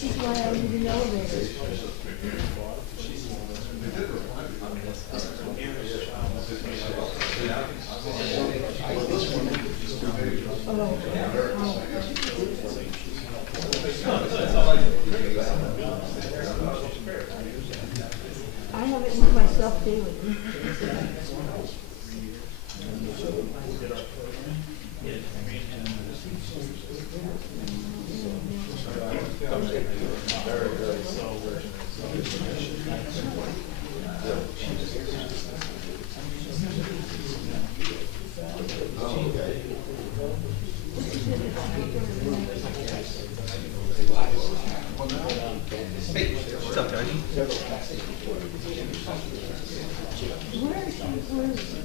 This is why I need an elevator. I have it with myself daily. What's up, Tony? Where is she? Where is she?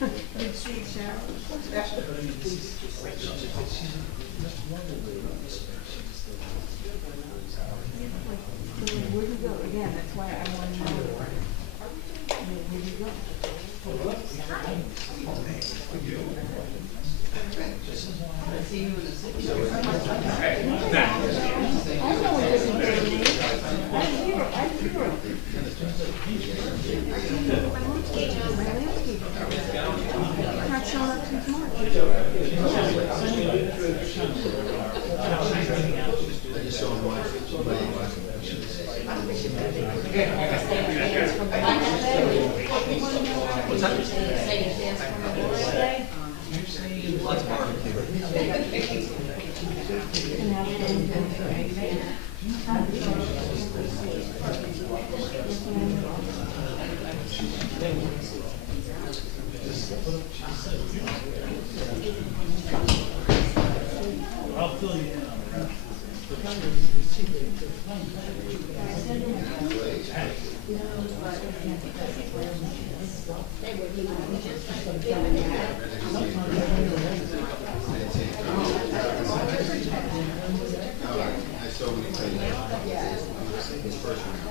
Did she shower? Where'd you go? Again, that's why I want to know. Where'd you go? I know where this is going. I'm here. My landscaper. Not showing up since March. I just saw him What's that? Let's barbecue. I'll fill you in on I saw when he played his first round.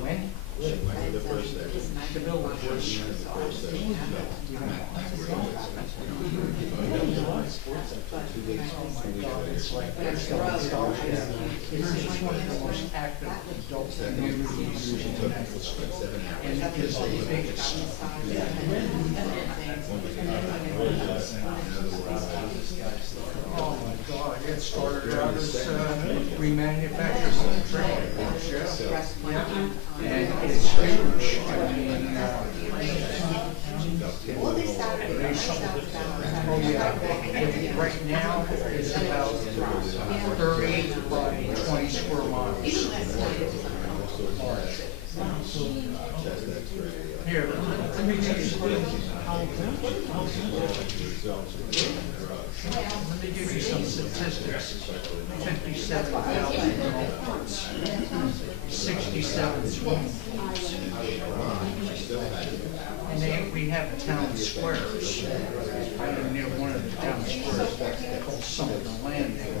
When? The first there. It's like, it's one of the most active adult communities in the United States. And it is the biggest. Oh my God, it started out as remanufacturing train, yeah. And it's huge. I mean, oh yeah, right now it's about 30 by 20 square miles. Here, let me give you some. Let me give you some statistics. 57,000 reports, 67 swimming pools. And we have town squares. I live near one of the town squares called Sumter Landing.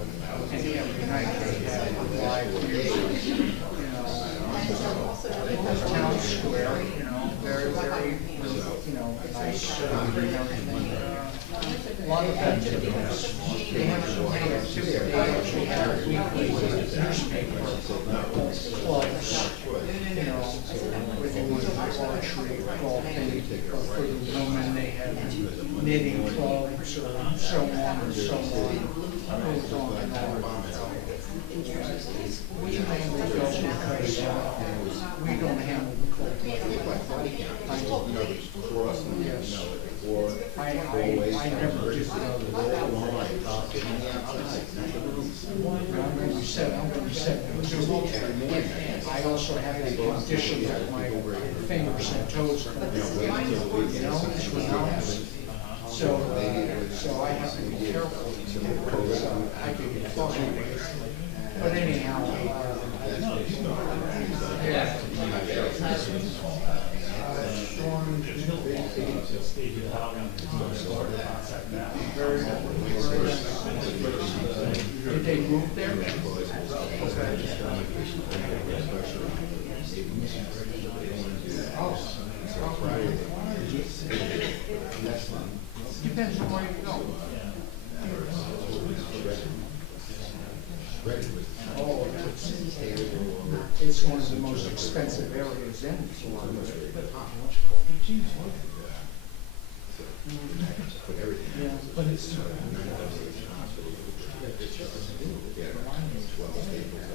And every night they have live music, town square, very, very, nice, and everything. A lot of activities. They have so many activities. They actually have weekly newspaper clubs, everything with archery, golfing. For the women, they have knitting clubs, or so on and so on. Goes on and on. We mainly go because we don't handle the cold weather. Yes. I never did know that. I'm going to be 72. I also have that condition that my fingers and toes are, it's renounced. So I have to be careful because I could get fine. But anyhow, yeah. Did they move there? Okay. Depends on where you go. Oh, it's one of the most expensive areas in Florida. Yeah, but it's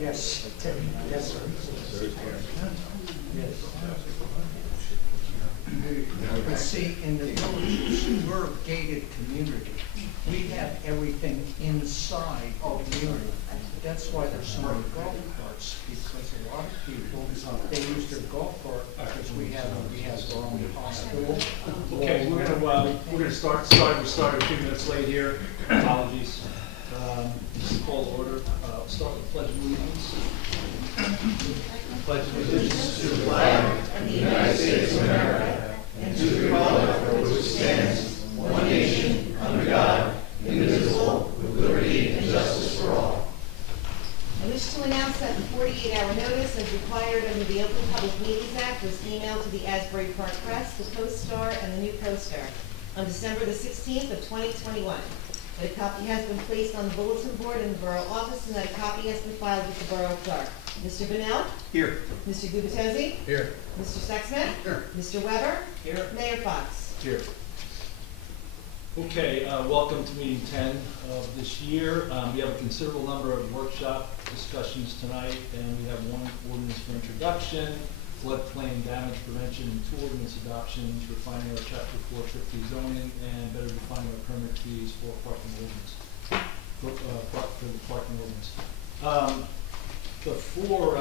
yes, yes, sir. Yes. But see, in the villages, we're a gated community. We have everything inside the community. That's why there's so many golf carts, because a lot of people, they use their golf cart because we have our own hospital. Okay, we're gonna start. We started a few minutes late here. Apologies. This is call to order. Start with the Pledge of Allegiance. Pledge of allegiance to the flag of the United States of America and to the republic for which it stands, one nation, under God, indivisible, with liberty and justice for all. I wish to announce that the 48-hour notice as required under the Open Public Meetings Act was emailed to the Asbury Park Press, the Post-Star, and the New Poster on December the 16th of 2021. That a copy has been placed on the bulletin board in the Borough office and that a copy has been filed with the Borough Clerk. Mr. Bunnell? Here. Mr. Gubitosi? Here. Mr. Sexsmith? Here. Mr. Weber? Here. Mayor Fox? Here. Okay, welcome to meeting 10 of this year. We have a considerable number of workshop discussions tonight, and we have one ordinance for introduction, floodplain damage prevention, and two ordinance adoptions, refining our chapter 4 trip fee zoning, and better defining our permit fees for parking ordinance, for the parking ordinance. Before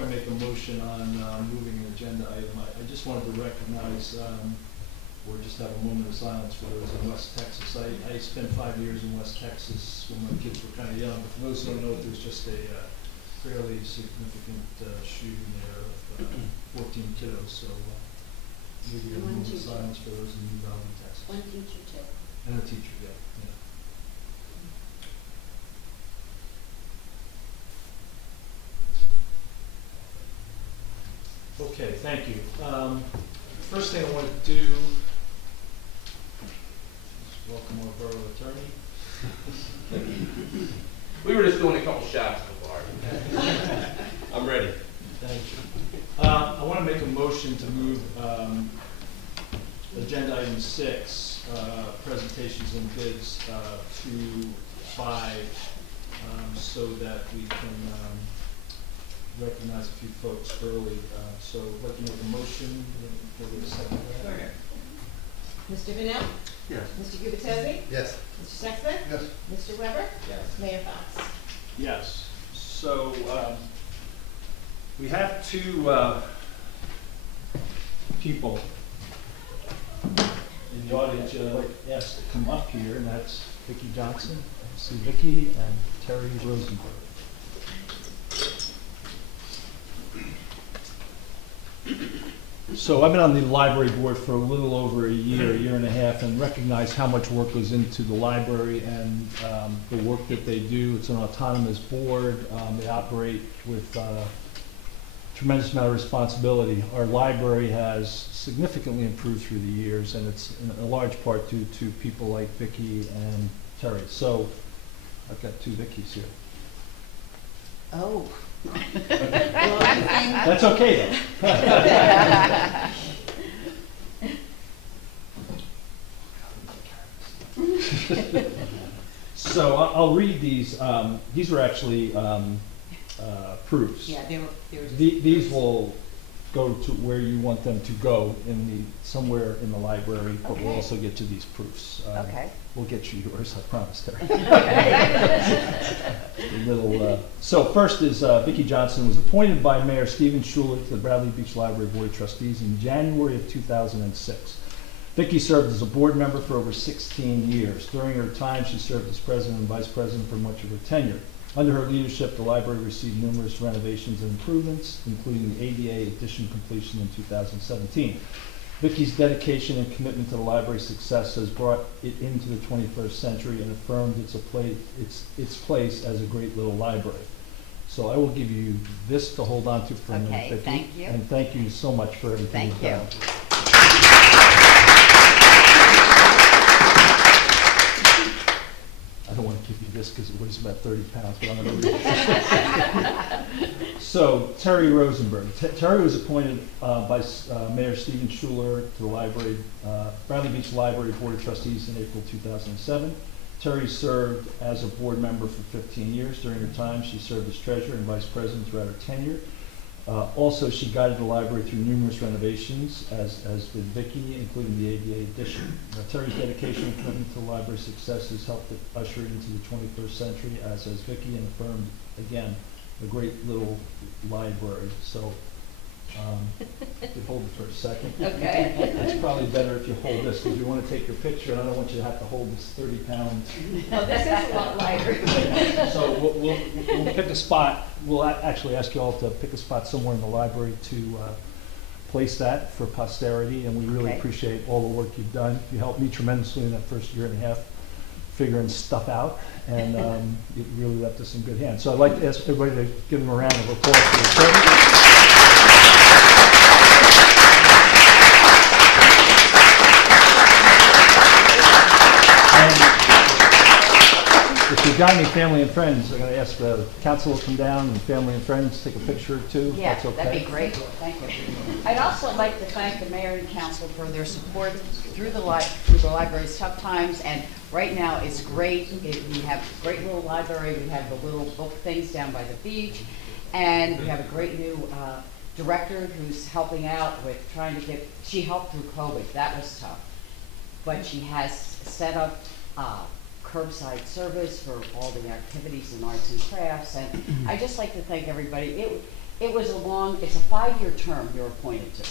I make a motion on moving an agenda item, I just wanted to recognize or just have a moment of silence for those in West Texas. I spent 5 years in West Texas when my kids were kind of young, but for those who don't know, there's just a fairly significant shooting there of 14 kiddos, so maybe a moment of silence for those in New Valley, Texas. One teacher too. And a teacher, yeah. Okay, thank you. First thing I want to do is welcome our borough attorney. We were just doing a couple shots before. I'm ready. Thank you. I want to make a motion to move agenda item 6, presentations and bids, to 5, so that we can recognize a few folks early. So I'd like to make a motion. Can we get a second for that? Mr. Vanel? Yes. Mr. Gubatese? Yes. Mr. Sexton? Yes. Mr. Weber? Yes. Mayor Fox? Yes. So we have 2 people in the audience I'd like to ask to come up here, and that's Vicki Johnson. See Vicki and Terry Rosenberg. So I've been on the library board for a little over a year and a half, and recognize how much work goes into the library and the work that they do. It's an autonomous board. They operate with tremendous amount of responsibility. Our library has significantly improved through the years, and it's in a large part due to people like Vicki and Terry. So I've got 2 Vickys here. Oh. That's okay though. So I'll read these. These were actually proofs. Yeah, they were. These will go to where you want them to go somewhere in the library, but we'll Okay. also get to these proofs. Okay. We'll get you yours, I promise, Terry. So first is Vicki Johnson was appointed by Mayor Stephen Schuler to the Bradley Beach Library Board of Trustees in January of 2006. Vicki served as a board member for over 16 years. During her time, she served as president and vice president for much of her tenure. Under her leadership, the library received numerous renovations and improvements, including the ADA addition completion in 2017. Vicki's dedication and commitment to the library's success has brought it into the 21st century and affirmed its place as a great little library. So I will give you this to hold on to for a minute, Okay, Vicki. thank you. And thank you so much for everything Thank you've you. done. I don't want to give you this because it weighs about 30 pounds, but I'm going to read it. So, Terry Rosenberg. Terry was appointed by Mayor Stephen Schuler to the Bradley Beach Library Board of Trustees in April 2007. Terry served as a board member for 15 years. During her time, she served as treasurer and vice president throughout her tenure. Also, she guided the library through numerous renovations, as did Vicki, including the ADA addition. Terry's dedication and commitment to the library's success has helped it usher it into the 21st century, as has Vicki, and affirmed, again, a great little library. So, if you hold it for a second. Okay. It's probably better if you hold this, because we want to take your picture, and I don't want you to have to hold this 30-pound. No, this is a lot lighter. So we'll pick a spot. We'll actually ask you all to pick a spot somewhere in the library to place that for posterity, and we really Okay. appreciate all the work you've done. You helped me tremendously in that first year and a half figuring stuff out, and it really left us in good hands. So I'd like to ask everybody to give them a round of applause for their service. If you've got any family and friends, I'm going to ask the council to come down, and family and friends take a picture or two, if Yeah, that's okay. that'd be great, thank you. I'd also like to thank the mayor and council for their support through the library's tough times, and right now it's great. We have a great little library, we have the little book things down by the beach, and we have a great new director who's helping out with trying to get, she helped through COVID, that was tough. But she has set up curbside service for all the activities in arts and crafts, and I'd just like to thank everybody. It was it's a 5-year term you're appointed to.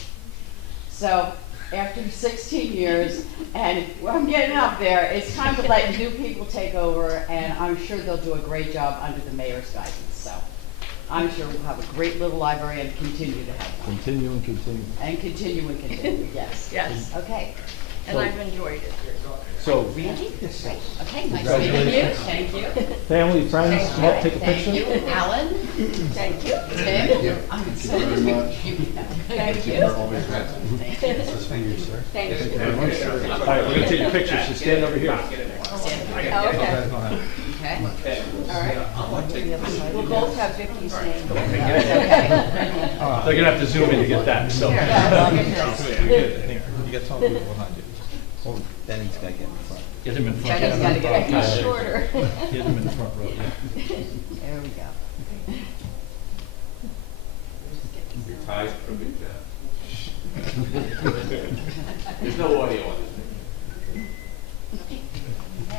So after 16 years, and I'm getting up there, it's time to let new people take over, and I'm sure they'll do a great job under the mayor's guidance. So I'm sure we'll have a great little library and continue to have one. Continue and continue. And continue and continue, yes. Yes. Okay. And I've enjoyed it. So, Really? Yes. Okay, nice meeting you. Congratulations. Thank you. family, friends, come up, take a picture. Thank you. Alan? Thank you. Tim? I'm Thank you very much. Thank you. you. always ready. Thank you. This is for you, sir. Thank you. All right, we're gonna take your picture, so stand over here. Oh, okay. Okay. All right. We'll both have Vicky's name. Okay. They're gonna have to zoom in to get that, so. Here, I'll get this. You got tall people behind you. Oh, then he's gotta get in front. Get him in front. Jenny's gotta get Yeah. it shorter. Get him in the front row, yeah. There we go. Your tie's perfect, There's no audio on it.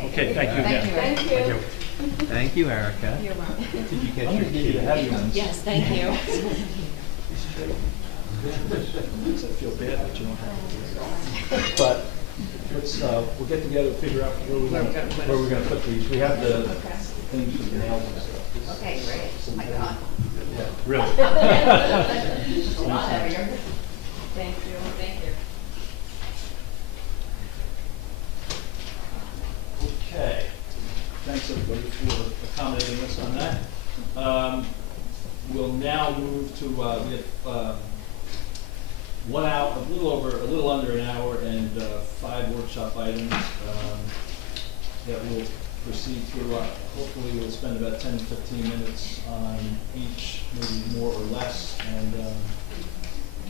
Okay, thank you again. Thank you. Thank you, Erica. You're welcome. Did you I'm get gonna your give you the key? heavy ones. Yes, thank you. Makes I feel bad that you don't have to. But let's, we'll get together, figure out where we're gonna put these. We have the things for the nails and stuff. Okay, great. Oh my God. Really? It's a lot heavier. Thank you. Thank you. Okay. Thanks, everybody, for accommodating us on that. We'll now move to, we have 1 hour, a little under an hour, and 5 workshop items that we'll proceed through. Hopefully, we'll spend about 10 to 15 minutes on each, maybe more or less, and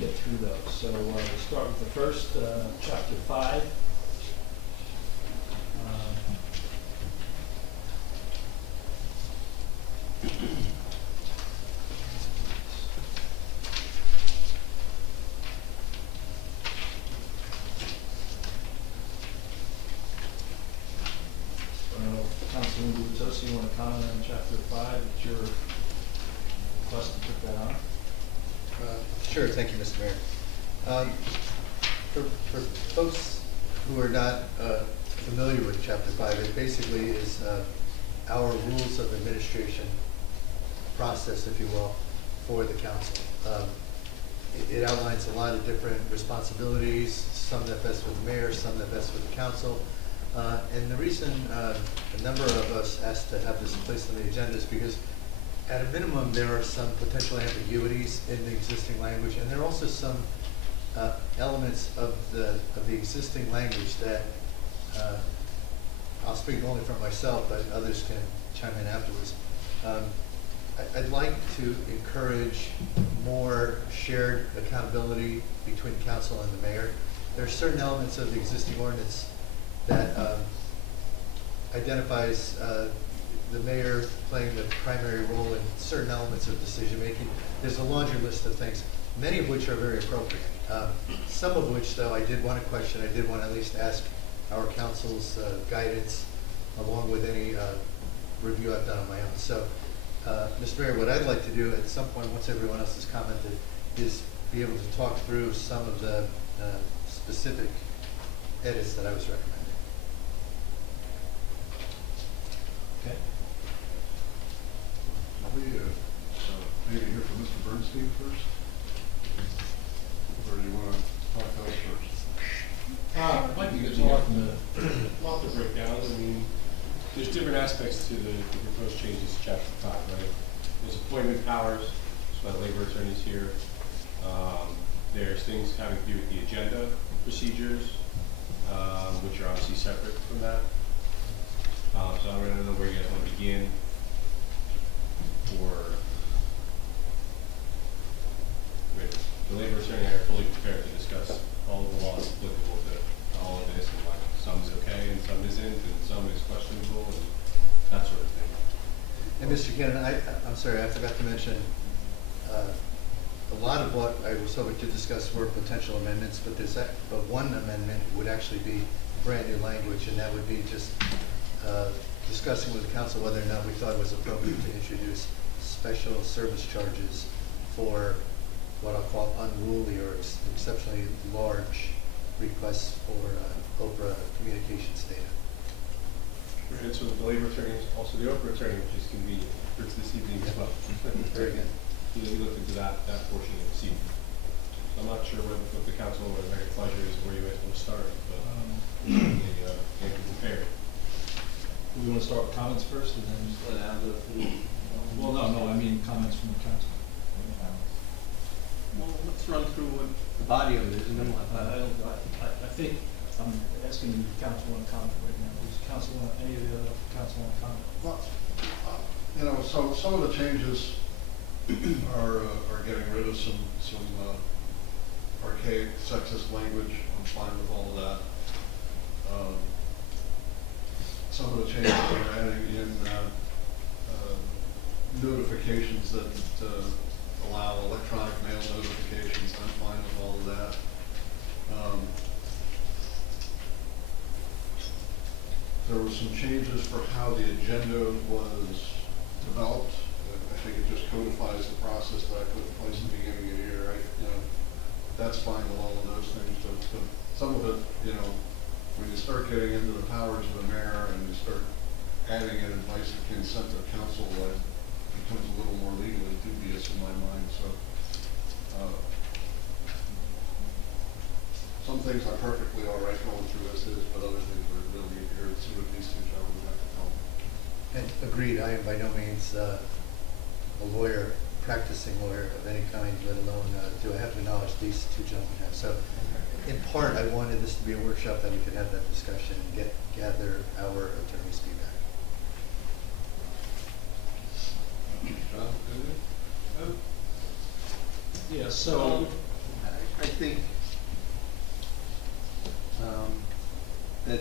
get through those. So we'll start with the first, chapter 5. Councilman Guzzo, you want to comment on chapter 5? It's your request to put that on. Sure, thank you, Mr. Mayor. For folks who are not familiar with Chapter 5, it basically is our rules of administration process, if you will, for the council. It outlines a lot of different responsibilities, some that vest with the mayor, some that vest with the council. And the reason a number of us asked to have this placed on the agenda is because at a minimum, there are some potential ambiguities in the existing language, and there are also some elements of the existing language that I'll speak only for myself, but others can chime in afterwards. I'd like to encourage more shared accountability between council and the mayor. There are certain elements of the existing ordinance that identifies the mayor playing the primary role in certain elements of decision-making. There's a laundry list of things, many of which are very appropriate. Some of which, though, I did want to question. I did want to at least ask our council's guidance, along with any review I've done on my own. So, Mr. Mayor, what I'd like to do at some point, once everyone else has commented, is be able to talk through some of the specific edits that I was recommending. Okay. We maybe hear from Mr. Bernstein first? Or do you want to talk to us first? Might be good to talk about the breakdown. I mean, there's different aspects to the proposed changes to chapter 5, right? There's appointment powers, that's why the labor attorney's here. There's things having to do with the agenda procedures, which are obviously separate from that. So I don't know where you guys want to begin. The labor attorney and I are fully prepared to discuss all of the laws applicable to all of this, and why some is okay and some isn't, and some is questionable, and that sort of thing. And Mr. Cannon, I'm sorry, I forgot to mention, a lot of what I was hoping to discuss were potential amendments, but but one amendment would actually be brand new language, and that would be just discussing with the council whether or not we thought it was appropriate to introduce special service charges for what I'll call unruly or exceptionally large requests for Oprah communications data. And so the labor attorney is also the Oprah attorney, which is convenient for this evening as well. Very good. We looked into that portion of this evening. So I'm not sure what the council or the mayor's pleasure is where you guys want to start, but can't be prepared. Do we want to start with comments first and then let Al go through? Well, no, I mean comments from the council. Well, let's run through what the body of it is, and then we'll have. I think I'm asking the council on comment right now. Does council want, any of the other council on comment? Well, you know, so some of the changes are getting rid of some archaic sexist language. I'm fine with all of that. Some of the changes are adding in notifications that allow electronic mail notifications. I'm fine with all of that. There were some changes for how the agenda was developed. I think it just codifies the process that I put in place at the beginning of the year. That's fine with all of those things, but some of it, you know, when you start getting into the powers of the mayor and you start adding in advice and consent of council, it becomes a little more legally dubious in my mind. So some things are perfectly all right going through as is, but other things are really here to see what these two gentlemen have to tell me. And agreed, I am by no means a lawyer, practicing lawyer of any kind, let alone do I have the knowledge these two gentlemen have. So in part, I wanted this to be a workshop that we could have that discussion and gather our attorney's feedback. Yeah, so, I think that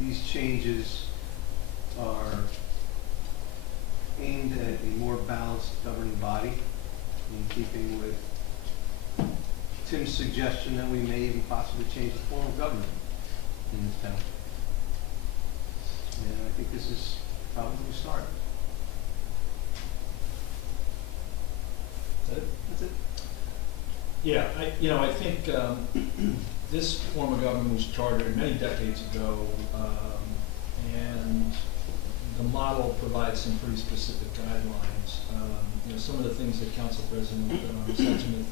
these changes are aimed at a more balanced governing body, in keeping with Tim's suggestion that we may even possibly change the form of government in this town. And I think this is probably a start. is that it? That's it. Yeah, I think this form of government was chartered many decades ago, and the model provides some pretty specific guidelines. Some of the things that Council President Senchman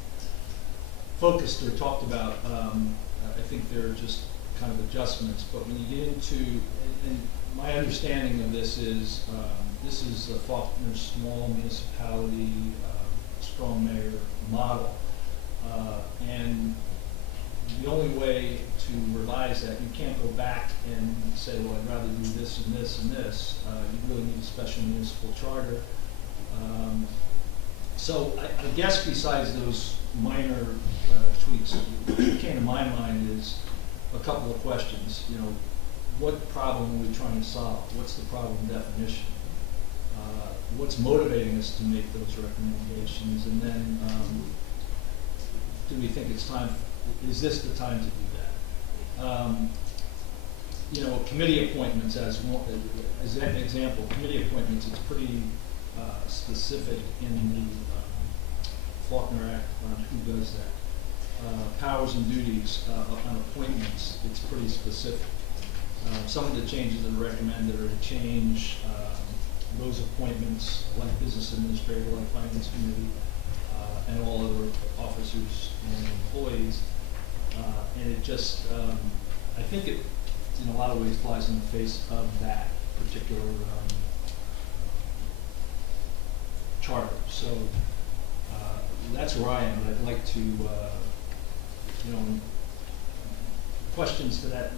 focused or talked about, I think they're just kind of adjustments. But when you get into, and my understanding of this is a Faulkner small municipality, strong mayor model. And the only way to revise that, you can't go back and say, well, I'd rather do this and this and this. You really need a special municipal charter. So I guess besides those minor tweaks, what came to my mind is a couple of questions. What problem are we trying to solve? What's the problem definition? What's motivating us to make those recommendations? And then do we think it's time, is this the time to do that? Committee appointments as an example, committee appointments, it's pretty specific in the Faulkner Act on who does that. Powers and duties on appointments, it's pretty specific. Some of the changes that are recommended are to change those appointments, like business administrator, like finance committee, and all other officers and employees. And it just, I think it, in a lot of ways, flies in the face of that particular charter. So that's where I am. I'd like to, questions to that.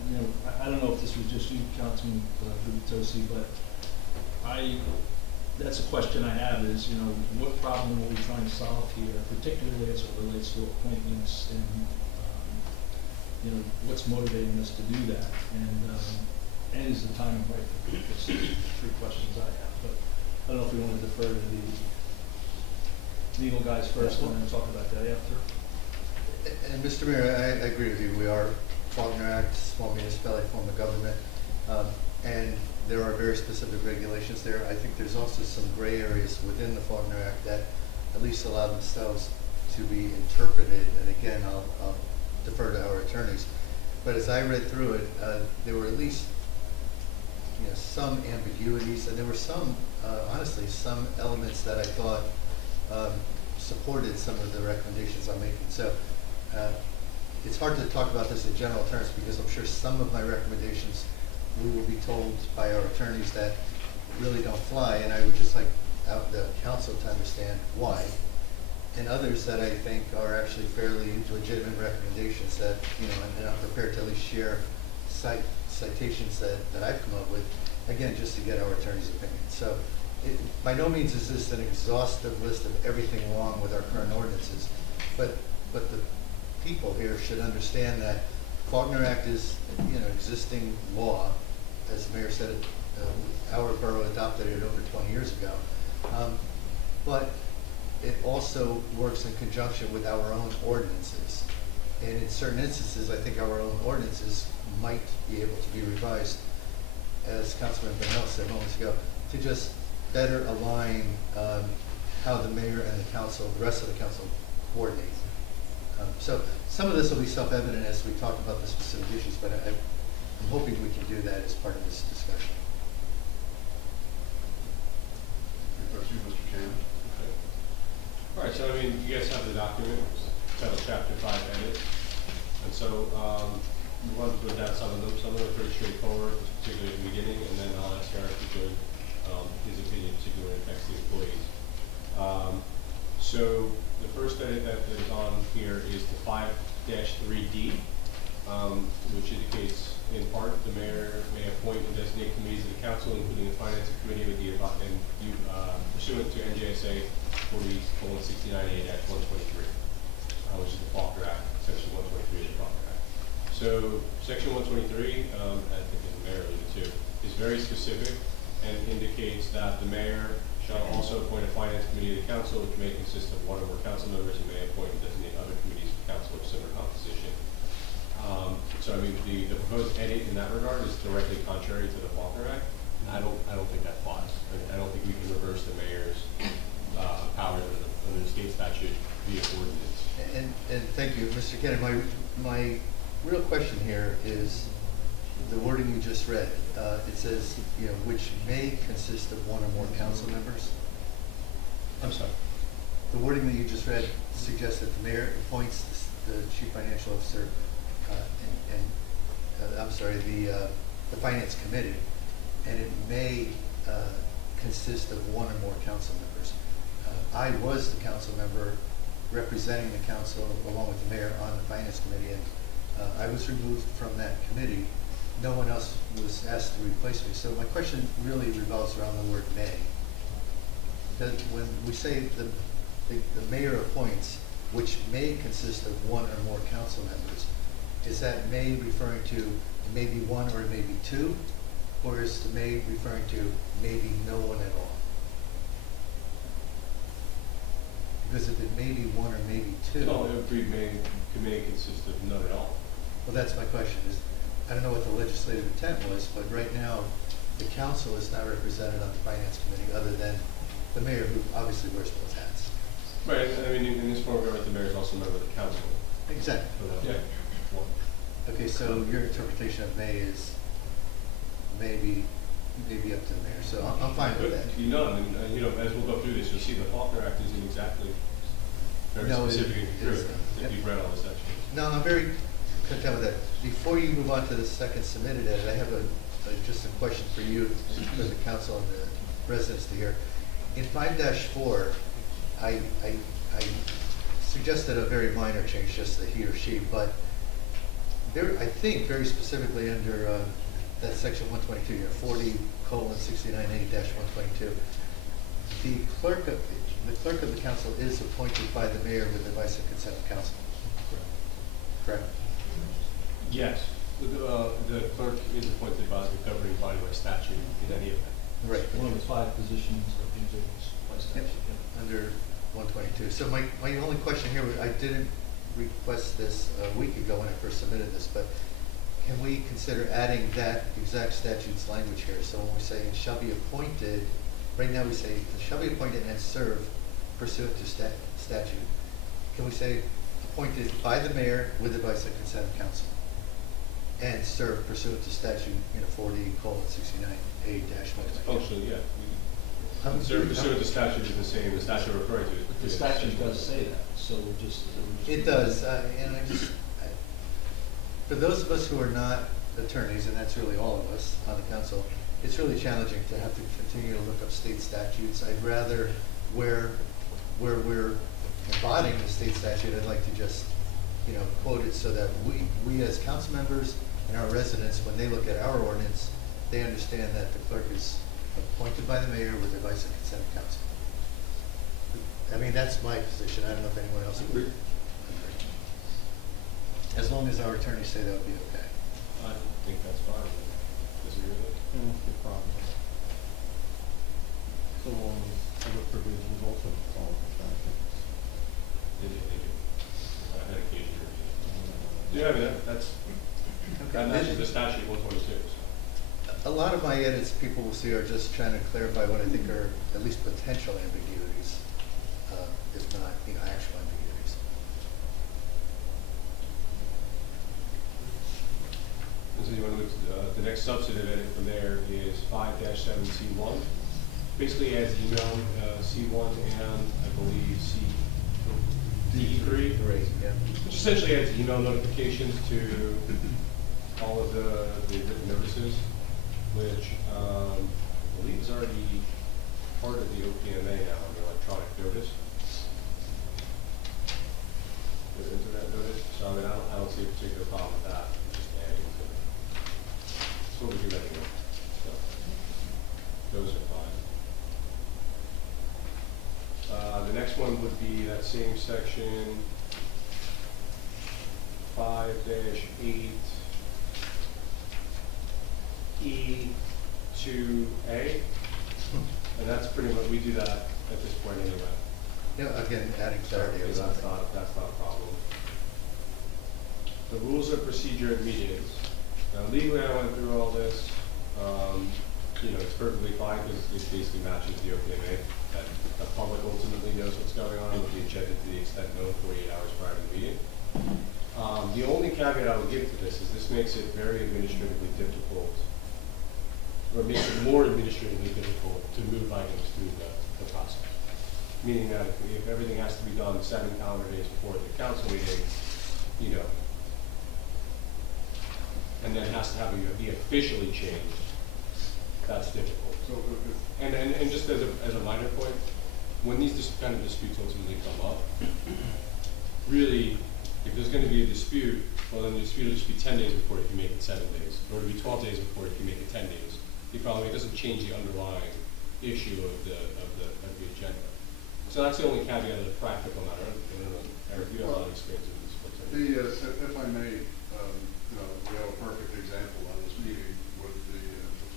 I don't know if this was just you, Councilman Gubitosi, but that's a question I have is, what problem are we trying to solve here, particularly as it relates to appointments and, what's motivating us to do that? And is the timing right for this? Three questions I have, but I don't know if we want to defer to the legal guys first and then talk about that after. And Mr. Mayor, I agree with you. We are Faulkner Act, small municipality form of government, and there are very specific regulations there. I think there's also some gray areas within the Faulkner Act that at least allow themselves to be interpreted. And again, I'll defer to our attorneys. But as I read through it, there were at least some ambiguities, and there were some, honestly, some elements that I thought supported some of the recommendations I'm making. So it's hard to talk about this in general terms because I'm sure some of my recommendations we will be told by our attorneys that really don't fly, and I would just like the council to understand why. and others that I think are actually fairly legitimate recommendations that, and I'm prepared to at least share citations that I've come up with, again, just to get our attorney's opinion. So by no means is this an exhaustive list of everything wrong with our current ordinances, but the people here should understand that Faulkner Act is, existing law. As the mayor said, our borough adopted it over 20 years ago. But it also works in conjunction with our own ordinances. And in certain instances, I think our own ordinances might be able to be revised, as Councilman Burnell said moments ago, to just better align how the mayor and the council, the rest of the council, coordinate. So some of this will be self-evident as we talk about the specific issues, but I'm hoping we can do that as part of this discussion. That's you, Mr. Chairman. Okay. All right, so you guys have the document, titled Chapter 5 Edit. And so we want to go down some of them. Some of them are pretty straightforward, particularly at the beginning, and then I'll ask Eric to give his opinion, particularly when it affects the employees. So the first edit that is on here is the 5-3D, which indicates, in part, the mayor may appoint and designate committees of the council, including the finance committee with the pursuant to NJSA 40:69A-123, which is the Faulkner Act, Section 123 of the Faulkner Act. So Section 123, I think as the mayor alluded to, is very specific and indicates that the mayor shall also appoint a finance committee of the council, which may consist of one or more council members, and may appoint and designate other committees of council of similar composition. So the proposed edit in that regard is directly contrary to the Faulkner Act. I don't think that flies. I don't think we can reverse the mayor's powers under the state statute via ordinance. And thank you, Mr. Kennedy. My real question here is the wording you just read. It says, which may consist of one or more council members. I'm sorry. The wording that you just read suggests that the mayor appoints the chief financial officer the finance committee, and it may consist of one or more council members. I was the council member representing the council along with the mayor on the finance committee, and I was removed from that committee. No one else was asked to replace me. So my question really revolves around the word may. When we say the mayor appoints, which may consist of one or more council members, is that may referring to maybe one or maybe two, or is the may referring to maybe no one at all? Because if it may be one or maybe two. No, it would be may consist of none at all. Well, that's my question. I don't know what the legislative intent was, but right now the council is not represented on the finance committee other than the mayor, who obviously wears both hats. Right. In this program, the mayor is also a member of the council. Exactly. Yeah. Okay, so your interpretation of may is maybe up to the mayor. So I'm fine with that. As we'll go through this, you'll see the Faulkner Act isn't exactly very specific and true if you've read all the sections. No, I'm very content with that. Before you move on to the second submitted edit, I have just a question for you, for the council and the residents to hear. In 5-4, I suggested a very minor change, just the he or she, but there, I think very specifically under that section 122, here, 40:69A-122, the clerk of the council is appointed by the mayor with advice and consent of council. Correct? Yes. The clerk is appointed by the governing body by statute in any event. Right. One of the 5 positions of the individuals by statute. Yeah. Under 122. So my only question here, I didn't request this a week ago when I first submitted this, but can we consider adding that exact statute's language here? So when we say it shall be appointed, right now we say it shall be appointed and serve pursuant to statute. Can we say appointed by the mayor with advice and consent of council and serve pursuant to statute 40:69A-122? Functionally, yeah. Serve pursuant to statute is the same. The statute referring to it. The statute does say that, so we're just. It does, and for those of us who are not attorneys, and that's really all of us on the council, it's really challenging to have to continue to look up state statutes. I'd rather where we're embodying the state statute, I'd like to just, quote it so that we as council members and our residents, when they look at our ordinance, they understand that the clerk is appointed by the mayor with advice and consent of council. I mean, that's my position. I don't know if anyone else agrees. As long as our attorneys say that would be okay. I think that's fine. Disagree with it? I don't see a problem. So long as other provisions also follow the statute. They do. I had occasion to review it. Yeah, I mean, that matches the statute 122. A lot of my edits, people will see, are just trying to clarify what I think are at least potential ambiguities, if not, actual ambiguities. So you want to move to the next substantive edit from there is 5-7C1. Basically adds email C1 and I believe D3. Yeah. Which essentially adds email notifications to all of the written notices, which I believe is already part of the OPMA now, the electronic notice. The internet notice. So I mean, I don't see a particular problem with that. Just adding to it. That's what we do anyway. So those are fine. The next one would be that same section 5-8 E2A, and that's pretty much, we do that at this point anyway. Yeah, again, adding clarity or That's something. not a problem. The rules of procedure at meetings. Now legally, I went through all this. It's perfectly fine because it basically matches the OPMA. That the public ultimately knows what's going on with the agenda to the extent known 48 hours prior to the meeting. The only caveat I would give to this is this makes it very administratively difficult, or makes it more administratively difficult to move items through the process. Meaning that if everything has to be done 7 calendar days before the council meeting, and then has to be officially changed, that's difficult. So And just as a minor point, when these kind of disputes ultimately come up, really, if there's going to be a dispute, well, then the dispute will just be 10 days before if you make it 7 days, or it'll be 12 days before if you make it 10 days. You follow me? It doesn't change the underlying issue of the agenda. So that's the only caveat of the practical matter. I don't know, Eric, you have a lot of experience with this. if I may, we have a perfect example on this meeting with the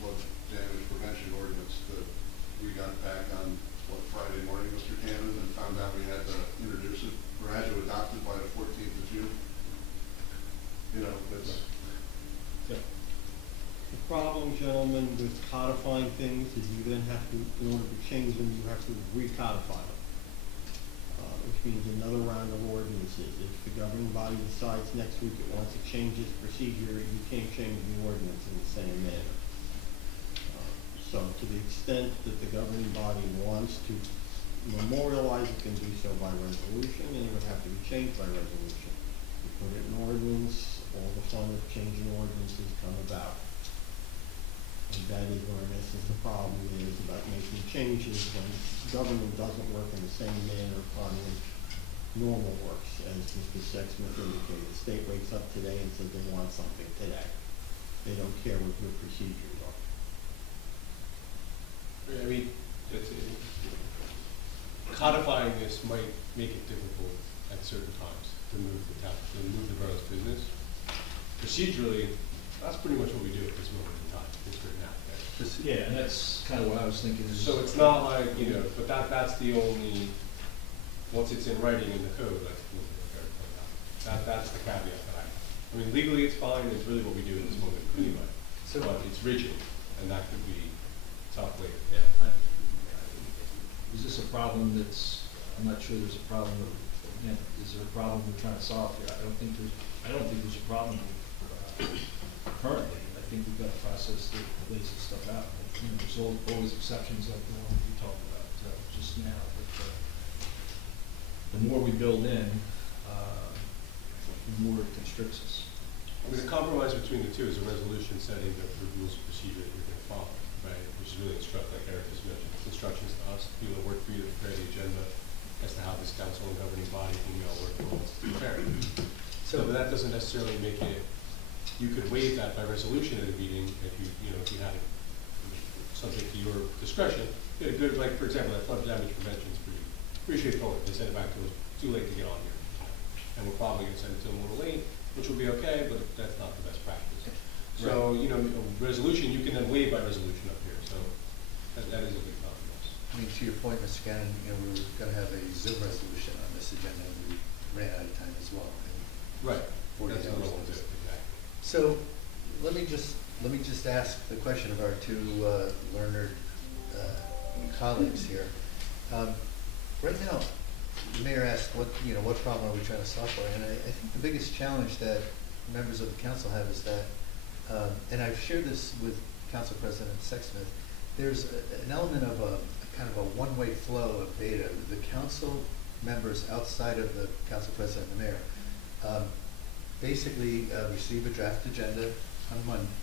flood damage prevention ordinance that we got back on, Friday morning, Mr. Cannon, and found out we had to introduce it, or had to adopt it by the 14th of June. That's. Yeah. The problem, gentlemen, with codifying things is you then have to, in order to change them, you have to recodify them. Which means another round of ordinances. If the governing body decides next week it wants to change its procedure, you can't change the ordinance in the same manner. So to the extent that the governing body wants to memorialize, it can do so by resolution, and it would have to be changed by resolution. You put it in ordinance, all the fun of changing ordinances come about. And that is where, in essence, the problem is about making changes when government doesn't work in the same manner upon which normal works, as Mr. Sexsmith indicated. The state wakes up today and says they want something today. They don't care what your procedures are. I mean, codifying this might make it difficult at certain times to move the borough's business. Procedurally, that's pretty much what we do at this moment in time. It's written out there. Yeah, and that's kind of what I was thinking. Is So it's not like, but that's the only, once it's in writing in the code, that's the caveat that I mean, legally it's fine, it's really what we do at this moment anyway. But it's rigid, and that could be tough later. Yeah. Is this a problem I'm not sure there's a problem is there a problem we're trying to solve here? I don't think there's a problem currently. I think we've got a process that lays this stuff out. There's always exceptions like the one we talked about just now. But the more we build in, the more it constricts us. I mean, the compromise between the two is a resolution setting the rules of procedure that you're going to follow, right? Which is really like Eric just mentioned, it's instructions to us, people that work for you to prepare the agenda, as to how this council and governing body can all work well together. So So- that doesn't necessarily make it, you could waive that by resolution at a meeting if if you had it subject to your discretion. You had a good, like, for example, that flood damage prevention is pretty straightforward. They sent it back to us, too late to get on here. And we're probably gonna send it to them a little late, which will be okay, but that's not the best practice. So, a resolution, you can then waive by resolution up here, so that is a big problem, yes. I mean, to your point, Mr. Cannon, we were gonna have a Zoom resolution on this agenda, and we ran out of time as well. Right. 40 That's hours. what we'll do, exactly. So, let me just ask the question of our two learned colleagues here. Right now, the mayor asked what problem are we trying to solve for? And I think the biggest challenge that members of the council have is that, and I've shared this with Council President Sexsmith, there's an element of a kind of a one-way flow of data. The council members outside of the council president and the mayor basically receive a draft agenda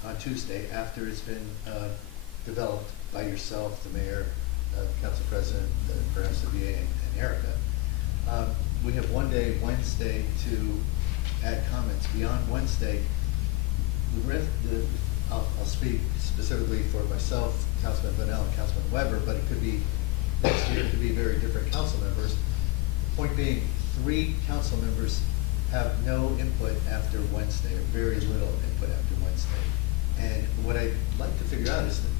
on Tuesday after it's been developed by yourself, the mayor, council president, perhaps the VA, and Erica. We have one day, Wednesday, to add comments. Beyond Wednesday, I'll speak specifically for myself, Councilman Bunnell, and Councilman Weber, but it could be, next year, it could be very different council members. Point being, 3 council members have no input after Wednesday, or very little input after Wednesday. And what I'd like to figure out is that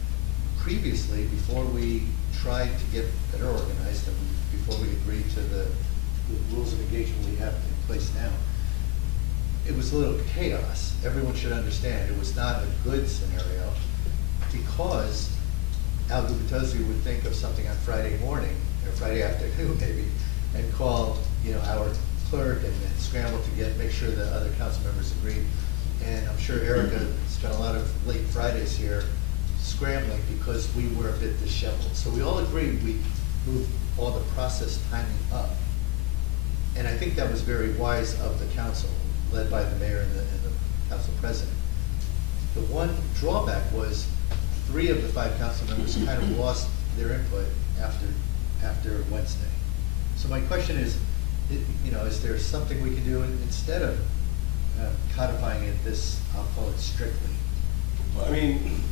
previously, before we tried to get better organized and before we agreed to the rules of engagement we have in place now, it was a little chaos. Everyone should understand it was not a good scenario because Al Gubitosi would think of something on Friday morning or Friday afternoon maybe and call our clerk and scramble to make sure that other council members agreed. And I'm sure Erica spent a lot of late Fridays here scrambling because we were a bit disheveled. So we all agreed we moved all the process timing up. And I think that was very wise of the council, led by the mayor and the council president. The one drawback was 3 of the 5 council members kind of lost their input after Wednesday. So my question is, is there something we can do instead of codifying it I'll call it strictly? Well, I mean,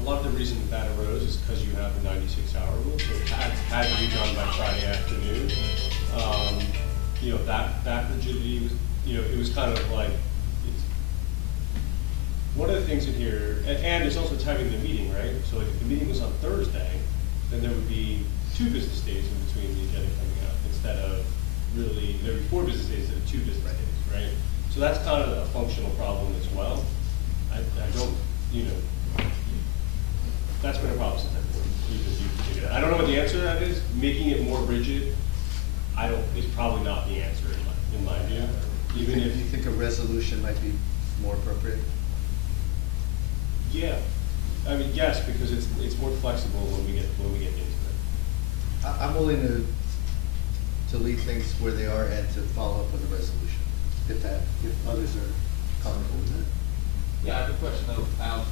a lot of the reason that arose is because you have a 96-hour rule, so it had to be done by Friday afternoon. That rigidity was, it was kind of like, one of the things in here, and it's also timing the meeting, right? So like if the meeting was on Thursday, then there would be 2 business days in between the agenda coming out, instead of really, there would be 4 business days instead of 2 business days, right? So that's kind of a functional problem as well. I don't, that's been a problem since I figured it out. I don't know what the answer to that is. Making it more rigid, is probably not the answer in my view. Even if you think a resolution might be more appropriate? Yeah, I mean, yes, because it's more flexible when we get into it. I'm willing to leave things where they are and to follow up with a resolution, if others are comfortable with that. Yeah, I have a question though, Al.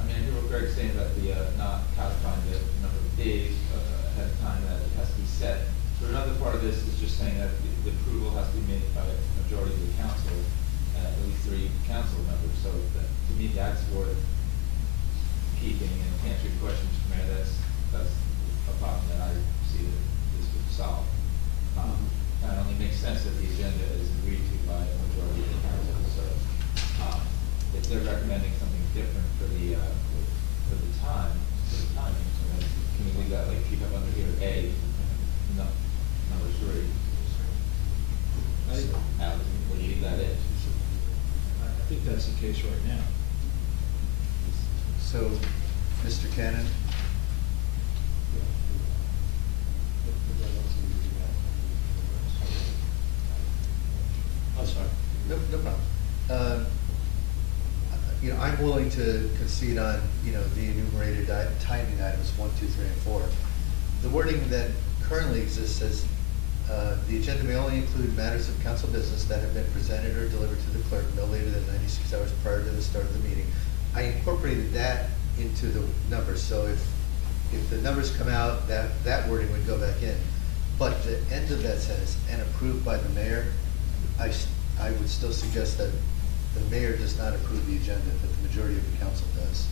I mean, I hear what Greg's saying about the not codifying the number of days ahead of time, that it has to be set. So another part of this is just saying that the approval has to be made by a majority of the council, at least 3 council members. So that, to me, that's worth keeping. And to answer your question, Mr. Mayor, that's a problem that I see that this would solve. And it only makes sense that the agenda is agreed to by a majority of the council. So if they're recommending something different for the timing, then can we leave that, like, keep up under here, A, no, number 3? Al, would you leave that in? I think that's the case right now. So, Mr. Cannon? I'm sorry. No problem. I'm willing to concede on, the enumerated timing items 1, 2, 3, and 4. The wording that currently exists says, the agenda may only include matters of council business that have been presented or delivered to the clerk no later than 96 hours prior to the start of the meeting. I incorporated that into the numbers, so if the numbers come out, that wording would go back in. But the end of that sentence, and approved by the mayor, I would still suggest that the mayor does not approve the agenda, that the majority of the council does.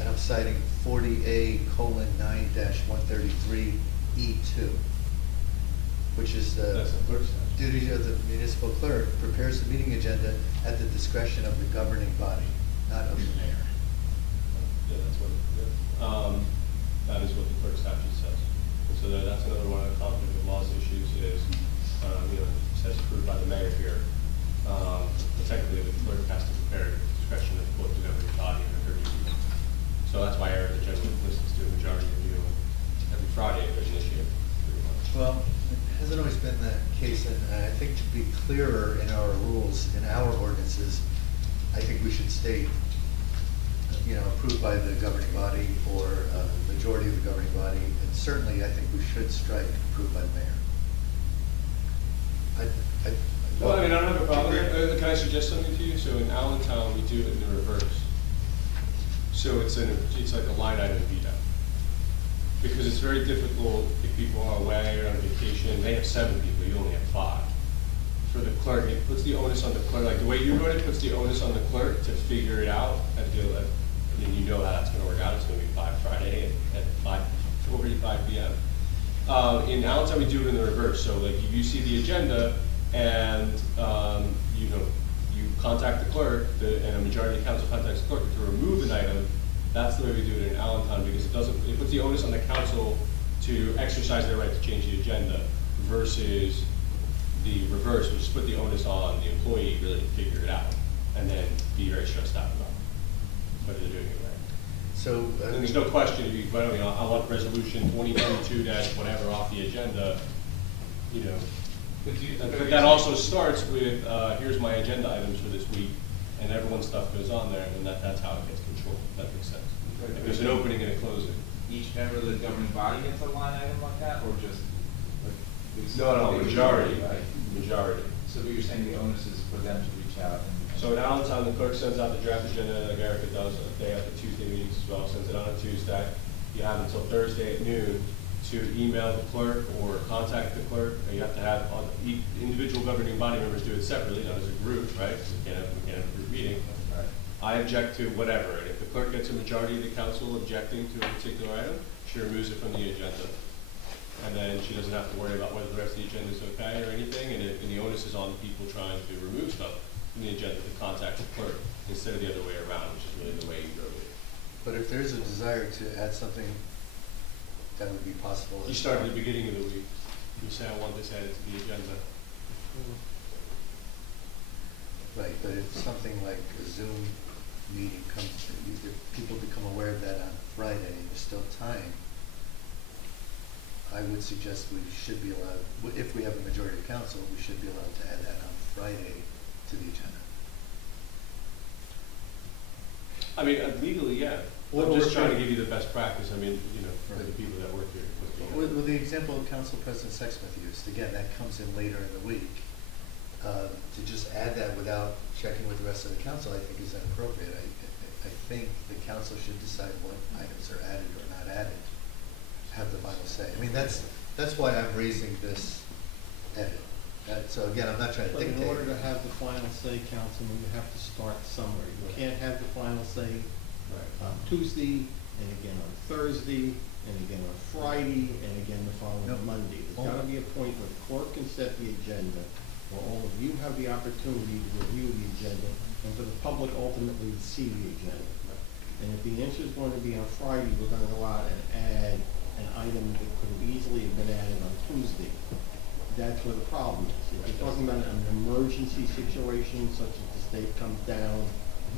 And I'm citing 40A:9-133E2, which is the That's the clerk's statute. duty of the municipal clerk prepares the meeting agenda at the discretion of the governing body, not of the mayor. Yeah, that's what, that is what the clerk statute says. And so that's another one of the conflict of laws issues is, it says approved by the mayor here. But technically, the clerk has to prepare at the discretion of both the governing body and her duties. So that's why Eric generally listens to a majority of you every Friday if there's an issue, pretty much. Well, it hasn't always been the case, and I think to be clearer in our rules, in our ordinances, I think we should state, approved by the governing body or majority of the governing body, and certainly I think we should strike approved by the mayor. Well, I don't have a problem. Can I suggest something to you? So in Allentown, we do it in the reverse. So it's like a line item veto. Because it's very difficult if people are away or on vacation. They have 7 people, you only have 5. For the clerk, it puts the onus on the clerk, like the way you wrote it, puts the onus on the clerk to figure it out. I feel like, and you know how that's gonna work out. It's gonna be Friday at 5:45 p.m. In Allentown, we do it in the reverse. So like if you see the agenda and, you contact the clerk, and a majority of the council contacts the clerk to remove an item, that's the way we do it in Allentown, because it puts the onus on the council to exercise their right to change the agenda versus the reverse, which is put the onus on the employee really to figure it out and then be very stressed out about whether they're doing it right. So, And there's no question, if you, I want resolution 2022- whatever off the agenda, But that also starts with, here's my agenda items for this week, and everyone's stuff goes on there, and that's how it gets controlled, if that makes sense. If there's an opening and a closing. Each member of the governing body gets a line item like that, or just? No, majority, Right. majority. So what you're saying, the onus is for them to reach out and. So in Allentown, the clerk sends out the draft agenda, like Erica does, day after Tuesday meetings as well, sends it on a Tuesday. You have until Thursday at noon to email the clerk or contact the clerk, and you have to have, individual governing body members do it separately, not as a group, right? Because we can't have a group meeting. Right. I object to whatever, and if the clerk gets a majority of the council objecting to a particular item, she removes it from the agenda. And then she doesn't have to worry about whether the rest of the agenda is okay or anything, and the onus is on the people trying to remove stuff from the agenda to contact the clerk, instead of the other way around, which is really the way you wrote it. but if there's a desire to add something, that would be possible. You start at the beginning of the week, you say, I want this added to the agenda. Right, but if something like a Zoom meeting comes, if people become aware of that on Friday, and there's still time, I would suggest we should be allowed, if we have a majority of council, we should be allowed to add that on Friday to the agenda. I mean, legally, yeah. Well, I'm just we're- trying to give you the best practice, I mean, for the people that work here. With the example Council President Sexsmith used, again, that comes in later in the week. To just add that without checking with the rest of the council, I think is inappropriate. I think the council should decide what items are added or not added, have the final say. I mean, that's why I'm raising this edit. So again, I'm not trying to But dictate. in order to have the final say, Councilman, you have to start somewhere. You can't have the final say on Tuesday, and again on Thursday, and again on Friday, and again the following Nope. Monday. There's gotta be a point where the clerk can set the agenda, where all of you have the opportunity to review the agenda, and for the public ultimately to see the agenda. And if the answer is going to be on Friday, we're gonna go out and add an item that could have easily have been added on Tuesday. That's where the problem is. If you're talking about an emergency situation, such as the state comes down,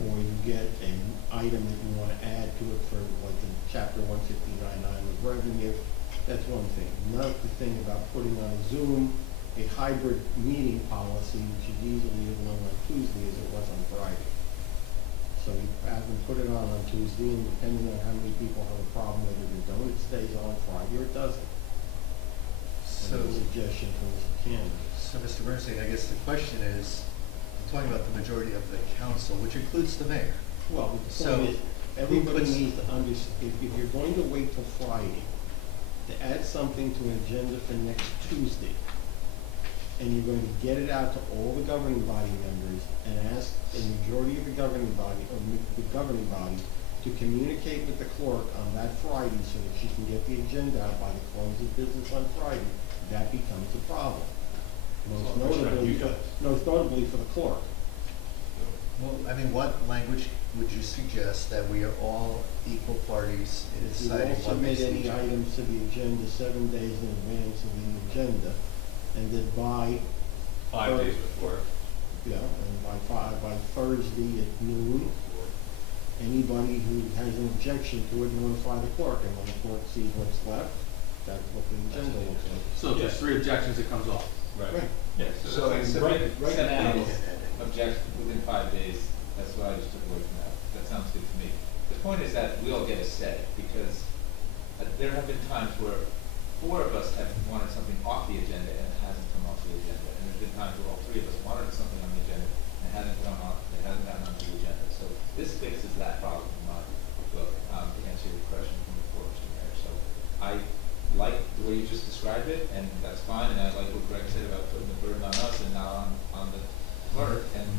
or you get an item that you wanna add to it for, like, the chapter 159 of revenue, that's one thing. Another thing about putting on Zoom, a hybrid meeting policy, which is easily as well on Tuesday as it was on Friday. So you have them put it on Tuesday, and depending on how many people have a problem with it or don't, it stays on Friday or it doesn't. So, And a suggestion from Mr. Cannon. so Mr. Bernstein, I guess the question is, I'm talking about the majority of the council, which includes the mayor. Well, the So, point is, everybody puts- needs to understand, if you're going to wait till Friday to add something to an agenda for next Tuesday, and you're going to get it out to all the governing body members and ask the majority of the governing body, to communicate with the clerk on that Friday so that she can get the agenda out by the close of business on Friday, that becomes a problem. Most notably for the clerk. Well, I mean, what language would you suggest that we are all equal parties in If you deciding all what makes submit the any agenda? items to the agenda 7 days in advance of the agenda, and then by 5 days before. yeah, and by Thursday at noon, anybody who has an objection to it, notify the clerk, and when the clerk sees what's left, that's what the agenda looks like. So if there's 3 objections, it comes off. Right. Yeah, So it's right- like right seven now- days, object within 5 days, that's what I just took away from that, that sounds good to me. The point is that we all get a say, because there have been times where 4 of us have wanted something off the agenda and it hasn't come off the agenda, and there's been times where all 3 of us wanted something on the agenda and it hasn't gone off, it hasn't gotten onto the agenda, so this fixes that problem in my book, to answer your question from before, Mr. Mayor, so I like the way you just described it, and that's fine, and I like what Greg said about putting the burden on us and not on the clerk, and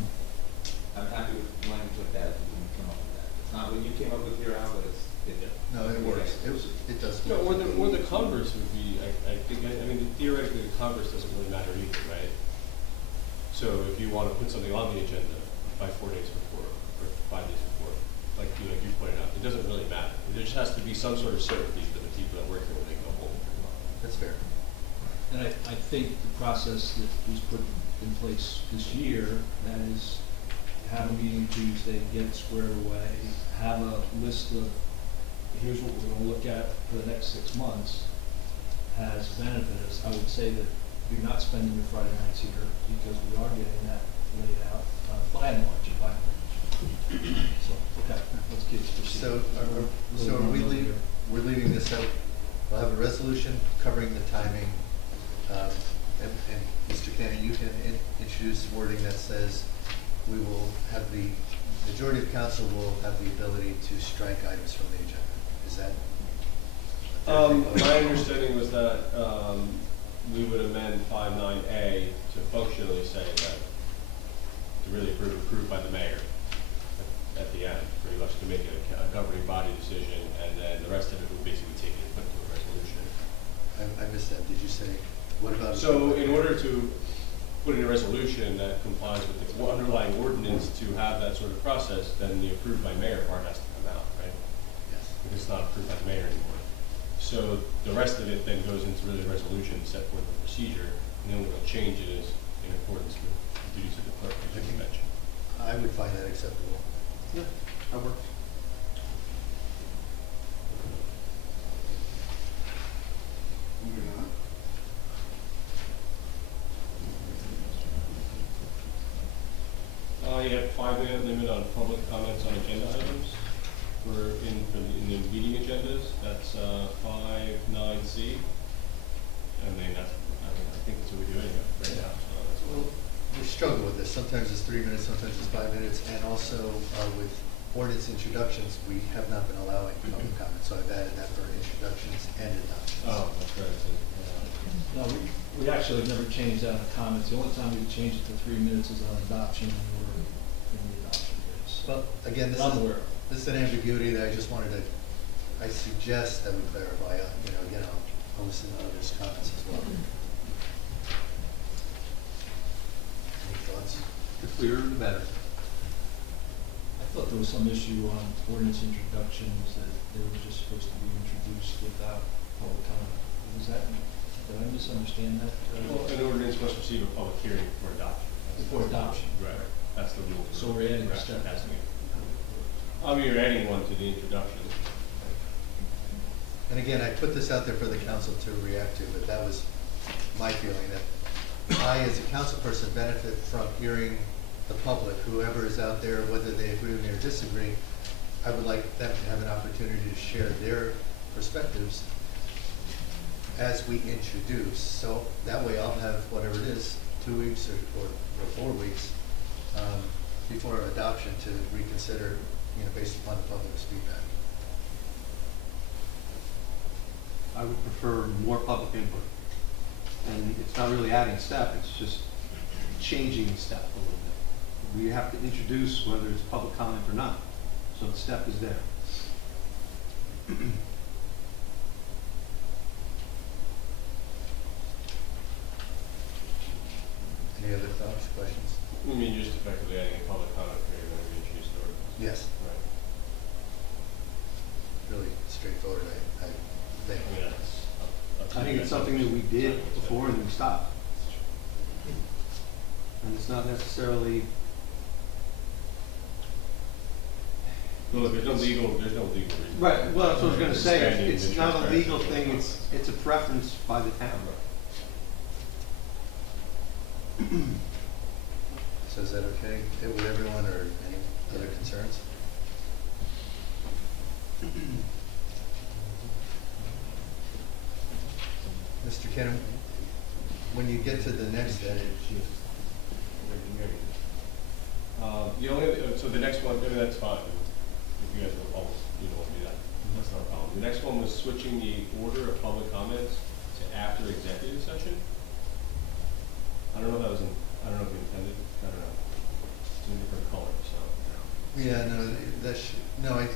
I'm happy with language like that, if we can come up with that. It's not what you came up with here, Al, but No, it works. It does. No, or the converse would be, I think, I mean, theoretically, the converse doesn't really matter either, right? So if you want to put something on the agenda by 4 days before, or 5 days before, like you pointed out, it doesn't really matter. There just has to be some sort of certainty for the people that work there when they go home. That's fair. And I think the process that was put in place this year, that is, have a meeting Tuesday, get it squared away, have a list of, here's what we're gonna look at for the next 6 months, has benefited us. I would say that you're not spending your Friday nights here, because we are getting that laid out, by and large. So, okay, let's get to proceed. So are we're leaving this out, we'll have a resolution covering the timing, and Mr. Kenny, you can introduce wording that says we will have the majority of council will have the ability to strike items from the agenda. Is that? My understanding was that, we would amend 5.9A to functionally say that, to really approve by the mayor at the end, pretty much to make it a governing body decision, and then the rest of it would basically take it and put it to a resolution. I missed that. Did you say, what about? So in order to put in a resolution that complies with the underlying ordinance to have that sort of process, then the approved by mayor part has to come out, right? Yes. Because it's not approved by the mayor anymore. So the rest of it then goes into really a resolution set forth the procedure, and the only real change is in accordance with the duties of the clerk, as you mentioned. I would find that acceptable. Yeah, that works. Moving on. You have 5-minute limit on public comments on agenda items in the meeting agendas. That's 5.9C. And then I think that's what we do anyway, right now. So that's what We struggle with this. Sometimes it's 3 minutes, sometimes it's 5 minutes, and also with ordinance introductions, we have not been allowing public comment, so I've added that for introductions and adoptions. Oh, that's right. No, we actually have never changed that in comments. The only time we've changed it to 3 minutes is on adoption or in the adoption phase. Well, again, this I'm aware. this is an ambiguity that I just wanted to, I suggest that we clarify. Again, I'll listen to others' comments as well. Any thoughts? The clearer, the better. I thought there was some issue on ordinance introductions that they were just supposed to be introduced without public comment. Was that, did I misunderstand that? Well, an ordinance must receive a public hearing before adoption. Before adoption. Right. That's the rule. So we're adding a Actually step. passing it. You're adding one to the introduction. And again, I put this out there for the council to react to, but that was my feeling, that I, as a council person, benefit from hearing the public, whoever is out there, whether they agree with me or disagree. I would like them to have an opportunity to share their perspectives as we introduce. So that way I'll have whatever it is, 2 weeks or 4 weeks before adoption to reconsider, based upon the public's feedback. I would prefer more public input. And it's not really adding step, it's just changing step a little bit. We have to introduce whether it's public comment or not, so the step is there. Any other thoughts, questions? I mean, you're just effectively adding a public comment period when we introduce the ordinance. Yes, Right. really straightforward, I think. I mean, that's up to I think you it's guys. something that we did before and we stopped. And it's not necessarily, Well, look, there's no legal reason. right, well, that's what I was gonna say, Expanding it's the not a transparency. legal thing, it's a preference by the town. So is that okay with everyone, or any other concerns? Mr. Cannon, when you get to the next edit, The only, so the next one, I mean, that's fine, if you guys don't, you don't want to do that, that's not a problem. The next one was switching the order of public comments to after executive session. I don't know if that was, I don't know if you intended, I don't know, it's in a different color, so. yeah, no, that should, no, I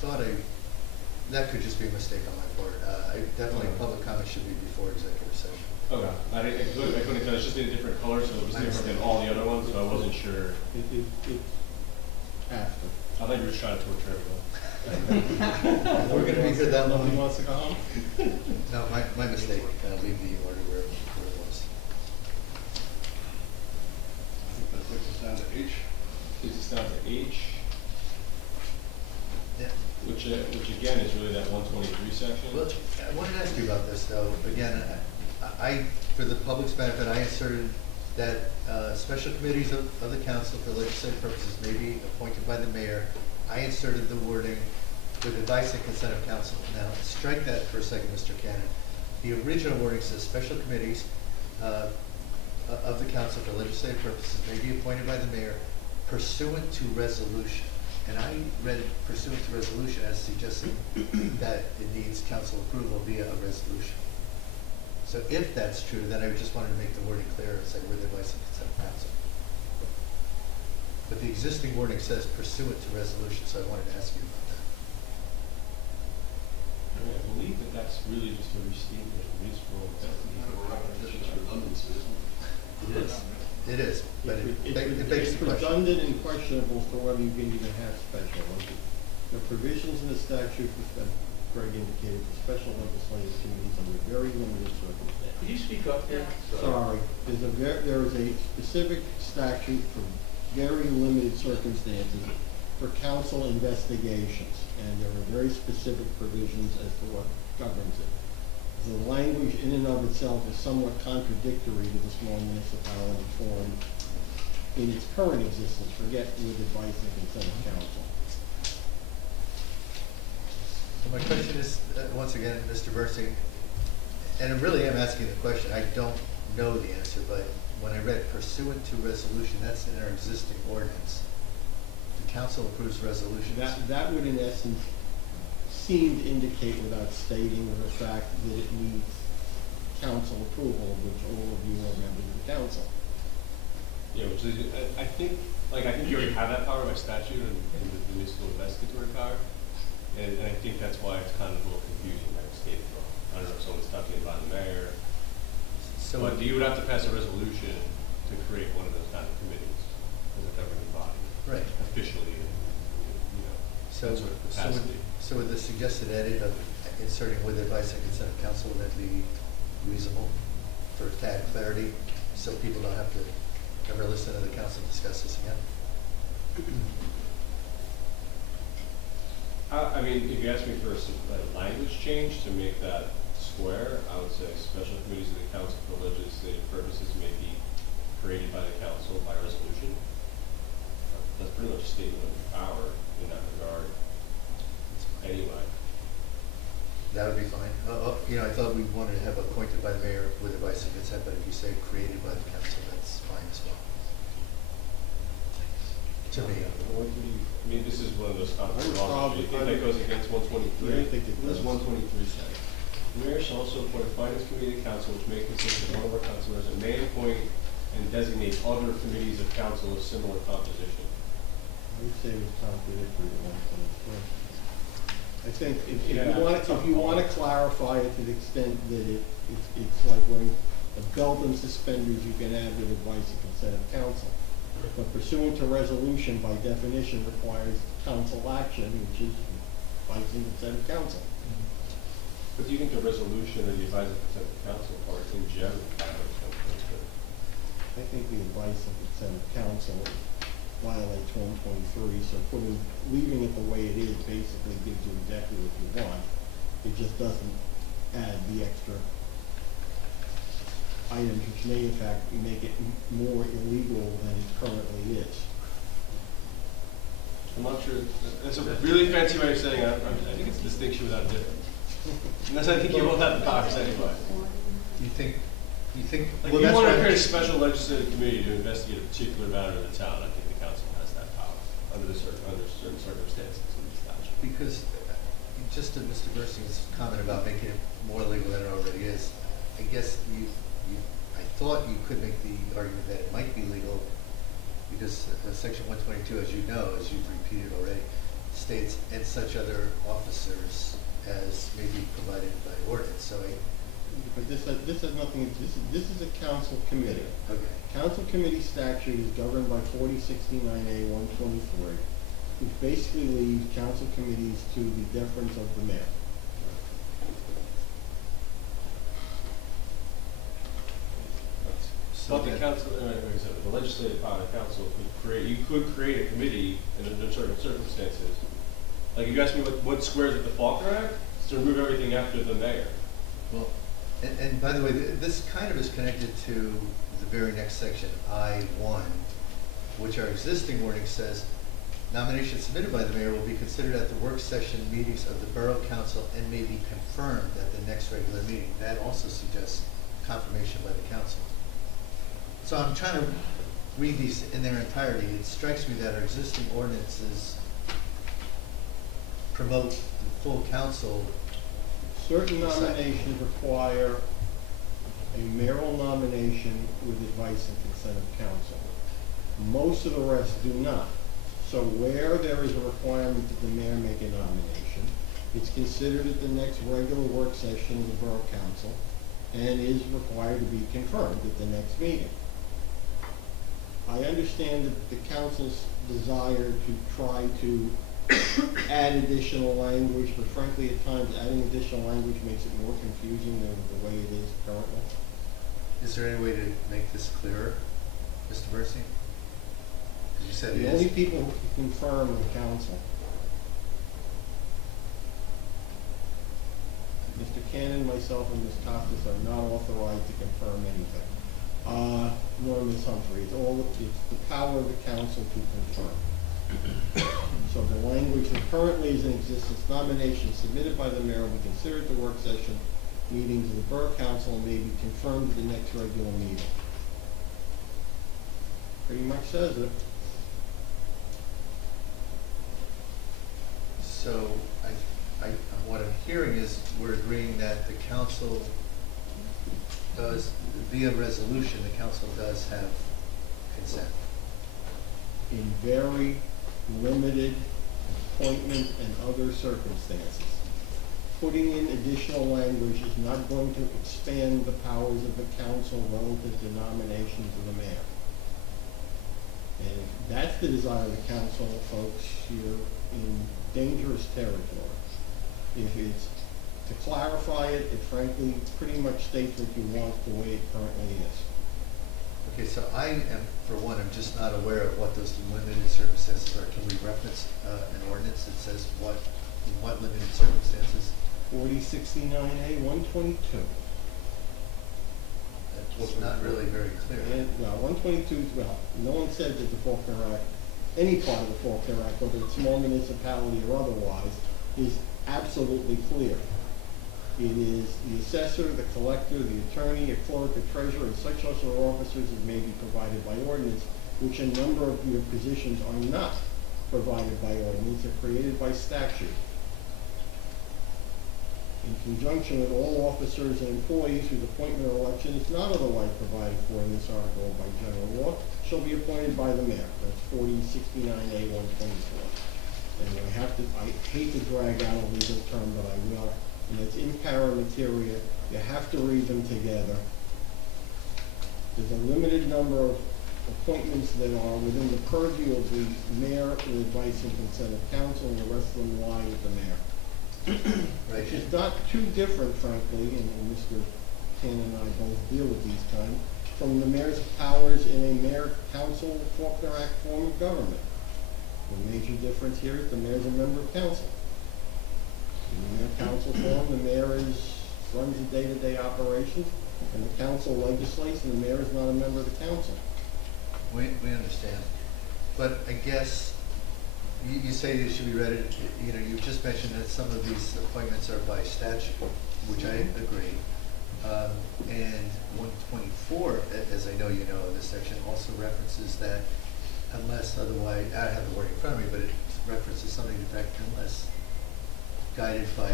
thought that could just be a mistake on my part. Definitely, public comment should be before executive session. Okay, I couldn't tell, it's just in a different color, so it was different than all the other ones, so I wasn't sure. It's after. I thought you were just trying to torture everyone. We're gonna be here that Nobody long. wants to go home? No, my mistake, leave the order where it was. I think that takes us down to H. Takes us down to H, Yeah. which again is really that 123 section. Well, I wanted to ask you about this, though. Again, for the public's benefit, I inserted that special committees of the council for legislative purposes may be appointed by the mayor. I inserted the wording with advice and consent of council. Now, strike that for a second, Mr. Cannon. The original wording says special committees of the council for legislative purposes may be appointed by the mayor pursuant to resolution. And I read pursuant to resolution as suggesting that it needs council approval via a resolution. So if that's true, then I just wanted to make the wording clear and say with advice and consent of council. But the existing wording says pursuant to resolution, so I wanted to ask you about that. I believe that that's really just a restatement of municipal. It is. It is, but it begs It's the question. redundant and questionable as to whether you can even have special. The provisions in the statute, as Greg indicated, for special legislative committees under very limited circumstances. Could you speak up here? Sorry, there is a specific statute for very limited circumstances for council investigations, and there are very specific provisions as to what governs it. The language in and of itself is somewhat contradictory to the small municipality form in its current existence, forget with advice and consent of council. So my question is, once again, Mr. Bernstein, and I really am asking the question, I don't know the answer, but when I read pursuant to resolution, that's in our existing ordinance. The council approves resolutions. That would in essence seem to indicate without stating the fact that it needs council approval, of which all of you are members of the council. Yeah, which is, I think you already have that power by statute and the municipal investigatory power. And I think that's why it's kind of a little confusing that it's stated wrong. I don't know if someone's talking about the mayor. So But you would have to pass a resolution to create one of those kind of committees as a governing body. Right. Officially, you know, So, that sort of capacity. so with the suggested edit of inserting with advice and consent of council, would that be reasonable for to add clarity, so people don't have to ever listen to the council discuss this again? I mean, if you ask me for a language change to make that square, I would say special committees of the council for legislative purposes may be created by the council by resolution. That's pretty much a statement of power in that regard, anyway. That would be fine. I thought we wanted to have appointed by the mayor with advice and consent, but if you say created by the council, that's fine as well. To me. I mean, this is one of those concepts, I would do you think that goes against 123? Yeah, I think it That's does. 123 says. The mayor shall also appoint a finance committee of council which may consist of one or more councilors and may appoint and designate other committees of council of similar composition. I would say it was contradictory to 124. I think if you Yeah, want tough if you call. want to clarify it to the extent that it's like wearing a belt and suspenders, you can add with advice and consent of council. But pursuant to resolution, by definition, requires council action, which is advice and consent of council. But do you think the resolution or the advice and consent of council part in general matters? I think the advice and consent of council violates 123, so leaving it the way it is basically gives you exactly what you want. It just doesn't add the extra items which may in fact make it more illegal than it currently is. I'm not sure. That's a really fancy way of saying it. I think it's distinction without a difference. Unless I think you both have the box anyway. You think, Like well, you that's want to right. create a special legislative committee to investigate a particular matter in the town, I think the council has that power under certain circumstances in the statute. Because, just to Mr. Gersing's comment about making it more legal than it already is, I guess I thought you could make the argument that it might be legal because section 122, as you know, as you've repeated already, states and such other officers as may be provided by ordinance. So But this has nothing, this is a council committee. okay. Council committee statute is governed by 4069A 123, which basically leaves council committees to the deference of the mayor. But the council, like I said, the legislative power of the council you could create a committee in certain circumstances. Like if you ask me what squares with the Faulkner Act, it's to remove everything after the mayor. Well, and by the way, this kind of is connected to the very next section, I-1, which our existing wording says, nominations submitted by the mayor will be considered at the work session meetings of the borough council and may be confirmed at the next regular meeting. That also suggests confirmation by the council. So I'm trying to read these in their entirety. It strikes me that our existing ordinances promote the full council. Certain nominations require a mayoral nomination with advice and consent of council. Most of the rest do not. So where there is a requirement that the mayor make a nomination, it's considered at the next regular work session of the borough council and is required to be confirmed at the next meeting. I understand that the council's desire to try to add additional language, but frankly, at times, adding additional language makes it more confusing than the way it is currently. Is there any way to make this clearer, Mr. Bernstein? Because you said it The is. only people who can confirm are the council. Mr. Cannon, myself, and Ms. Costas are not authorized to confirm anything. Nor Ms. Humphrey. It's the power of the council to confirm. So the language that currently is in existence, nominations submitted by the mayor will be considered at the work session meetings of the borough council and may be confirmed at the next regular meeting. Pretty much says it. So what I'm hearing is we're agreeing that the council does, via resolution, the council does have consent. In very limited appointment and other circumstances. Putting in additional language is not going to expand the powers of the council relative to nominations of the mayor. And if that's the desire of the council, folks, you're in dangerous territory. If it's to clarify it, it frankly pretty much states what you want the way it currently is. Okay, so I am, for one, I'm just not aware of what those limited circumstances are. Can we reference an ordinance that says in what limited circumstances? 4069A 122. That was not really very clear. And, well, 122 well, no one said that the Faulkner Act, any part of the Faulkner Act, whether it's small municipality or otherwise, is absolutely clear. It is the assessor, the collector, the attorney, a clerk, a treasurer, and such other officers as may be provided by ordinance, which a number of your positions are not provided by ordinance, are created by statute. in conjunction with all officers and employees whose appointment or election is not otherwise provided for in this article by general law, shall be appointed by the mayor. That's 4069A 124. And I hate to drag out a legal term, but I will, and it's in paramateria. You have to read them together. There's a limited number of appointments that are within the purview of the mayor, with advice and consent of council, and the rest of them lie with the mayor. Right. Which is not too different, frankly, and Mr. Ken and I both deal with these kind, from the mayor's powers in a mayor-council Faulkner Act form of government. The major difference here is the mayor's a member of council. In the mayor-council form, the mayor runs the day-to-day operations, and the council legislates, and the mayor is not a member of the council. We understand. But I guess, you say they should be read, you know, you just mentioned that some of these appointments are by statute, which I agree. And 124, as I know you know, this section also references that unless otherwise, I have the word in front of me, but it references something to the fact unless guided by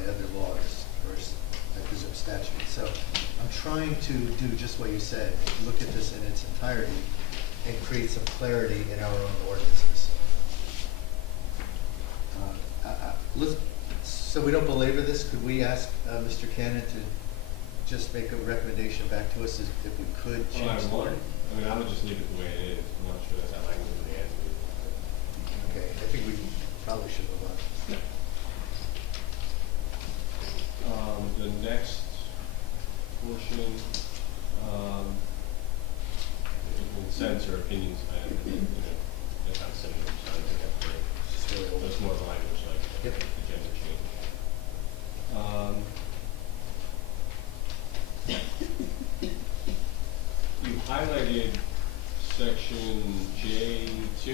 other laws or I presume statute. So I'm trying to do just what you said, look at this in its entirety and create some clarity in our own ordinances. So we don't belabor this, could we ask Mr. Cannon to just make a recommendation back to us if we could Well, change the word? I mean, I would just leave it the way it is. I'm not sure that's that language in the end. Okay, I think we probably should move on. The next portion, consents or opinions, you know, they're kind of similar, so I don't think that's great. Just really old. That's more of a language like Yep. agenda change. You highlighted section J2.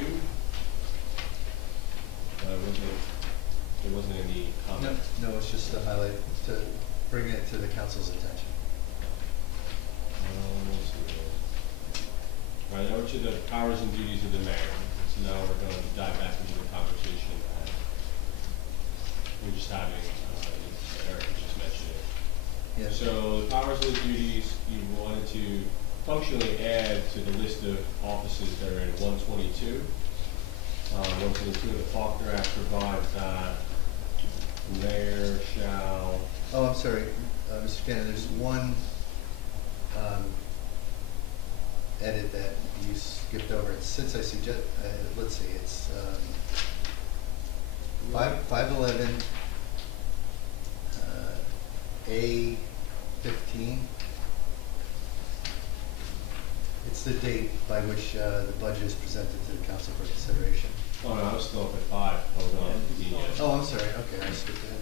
There wasn't any comment. No, it's just to highlight, to bring it to the council's attention. Let's see. All right, now we're to the powers and duties of the mayor. So now we're going to dive back into the conversation that we're just having. Eric was just mentioned it. Yeah. So the powers and the duties, you wanted to functionally add to the list of offices that are in 122. 122 of the Faulkner Act provides that the mayor shall. Oh, I'm sorry, Mr. Cannon, there's one edit that you skipped over. And since I suggest, let's see, it's 511 A15. It's the date by which the budget is presented to the council for consideration. Oh no, I was still up at 5. Hold on. Oh, I'm sorry, okay, I skipped that.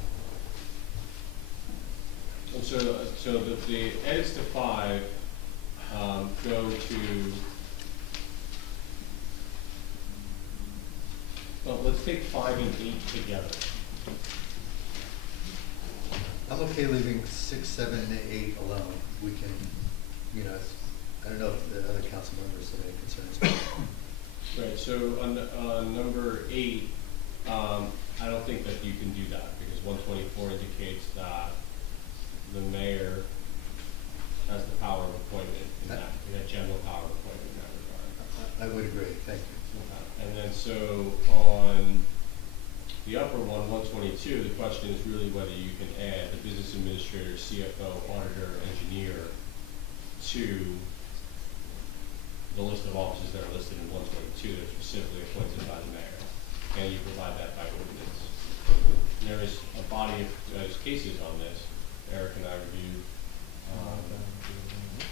And so the edits to 5 go to, well, let's take 5 and 8 together. I'm okay leaving 6, 7, and 8 alone. We can, you know, I don't know if the other council members have any concerns. Right, so on number 8, I don't think that you can do that because 124 indicates that the mayor has the power of appointment in that general power of appointment in that regard. I would agree, thank you. And then so on the upper one, 122, the question is really whether you can add the business administrator, CFO, auditor, engineer to the list of offices that are listed in 122 that are specifically appointed by the mayor. Can you provide that by ordinance? And there is a body of cases on this. Eric and I reviewed,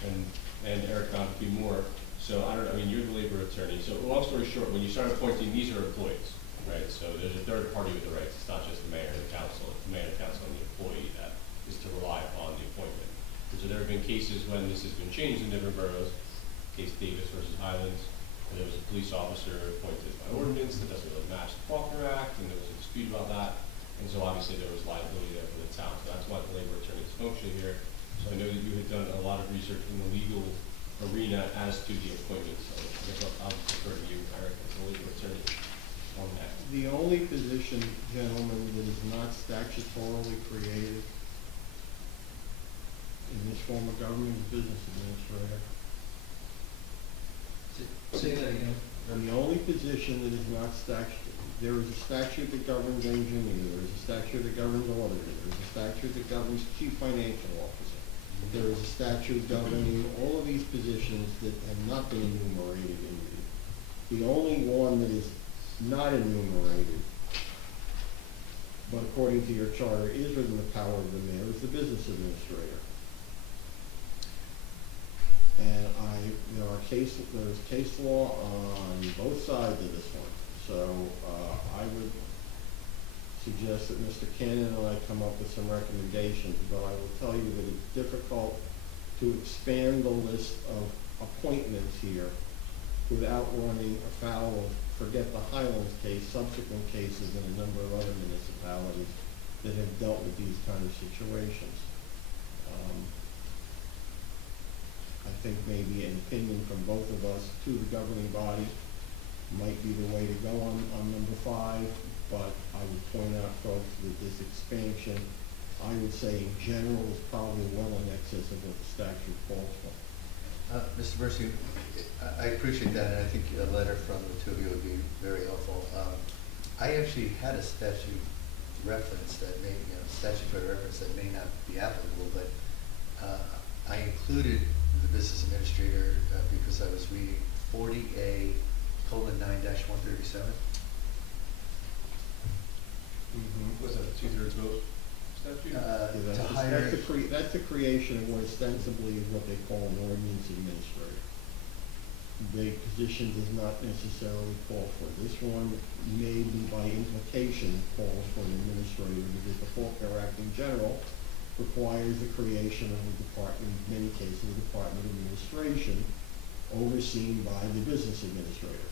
and Eric found a few more. So I mean, you're the labor attorney. So long story short, when you start appointing, these are employees, right? So there's a third party with the rights. It's not just the mayor and the council. It's the mayor, the council, and the employee that is to rely upon the appointment. And so there have been cases when this has been changed in different boroughs. Case Davis versus Highlands, where there was a police officer appointed by ordinance that doesn't really match the Faulkner Act, and there was a dispute about that. And so obviously there was liability there for the town. So that's why the labor attorney is functioning here. So I know that you had done a lot of research in the legal arena as to the appointment. So I guess I'll defer to you, Eric, as the labor attorney on that. The only position, gentlemen, that is not statutorily created in this form of government is business administrator. Say that again. And the only position that is not there is a statute that governs engineer, there is a statute that governs auditor, there is a statute that governs chief financial officer. There is a statute governing all of these positions that have not been enumerated in here. The only one that is not enumerated, but according to your charter is within the power of the mayor, is the business administrator. And there's case law on both sides of this one. So, I would suggest that Mr. Cannon and I come up with some recommendations, but I will tell you that it's difficult to expand the list of appointments here without running afoul of, forget the Highlands case, subsequent cases in a number of other municipalities that have dealt with these kind of situations. I think maybe an opinion from both of us to the governing body might be the way to go on number 5, but I would point out, folks, that this expansion, I would say in general, is probably well in excess of what the statute calls for. Mr. Bernstein, I appreciate that, and I think a letter from the two of you would be very helpful. I actually had a statute reference that may, statutory reference that may not be applicable, but I included the business administrator because I was reading 40A:9-137. What's that, 2/3 vote statute? To hire. That's the creation of what ostensibly is what they call an ordinance administrator. The position does not necessarily call for it. This one may be by implication calls for an administrator because the Faulkner Act in general requires the creation of a department, in many cases, a department of administration overseen by the business administrator.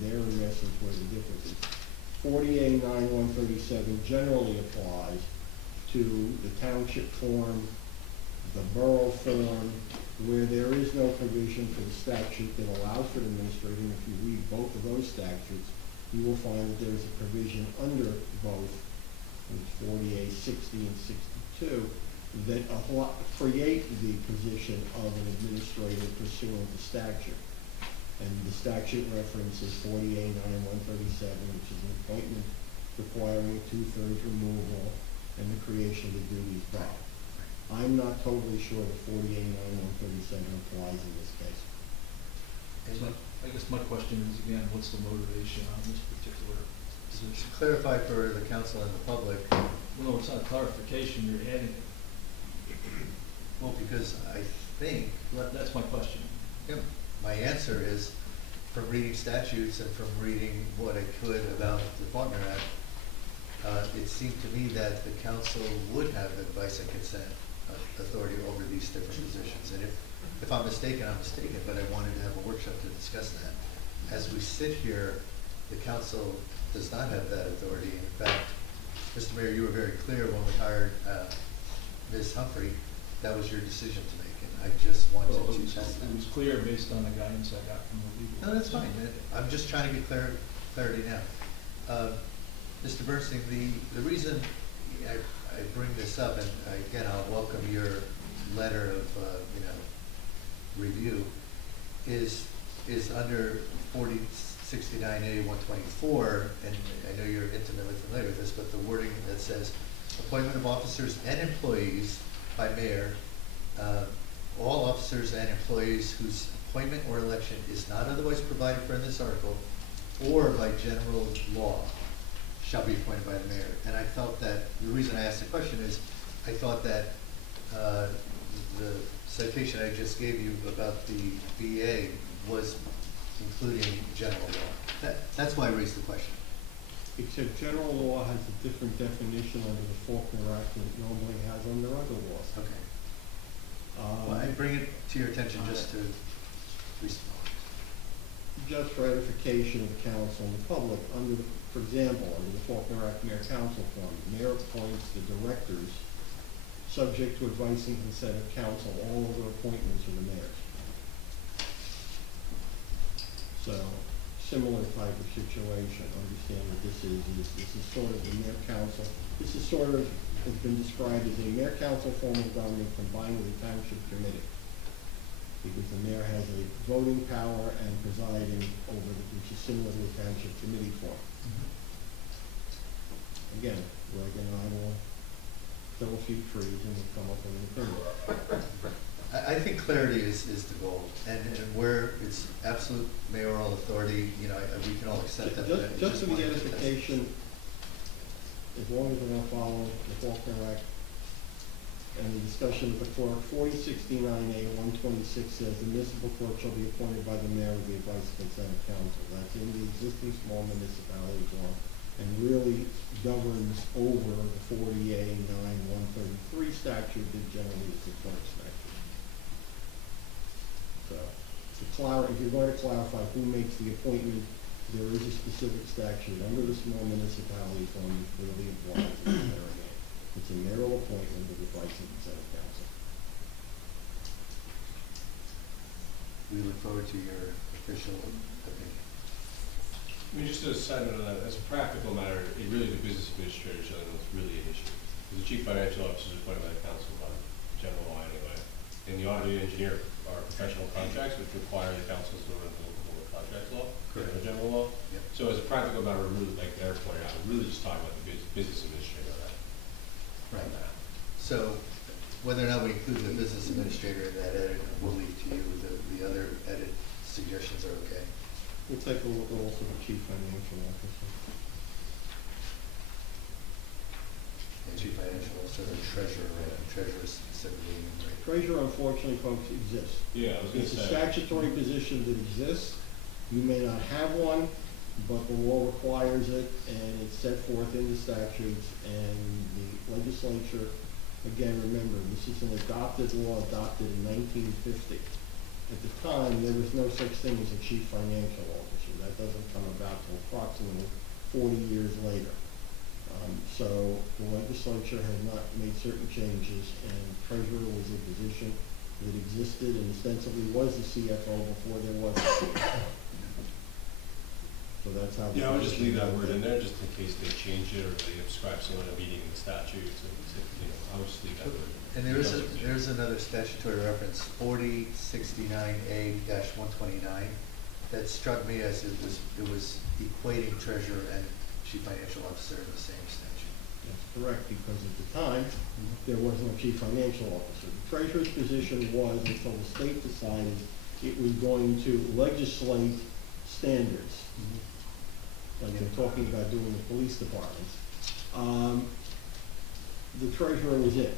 There, in essence, where the difference is. 40A:9-137 generally applies to the township form, the borough form, where there is no provision for the statute that allows for the administrator. And if you read both of those statutes, you will find that there is a provision under both, 40A:60 and 62, that create the position of an administrator pursuant to statute. And the statute references 40A:9-137, which is an appointment requiring a 2/3 removal and the creation of the duties by. I'm not totally sure that 40A:9-137 applies in this case. So I guess my question is, again, what's the motivation on this particular To position? clarify for the council and the public, Well, no, it's not clarification, you're adding it. well, because I think, That's my question. my answer is, from reading statutes and from reading what I could about the Faulkner Act, it seemed to me that the council would have advice and consent authority over these different positions. And if I'm mistaken, I'm mistaken, but I wanted to have a workshop to discuss that. As we sit here, the council does not have that authority. In fact, Mr. Mayor, you were very clear when we hired Ms. Humphrey, that was your decision to make, and I just wanted Well, to it test that. was clear based on the guidance I got from the legal. No, that's fine. I'm just trying to get clarity now. Mr. Bernstein, the reason I bring this up, and again, I'll welcome your letter of, review, is under 4069A:124, and I know you're intimately familiar with this, but the wording that says, appointment of officers and employees by mayor, all officers and employees whose appointment or election is not otherwise provided for in this article or by general law shall be appointed by the mayor. And I felt that, the reason I asked the question is, I thought that the citation I just gave you about the VA was including general law. That's why I raised the question. Except general law has a different definition under the Faulkner Act than it normally has under other laws. Okay. Well, I bring it to your attention just to respond. Just for edification of the council and the public, for example, under the Faulkner Act Mayor Council form, the mayor appoints the directors subject to advice and consent of council. All other appointments are the mayor's. So similar type of situation. Understand that this is sort of the mayor council. This is sort of, has been described as a mayor council form of government combined with a township committee. Because the mayor has a voting power and presiding over, which is similar to a township committee form. Again, Greg and I will fill a few trees and we'll come up with an opinion. I think clarity is the goal, and where it's absolute mayoral authority, you know, we can all accept that. but I Just for the wanted to- edification, as long as we're not following the Faulkner Act and the discussion with the clerk, 4069A 126 says the municipal clerk shall be appointed by the mayor with the advice and consent of council. That's in the existing small municipality law and really governs over the 40A 9133 statute that generally is the clerk's statute. So, if you're going to clarify who makes the appointment, there is a specific statute under the small municipalities law that clearly applies to the mayor again. It's a mayoral appointment with advice and consent of council. We look forward to your official opinion. I mean, just a side note on that, as a practical matter, it really, the business administrator is really an issue. The chief financial officer is appointed by the council by general law anyway. And the auditor and engineer are professional contracts, which require the councils to run the local contract law, Correct. the general law. Yep. So as a practical matter, we're really, like Eric pointed out, we're really just talking about the business administrator, right? Right. So whether or not we include the business administrator in that edit, we'll leave to you. The other edit suggestions are okay. We'll take a look also at the chief financial officer. And chief financial officer, the treasurer, right? Treasurer specifically, right? Treasurer, unfortunately, folks, exists. Yeah, I was gonna It's a say. statutory position that exists. You may not have one, but the law requires it, and it's set forth in the statutes, and the legislature, again, remember, this is an adopted law, adopted in 1950. At the time, there was no such thing as a chief financial officer. That doesn't come about till approximately 40 years later. So the legislature has not made certain changes, and treasurer was a position that existed and ostensibly was the CFO before there was a CFO. So that's how. Yeah, I would just leave that word in there, just in case they change it or they ascribe someone a meeting in the statutes, and, you know, I would just leave that word. And there's another statutory reference, 4069A-129, that struck me as it was equating treasurer and chief financial officer in the same statute. That's correct, because at the time, there was no chief financial officer. The treasurer's position was, until the state decided it was going to legislate standards, like they're talking about doing the police departments. The treasurer was it.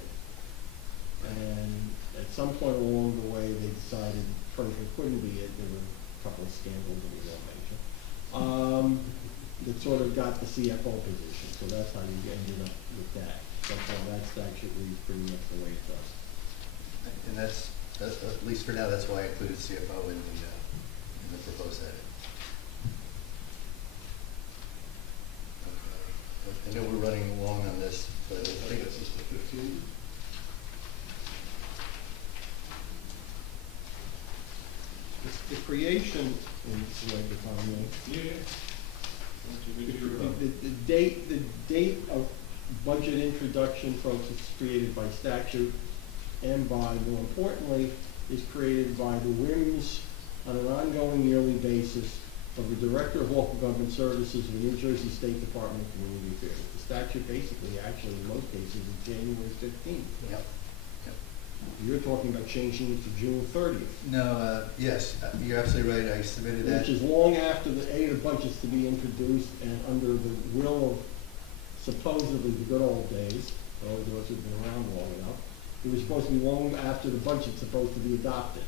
And at some point along the way, they decided treasurer couldn't be it. There were a couple of scandals that we won't mention. That sort of got the CFO position, so that's how you ended up with that. That's how that statute reads pretty much the way it does. And that's at least for now, that's why I included CFO in the proposed edit. Okay. I know we're running long on this, but I think This is the 15. The creation, if I may, Yeah. the date of budget introduction, folks, is created by statute and by, more importantly, is created by the whims on an ongoing yearly basis of the Director of Local Government Services of the New Jersey State Department of Community Affairs. The statute basically, actually, in most cases, is January 15th. Yep. You're talking about changing it to June 30th. No, yes, you're absolutely right. I submitted that. Which is long after the budgets to be introduced and under the will of supposedly the good old days, those of us who've been around long enough. It was supposed to be long after the budget's supposed to be adopted.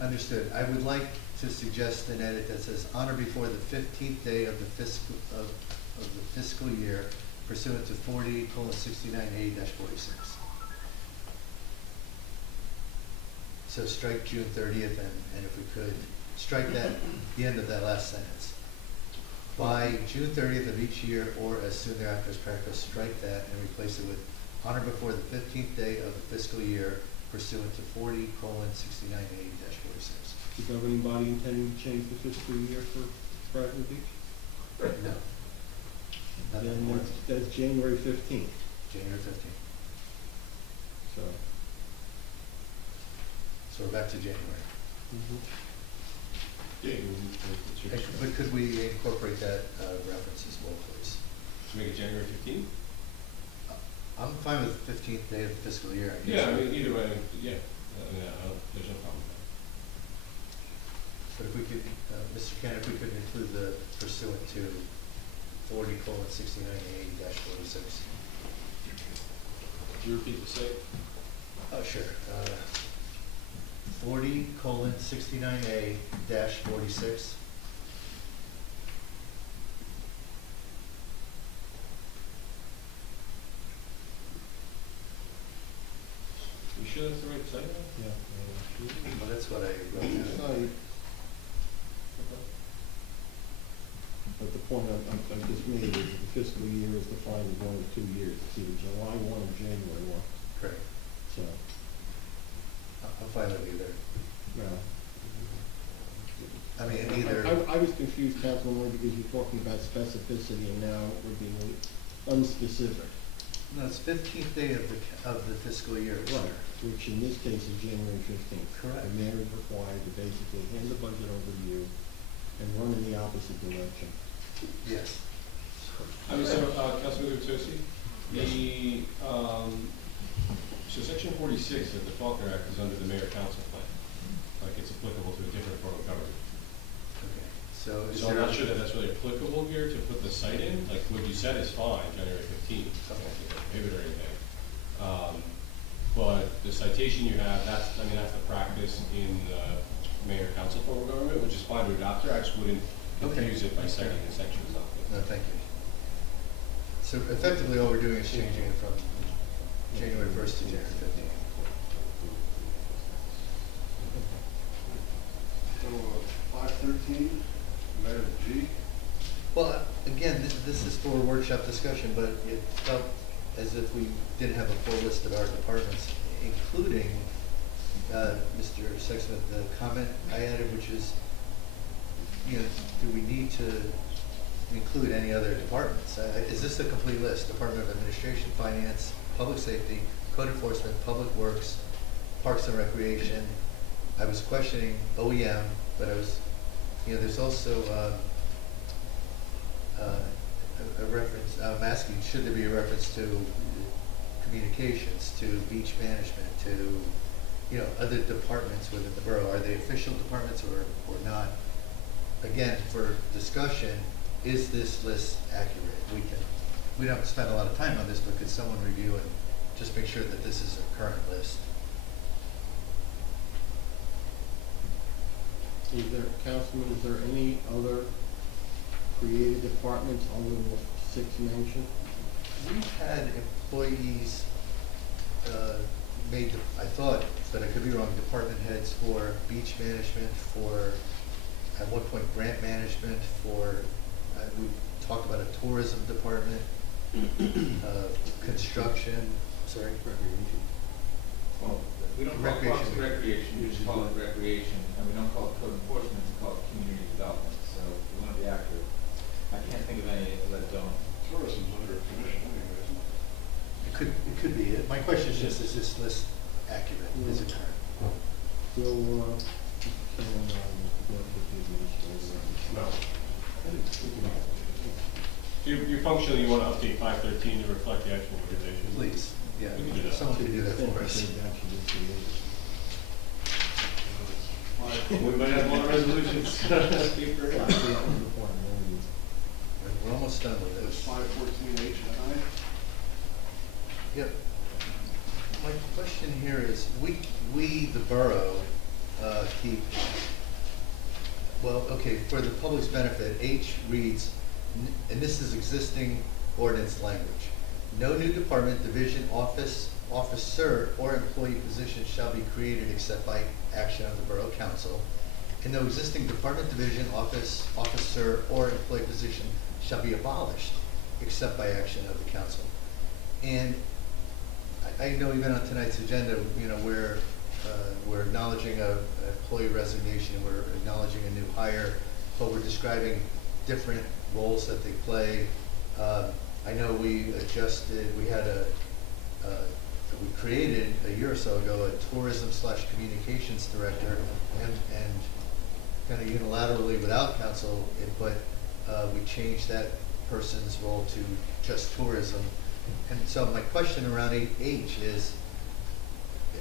Understood. I would like to suggest an edit that says honor before the 15th day of the fiscal year pursuant to 40:69A-46. So strike June 30th, and if we could, strike that, the end of that last sentence. By June 30th of each year, or as soon thereafter as practical, strike that and replace it with honor before the 15th day of the fiscal year pursuant to 40:69A-46. The governing body intending to change the fiscal year for Brighton Beach? No. Nothing Then more. that's January 15th, January 15th. so. So we're back to January. Yeah, it's your- But could we incorporate that reference as well, please? Should we make it January 15th? I'm fine with 15th day of the fiscal year. I guess. Yeah, I mean, either way, yeah, there's no problem with But if we could, Mr. Cannon, if we could include the pursuant to 40:69A-46. that. Could you repeat the site? Oh, sure. 40:69A-46. You sure that's the right site? Yeah. Well, that's what I wrote down. Site, but the point I just made is that the fiscal year is defined as one of 2 years. It's either July 1 or January 1, Correct. so, I'm fine with either. no. I mean, either. I was confused, Councilman, Lloyd, because you're talking about specificity and now we're being unspecific. No, it's 15th day of the fiscal year, sir. Right, which in this case is January 15th. Correct. The mayor is required to basically hand the budget over to you and run in the opposite direction. Yes. I mean, so, Councilman Gutierrez, so section 46 of the Faulkner Act is under the mayor-council plan. Like, it's applicable to a different form of government. Okay. So is So I'm there? not sure that that's really applicable here to put the site in, like, what you said is fine, January 15th, I don't think it's prohibited or anything. But the citation you have, that's the practice in the mayor-council form of government, which is fine to adopt here, I just wouldn't confuse it by citing the sections of it. No, thank you. So effectively, all we're doing is changing it from January 1st to January 15th. So, 513, letter G. Well, again, this is for a workshop discussion, but it felt as if we didn't have a full list of our departments, including, Mr. Sexsmith, the comment I added, which is, do we need to include any other departments? Is this a complete list? Department of Administration, Finance, Public Safety, Code Enforcement, Public Works, Parks and Recreation. I was questioning OEM, but I was, there's also, a reference, I'm asking, should there be a reference to communications, to beach management, to, other departments within the borough? Are they official departments or not? Again, for discussion, is this list accurate? We don't have to spend a lot of time on this, but could someone review and just make sure that this is a current list? Councilman, is there any other created departments other than the 6 mentioned? We've had employees, I thought, but I could be wrong, department heads for beach management, for, at one point, grant management, for, we talked about a tourism department, construction, sorry? Well, we don't call it Parks and Recreation, we just call it recreation, and we don't call it code enforcement, we call it community development, so we want to be accurate. I can't think of any that don't. Tourism's under a commission anyway, isn't it? It could be. My question is just, is this list accurate? Is it current? Will, someone, work with the administrator? No. You're functionally, you want to update 513 to reflect the actual organization? Please, yeah, We can do that. someone could do that for us. We might have more resolutions. Paper. We're almost done with It's this. 514H and I. Yep. My question here is, we, the borough, keep, well, okay, for the public's benefit, H reads, and this is existing ordinance language. No new department, division, office, officer, or employee position shall be created except by action of the borough council. And no existing department, division, office, officer, or employee position shall be abolished except by action of the council. And I know even on tonight's agenda, we're acknowledging a employee resignation, we're acknowledging a new hire, but we're describing different roles that they play. I know we adjusted, we had we created a year or so ago a tourism/communications director, and kind of unilaterally without council input, we changed that person's role to just tourism. And so my question around H is,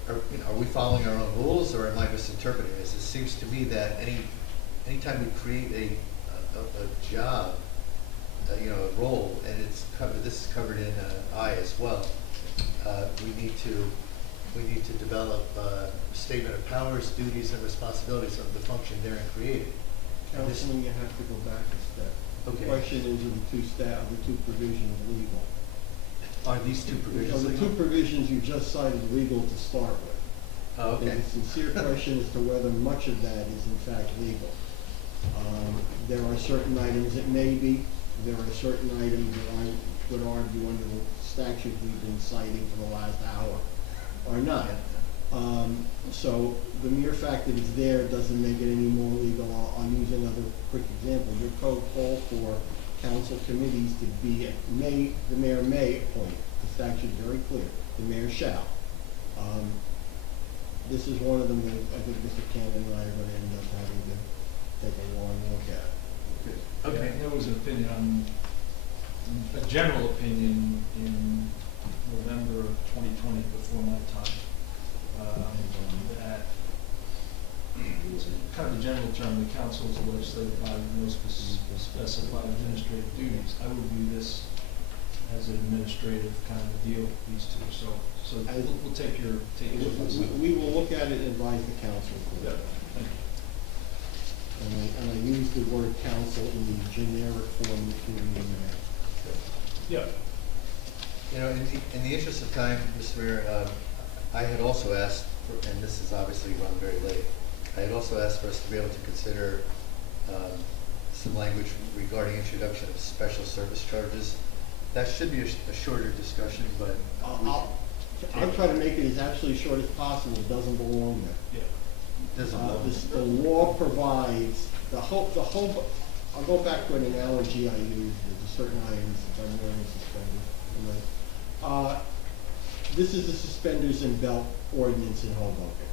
are we following our own rules, or am I misinterpreting this? It seems to me that anytime we create a job, a role, and it's covered, this is covered in I as well, we need to develop a statement of powers, duties, and responsibilities of the function therein created. Councilman, you have to go back a step. Okay. The question is, are the two provisions legal? Are these two provisions The legal? two provisions you just cited legal to start with. Oh, okay. There's a sincere question as to whether much of that is in fact legal. There are certain items that may be, there are certain items that I would argue under the statute we've been citing for the last hour are not. So the mere fact that it's there doesn't make it any more legal. I'll use another quick example. Your code calls for council committees to be, the mayor may appoint. The statute's very clear. The mayor shall. This is one of them that I think Mr. Cannon and I are going to end up having to take a long look at. Okay. There was an opinion a general opinion in November of 2020, before my time, that it's kind of a general term, the council is a legislative body with no specified administrative duties. I would view this as an administrative kind of deal, these two. So we'll take your advice. We will look at it and advise the council. Yeah, thank you. And I use the word council in the generic form, including the mayor. Yeah. In the interest of time, Mr. Mayor, I had also asked, and this is obviously run very late, I had also asked for us to be able to consider some language regarding introduction of special service charges. That should be a shorter discussion, but I'll try to make it as absolutely short as possible. It doesn't belong there. Yeah. The law provides, I'll go back to an analogy I used, there's certain items that I'm wearing suspenders. This is the suspenders and belt ordinance in Hoboken.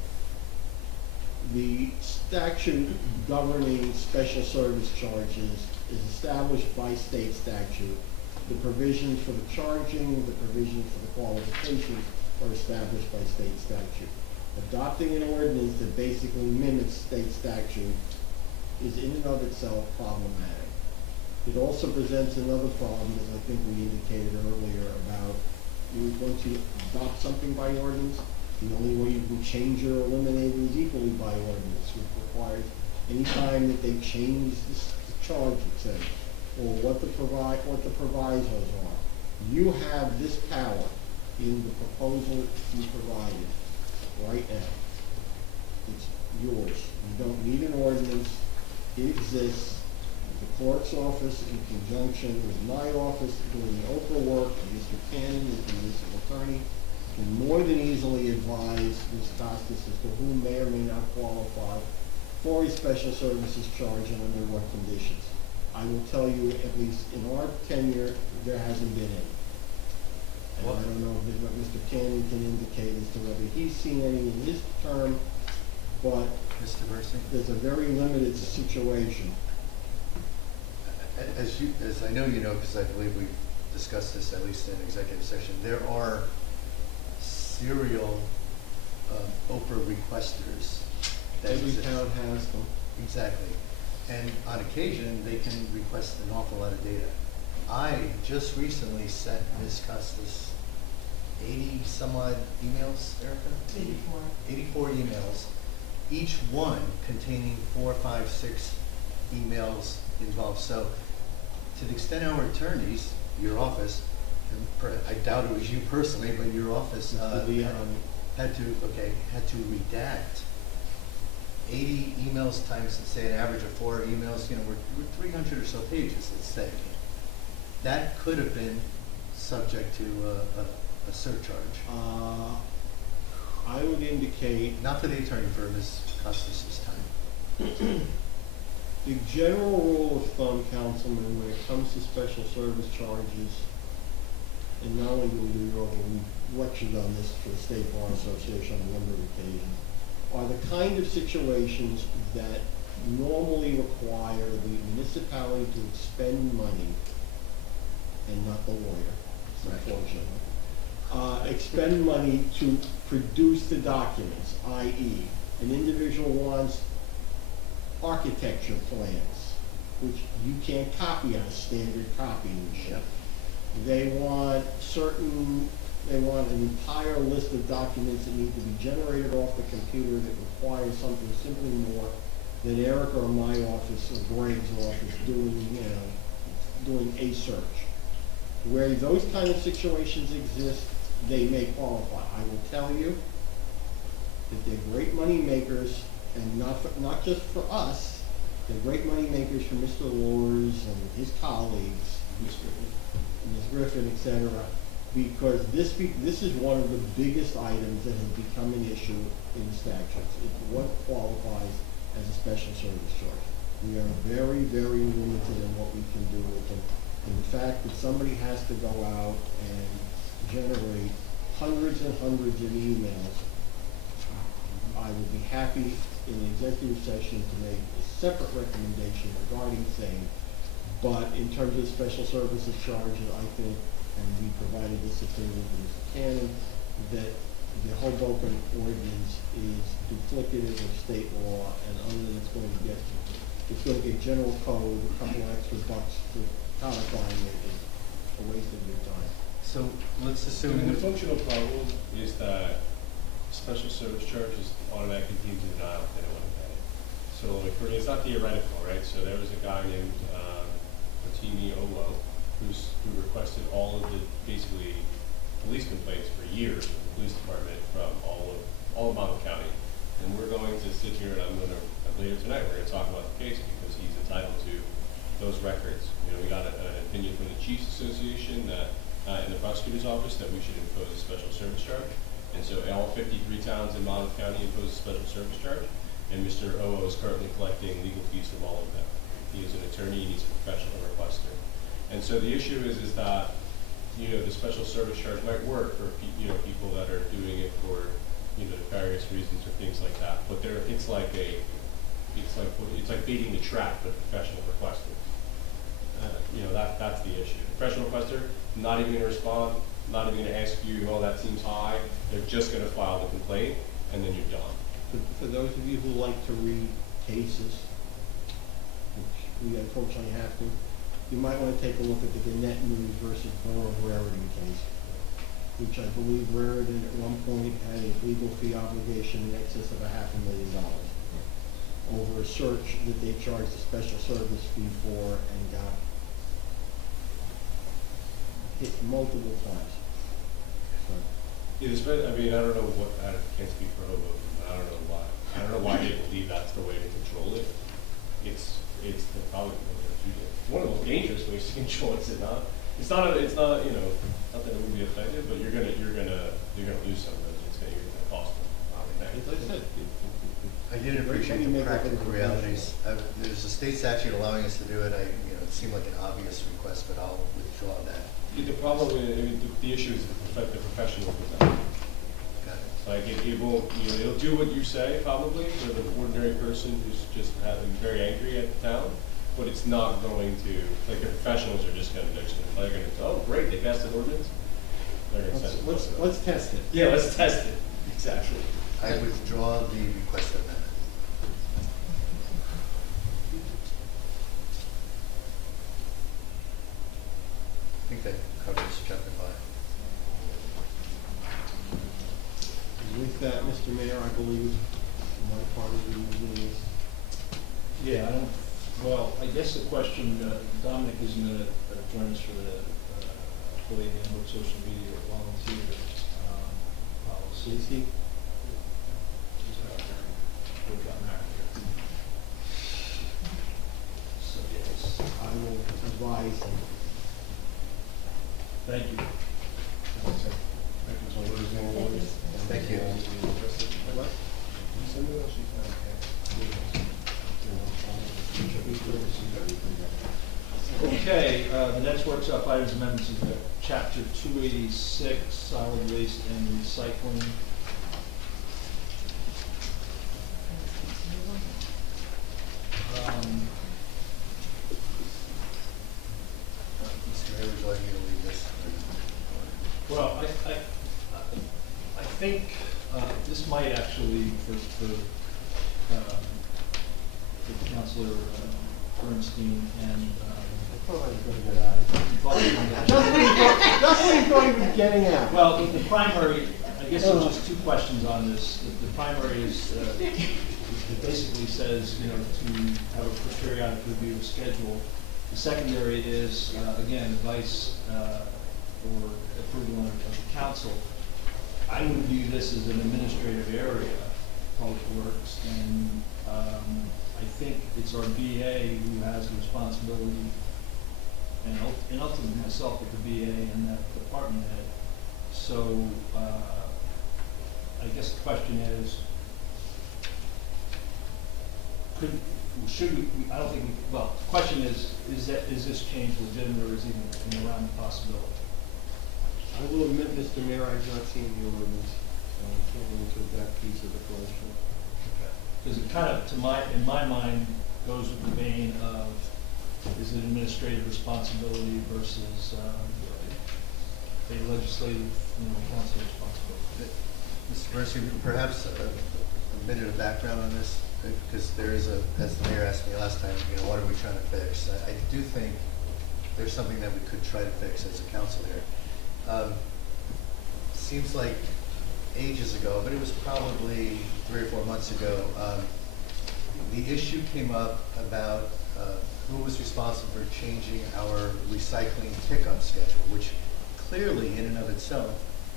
The statute governing special service charges is established by state statute. The provisions for the charging, the provisions for the qualifications are established by state statute. Adopting an ordinance that basically mimics state statute is in and of itself problematic. It also presents another problem, as I think we indicated earlier, about once you adopt something by ordinance, the only way you can change or eliminate it is equally by ordinance, which requires any time that they change the charge, it says, or what the provisos are. You have this power in the proposal you provided right now. It's yours. You don't need an ordinance. It exists. The clerk's office, in conjunction with my office, doing the Oprah work, and Mr. Cannon, the municipal attorney, can more than easily advise Ms. Costas as to who may or may not qualify for a special services charge and under what conditions. I will tell you, at least in our tenure, there hasn't been any. And I don't know what Mr. Cannon can indicate as to whether he's seen any in his term, but Mr. Mercy? there's a very limited situation. As I know you know, because I believe we've discussed this at least in executive session, there are serial Oprah requesters. Every town has them. Exactly. And on occasion, they can request an awful lot of data. I just recently sent Ms. Costas 80 some odd emails, Erica? 84 emails, each one containing 4, 5, 6 emails involved. So to the extent our attorneys, your office, and I doubt it was you personally, but your office had to redact 80 emails times, say, an average of 4 emails, we're 300 or so pages, let's say. That could have been subject to a surcharge. I would indicate, Not for the attorney, for Ms. Costas' time. The general rule of thumb, Councilman, when it comes to special service charges, and not only do we do it, but we've lectured on this for the State Bar Association on a number of occasions, are the kind of situations that normally require the municipality to expend money and not the lawyer, unfortunately. Expend money to produce the documents, i.e. an individual wants architecture plans, which you can't copy on a standard copying machine. They want an entire list of documents that need to be generated off the computer that requires something simply more than Eric or my office or Greg's office doing a search. Where those kind of situations exist, they may qualify. I will tell you that they're great money makers, and not just for us, they're great money makers for Mr. Loers and his colleagues, Ms. Griffin, et cetera, because this is one of the biggest items that has become an issue in the statutes. It's what qualifies as a special service charge. We are very, very limited in what we can do with them. And the fact that somebody has to go out and generate hundreds and hundreds of emails, I would be happy in the executive session to make a separate recommendation regarding same. But in terms of special services charges, I think, and we provided this opinion to Mr. Cannon, that the Hoboken ordinance is duplicative of state law, and other than it's going to get general code, a couple of extra bucks to codifying it is a waste of your time. So let's I assume. mean, the functional problem is that special service charge is automatically deemed to denial if they don't want to pay. So like, it's not theoretical, right? So there was a guy named Fatimi Owo who requested all of the basically police complaints for years from the police department from all of Monmouth County. And we're going to sit here, and later tonight we're going to talk about the case because he's entitled to those records. You know, we got an opinion from the Chiefs Association that in the prosecutor's office that we should impose a special service charge. And so all 53 towns in Monmouth County impose a special service charge, and Mr. Owo is currently collecting legal fees from all of them. He is an attorney, and he's a professional requester. And so the issue is that, you know, the special service charge might work for, people that are doing it for, nefarious reasons or things like that. But it's like baiting the trap for professional requesters. That's the issue. Professional requester, not even going to respond, not even going to ask you, oh, that seems high. They're just going to file the complaint, and then you're done. For those of you who like to read cases, which we unfortunately have to, you might want to take a look at the Gannett News versus Borough of Raritan case, which I believe Raritan at one point had a legal fee obligation in excess of $500,000 over a search that they charged a special service fee for and got hit multiple times. Yeah, I don't know I can't speak for Hoboken, but I don't know why. I don't know why they believe that's the way to control it. It's probably one of the most dangerous ways to control it. It's not, not that it would be effective, but you're gonna lose some of those. It's gonna cost them. As I said, I didn't appreciate the practical realities. There's a state statute allowing us to do it. It seemed like an obvious request, but I'll withdraw that. The problem with the issue is the professional development. Got it. Like it won't, it'll do what you say probably for the ordinary person who's just very angry at the town, but it's not going to, like the professionals are just gonna, oh great, they passed an ordinance. They're gonna send it. Let's test it. Yeah, let's test it. Exactly. I withdraw the request amendment. I think that covers chapter 5. With that, Mr. Mayor, I believe my part of the meeting is. Yeah, I guess the question, Dominic isn't going to join us for the employee handbook, social media, or volunteer policy. Is he? We've got Matt here. So, yes. I will advise him. Thank you. Thank you. What? Okay, the next workshop items amendments is chapter 286, solid waste and recycling. Mr. Mayor, would you like me to lead this? Well, I think this might actually, for Councilor Bernstein and I thought I was gonna get out. That's what he thought he was getting at. well, the primary, I guess there's just two questions on this. The primary is, it basically says, you know, to have a periodic review of schedule. The secondary is, again, advice or approval of the council. I would view this as an administrative area, Public Works, and I think it's our BA who has the responsibility, and ultimately myself with the BA and that department head. So I guess the question is, should we, I don't think, well, the question is this change legitimate or is it even around the possibility? I will admit, Mr. Mayor, I've not seen the ordinance, so I can't answer that piece of the question. Because it kind of, in my mind, goes with the vein of, is it administrative responsibility versus a legislative, council responsibility? Mr. Bernstein, perhaps a minute of background on this, because there is as the mayor asked me last time, what are we trying to fix? I do think there's something that we could try to fix as a council here. Seems like ages ago, but it was probably 3 or 4 months ago, the issue came up about who was responsible for changing our recycling pickup schedule, which clearly in and of itself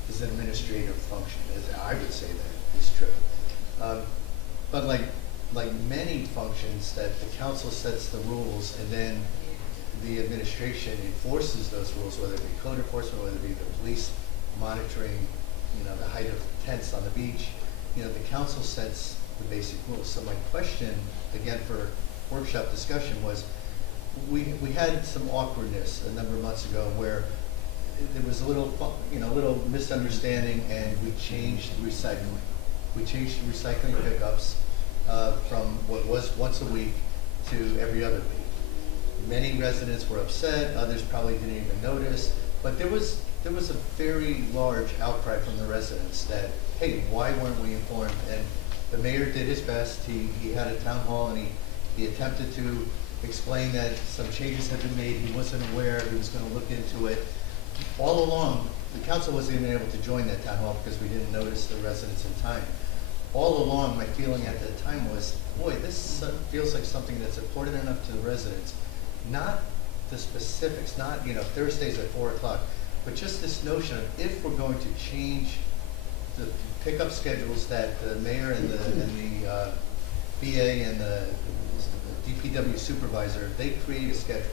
is an administrative function, as I would say that is true. But like many functions that the council sets the rules and then the administration enforces those rules, whether it be code enforcement, whether it be the police monitoring, the height of tents on the beach, the council sets the basic rules. So my question, again, for workshop discussion was, we had some awkwardness a number of months ago where there was a little misunderstanding, and we changed recycling. We changed the recycling pickups from what was once a week to every other week. Many residents were upset, others probably didn't even notice, but there was a very large outcry from the residents that, hey, why weren't we informed? And the mayor did his best. He had a town hall, and he attempted to explain that some changes had been made. He wasn't aware. He was going to look into it. All along, the council wasn't even able to join that town hall because we didn't notice the residents in time. All along, my feeling at that time was, boy, this feels like something that's important enough to the residents. Not the specifics, not Thursdays at 4 o'clock, but just this notion of, if we're going to change the pickup schedules that the mayor and the BA and the DPW supervisor, they create a schedule.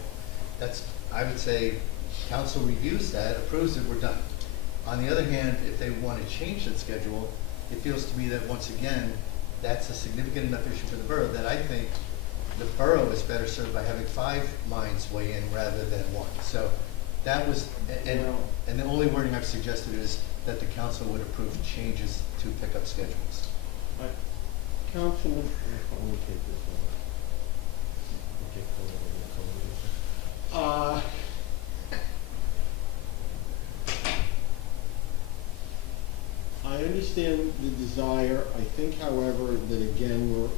That's, I would say, council reviews that, approves it, we're done. On the other hand, if they want to change that schedule, it feels to me that once again, that's a significant enough issue for the borough that I think the borough is better served by having 5 minds weigh in rather than 1. So that was, and the only wording I've suggested is that the council would approve changes to pickup schedules. Councilman, let me take this one. I understand the desire. I think, however, that again, we're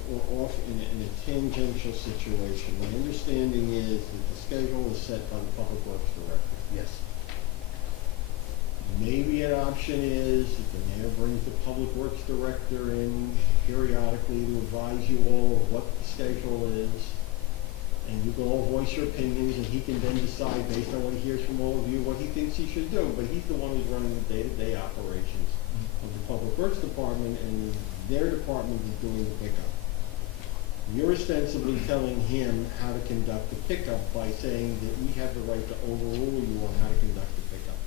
off in a tangential situation. My understanding is that the schedule is set by the Public Works Director. Yes. Maybe an option is that the mayor brings the Public Works Director in periodically to advise you all of what the schedule is, and you can all voice your opinions, and he can then decide based on what he hears from all of you what he thinks he should do. But he's the one who's running the day-to-day operations of the Public Works Department, and their department is doing the pickup. You're ostensibly telling him how to conduct the pickup by saying that we have the right to overrule you on how to conduct the pickup.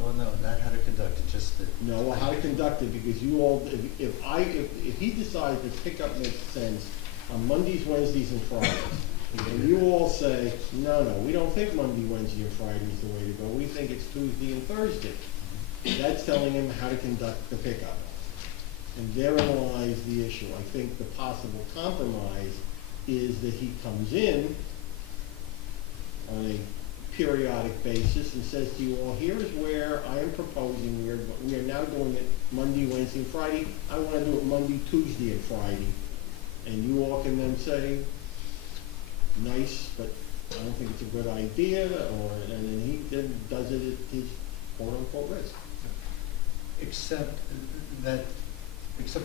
Oh, no, not how to conduct it, just that. No, well, how to conduct it, because you all, if he decides that pickup makes sense on Mondays, Wednesdays, and Fridays, And you all say, no, we don't think Monday, Wednesday, and Friday is the way to go, we think it's Tuesday and Thursday. That's telling him how to conduct the pickup. And therein lies the issue. I think the possible compromise is that he comes in on a periodic basis and says to you all, here's where I am proposing, we are now doing it Monday, Wednesday, and Friday. I want to do it Monday, Tuesday, and Friday. And you all can then say, nice, but I don't think it's a good idea, and then he then does it at his quote-unquote risk. Except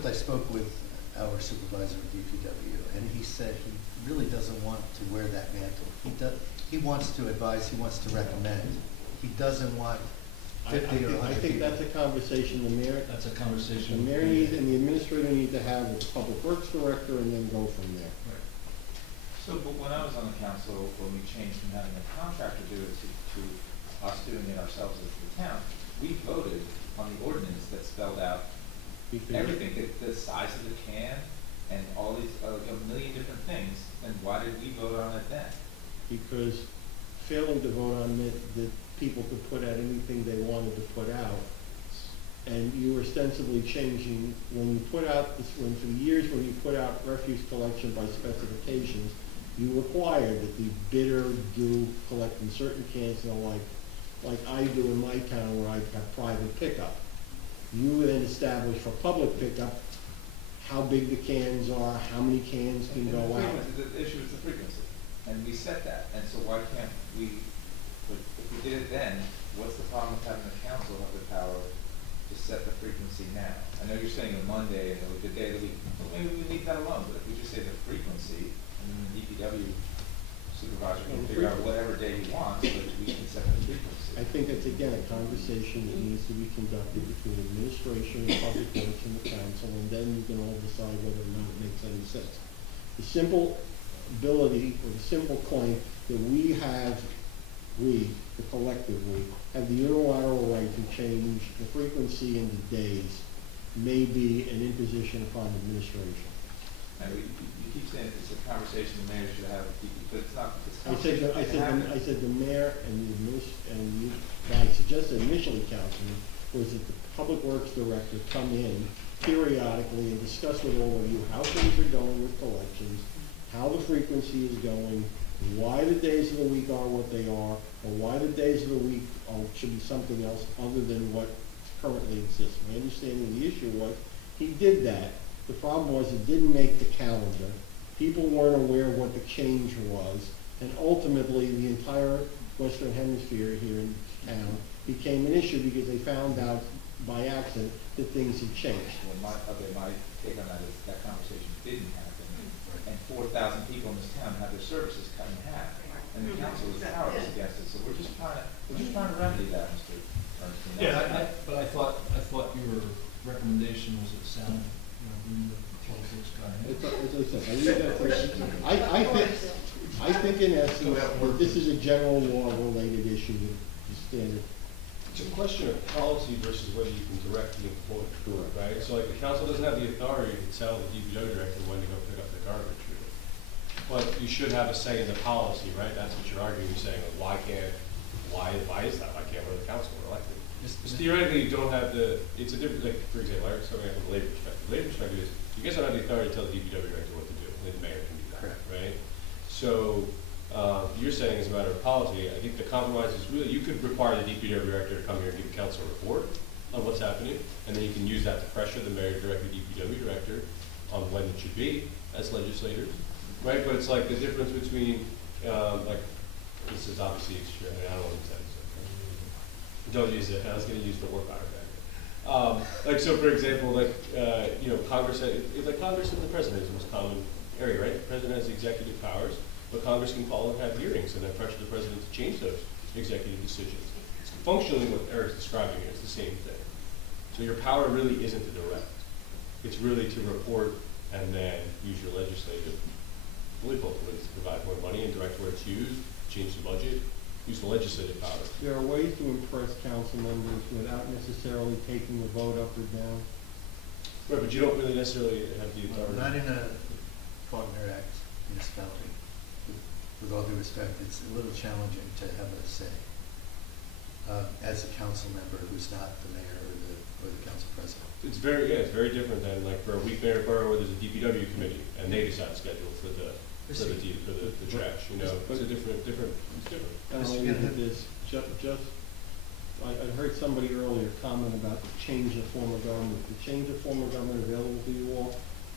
I spoke with our supervisor at DPW, and he said he really doesn't want to wear that mantle. He wants to advise, he wants to recommend. He doesn't want 50 or 100 I think people. that's a conversation the mayor, That's a conversation. the mayor needs, and the administrator need to have with the public works director, and then go from there. Right. So, but when I was on the council, when we changed from having a contractor do it to us doing it ourselves as the town, we voted on the ordinance that spelled out everything, the size of the can and all these, a million different things. And why did we vote on it then? Because failing to vote on it, that people could put out anything they wanted to put out. And you were ostensibly changing, when you put out, when for the years when you put out refuse collection by specifications, you required that the bidder do collect in certain cans, like I do in my town where I've got private pickup. You then establish for public pickup how big the cans are, how many cans can go out. The issue is the frequency, and we set that, and so why can't we, if we did it then, what's the problem with having the council have the power to set the frequency now? I know you're saying a Monday and the day of the week, but maybe we leave that alone, but if we just say the frequency, and then the DPW supervisor can figure out whatever day he wants, but we can set the frequency. I think it's again a conversation that needs to be conducted between administration and public works and the council, and then you can all decide whether or not it makes any sense. The simple ability, or the simple claim that we, the collective we, have the unilateral right to change the frequency and the days may be an imposition upon administration. And you keep saying it's a conversation the mayor should have with people, but it's not, it's a I conversation. said the mayor I suggested initially, Councilman, was that the public works director come in periodically and discuss with all of you how things are going with collections, how the frequency is going, why the days of the week are what they are, or why the days of the week should be something else other than what currently exists. My understanding of the issue was, he did that. The problem was it didn't make the calendar. People weren't aware of what the change was, and ultimately the entire Western Hemisphere here in town became an issue because they found out by accident that things had changed. Well, my take on that is that conversation didn't happen, and 4,000 people in this town had their services cut in half, and the council was powerless against it. So we're just trying to remedy that, Mr. Ernst. Yeah, but I thought your recommendation was a sound, bring the politics guy in. As I said, I leave that for, I think in essence, that this is a general law related issue that is standard. It's a question of policy versus whether you can direct the employee, right? So like the council doesn't have the authority to tell the DPW director when to go pick up the garbage. But you should have a say in the policy, right? That's what you're arguing. You're saying, why is that? Why can't we the council we're elected? Because theoretically, you don't have it's a different, like, for example, Eric's coming up with a labor perspective. Labor perspective is, you guys don't have the authority to tell the DPW director what to do. Only the mayor can do that, Correct. right? So, you're saying as a matter of policy, I think the compromise is really, you could require the DPW director to come here and give council a report on what's happening, and then you can use that to pressure the mayor director, DPW director on when it should be as legislators, right? But it's like the difference between, like, this is obviously extreme, I don't know what to say. Don't use it. I was going to use the word back. Like, so for example, like, Congress, like Congress and the president is the most common area, right? The president has executive powers, but Congress can call and have hearings and then pressure the president to change those executive decisions. It's functionally what Eric's describing here. It's the same thing. So your power really isn't to direct. It's really to report and then use your legislative political to provide more money and direct where it's used, change the budget, use the legislative power. There are ways to impress council members without necessarily taking the vote up or down. Right, but you don't really necessarily have the authority. Not in a Faulkner Act municipality. with all due respect, it's a little challenging to have a say as a council member who's not the mayor or the council president. It's very, yeah, it's very different than like for a weak mayor borough where there's a DPW committee and they decide schedule for the trash, you know, it's a different, it's different. And I'll leave it at this, I heard somebody earlier comment about the change of form of government. The change of form of government available to you all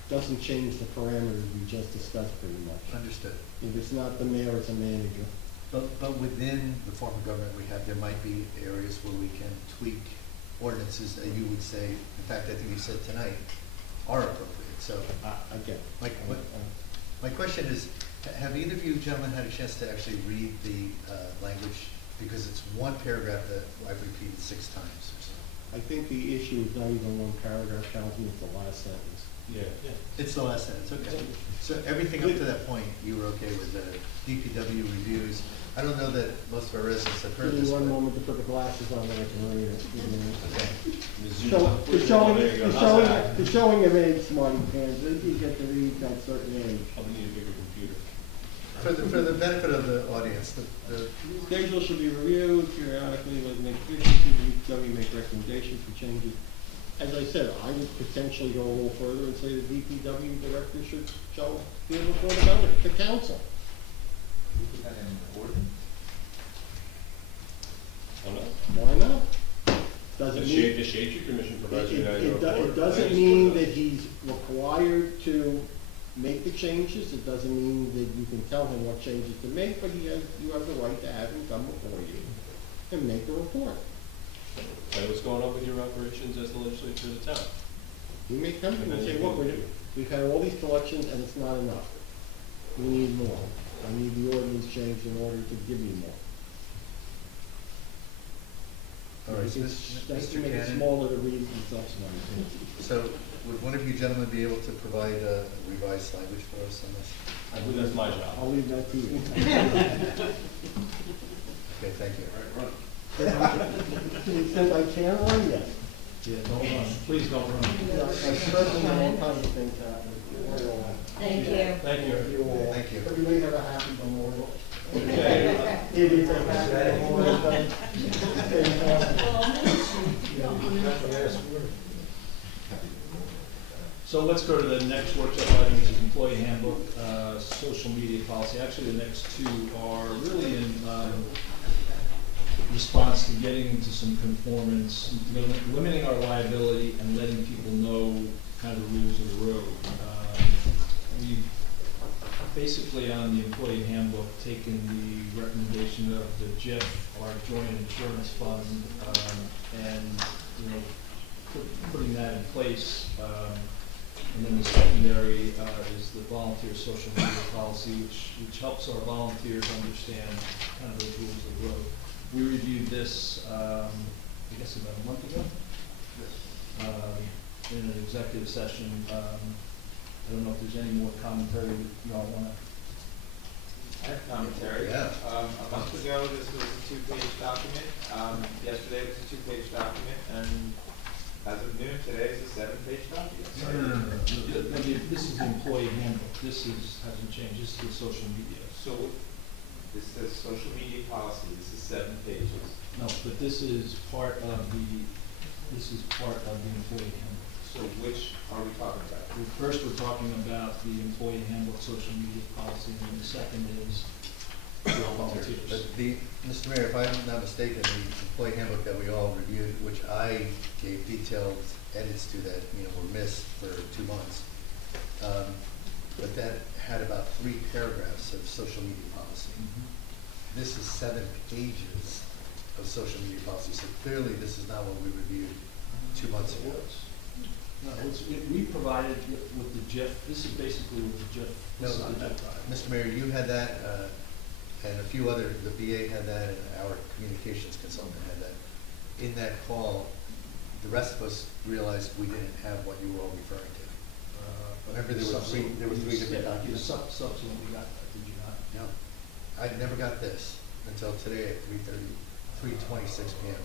doesn't change the parameters we just discussed pretty much. Understood. If it's not the mayor, it's a manager. But within the form of government we have, there might be areas where we can tweak ordinances that you would say, in fact, I think you said tonight, are appropriate, so. I get it. My question is, have either of you gentlemen had a chance to actually read the language? Because it's one paragraph that I've repeated 6 times or so. I think the issue is not even one paragraph, Councilman, it's the last sentence. Yeah. It's the last sentence, okay. So everything up to that point, you were okay with the DPW reviews. I don't know that most of our residents have heard Give this. me one but- moment to put the glasses on and I can read it. Okay. The showing of age, smarty pants, you get to read at a certain age. Probably need a bigger computer. For the benefit of the audience, the Schedule should be reviewed periodically, like make DPW make recommendations for changes. As I said, I would potentially go a little further and say the DPW director should show, be able to report about the council. We put that in ordinance? Oh, no? Why not? Doesn't The mean, shade tree commission provides you it an annual report. doesn't mean that he's required to make the changes. It doesn't mean that you can tell him what changes to make, but you have the right to have him come before you and make a report. Tell you what's going on with your operations as the legislature of the town. You may come to And him and then say, you look, can- we've had all these collections and it's not enough. We need more. I need the ordinance changed in order to give you more. all right, so That's to Mr. make it Cannon, smaller to read and such. so would one of you gentlemen be able to provide revised language for us on this? I believe that's my job. I'll leave that to you. Okay, thank you. Since I can't run yet. Yeah, don't run, please don't run. Yeah, I certainly know all kinds of things happen. Thank you. Thank you. Thank you. Everybody have a happy memorial. Okay. It is a happy memorial. So let's go to the next workshop item, which is employee handbook, social media policy. Actually, the next 2 are really in response to getting into some conformance, limiting our liability and letting people know kind of the rules of the road. We basically on the employee handbook taken the recommendation of the JIF, our joint insurance fund, and putting that in place. And then the secondary is the volunteer social media policy, which helps our volunteers understand kind of those rules of the road. We reviewed this, I guess about a month ago, in an executive session. I don't know if there's any more commentary you all want to. I have commentary. Yeah. A month ago, this was a 2-page document. Yesterday, it was a 2-page document, and as of noon, today is a 7-page document. This is the employee handbook. This hasn't changed. This is the social media. So, this says social media policy, this is 7 pages. No, but this is part of the employee handbook. So which are we talking about? First, we're talking about the employee handbook social media policy, and then the second is volunteers. But Mr. Mayor, if I'm not mistaken, the employee handbook that we all reviewed, which I gave detailed edits to that, were missed for 2 months. But that had about 3 paragraphs of social media policy. This is 7 pages of social media policy, so clearly this is not what we reviewed 2 months ago. No, we provided with the JIF, this is basically with the JIF. No, This is the JIF document. Mr. Mayor, you had that, and a few other, the VA had that, and our communications consultant had that. In that call, the rest of us realized we didn't have what you were all referring to. Remember, there were 3 different documents? Subsequently got that, did you not? No, I never got this until today at 3:26 p.m.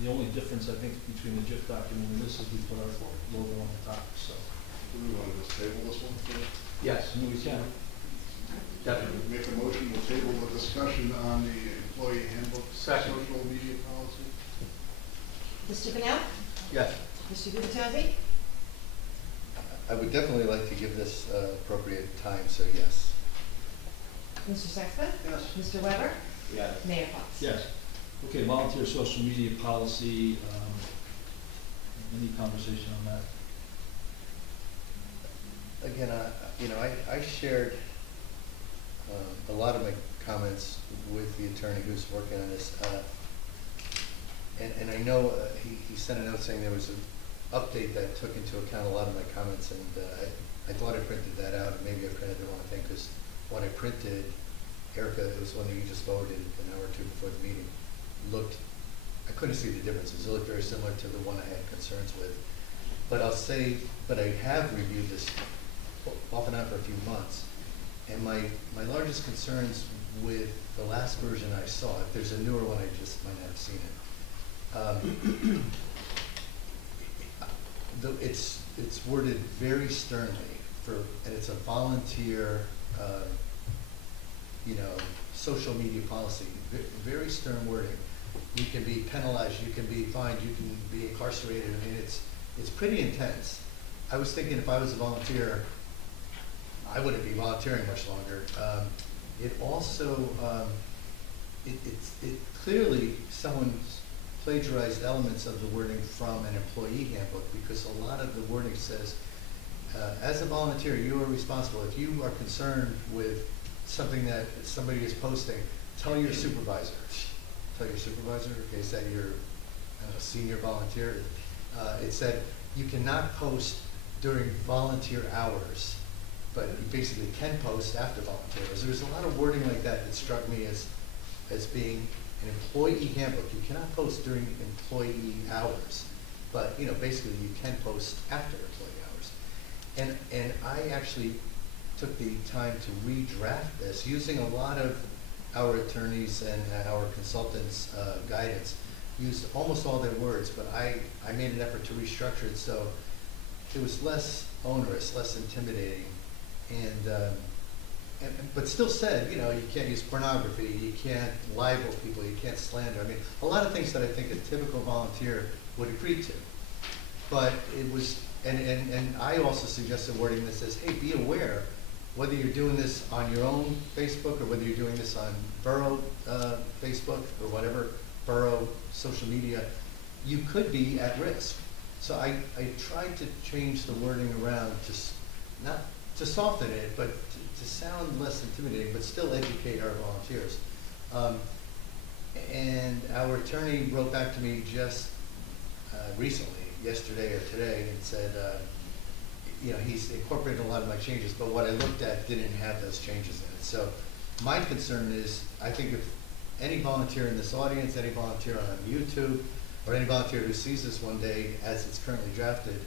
The only difference, I think, between the JIF document and this is we put our logo on the top, so. Do we want to just table this one? Yes. We can. Definitely. Make a motion to table the discussion on the employee handbook, Second. social media policy. Mr. Bennett? Yes. Mr. Gubatose? I would definitely like to give this appropriate time, so yes. Mr. Sexton? Yes. Mr. Weber? Yes. Mayor Fox? Yes. Okay, volunteer social media policy, any conversation on that? Again, I shared a lot of my comments with the attorney who's working on this. And I know he sent a note saying there was an update that took into account a lot of my comments, and I thought I printed that out, and maybe I printed the wrong thing, because when I printed, Erica, it was one that you just voted an hour or two before the meeting, I couldn't see the differences. It looked very similar to the one I had concerns with. But I'll say, but I have reviewed this off and on for a few months, and my largest concerns with the last version I saw, if there's a newer one, I just might not have seen it. It's worded very sternly and it's a volunteer, social media policy, very stern wording. You can be penalized, you can be fined, you can be incarcerated. I mean, it's pretty intense. I was thinking if I was a volunteer, I wouldn't be volunteering much longer. It also, it clearly someone's plagiarized elements of the wording from an employee handbook, because a lot of the wording says, as a volunteer, you are responsible. If you are concerned with something that somebody is posting, tell your supervisor. Tell your supervisor, okay, is that your senior volunteer? It said you cannot post during volunteer hours, but you basically can post after volunteer hours. There's a lot of wording like that that struck me as being an employee handbook. You cannot post during employee hours, but basically you can post after employee hours. And I actually took the time to redraft this using a lot of our attorneys and our consultants' guidance. Used almost all their words, but I made an effort to restructure it so it was less onerous, less intimidating, but still said, you can't use pornography, you can't libel people, you can't slander. I mean, a lot of things that I think a typical volunteer would agree to. But it was, and I also suggested wording that says, hey, be aware, whether you're doing this on your own Facebook or whether you're doing this on borough Facebook or whatever, borough social media, you could be at risk. So I tried to change the wording around not to soften it, but to sound less intimidating, but still educate our volunteers. And our attorney wrote back to me just recently, yesterday or today, and said, he's incorporated a lot of my changes, but what I looked at didn't have those changes in it. So my concern is, I think if any volunteer in this audience, any volunteer on YouTube, or any volunteer who sees this one day as it's currently drafted,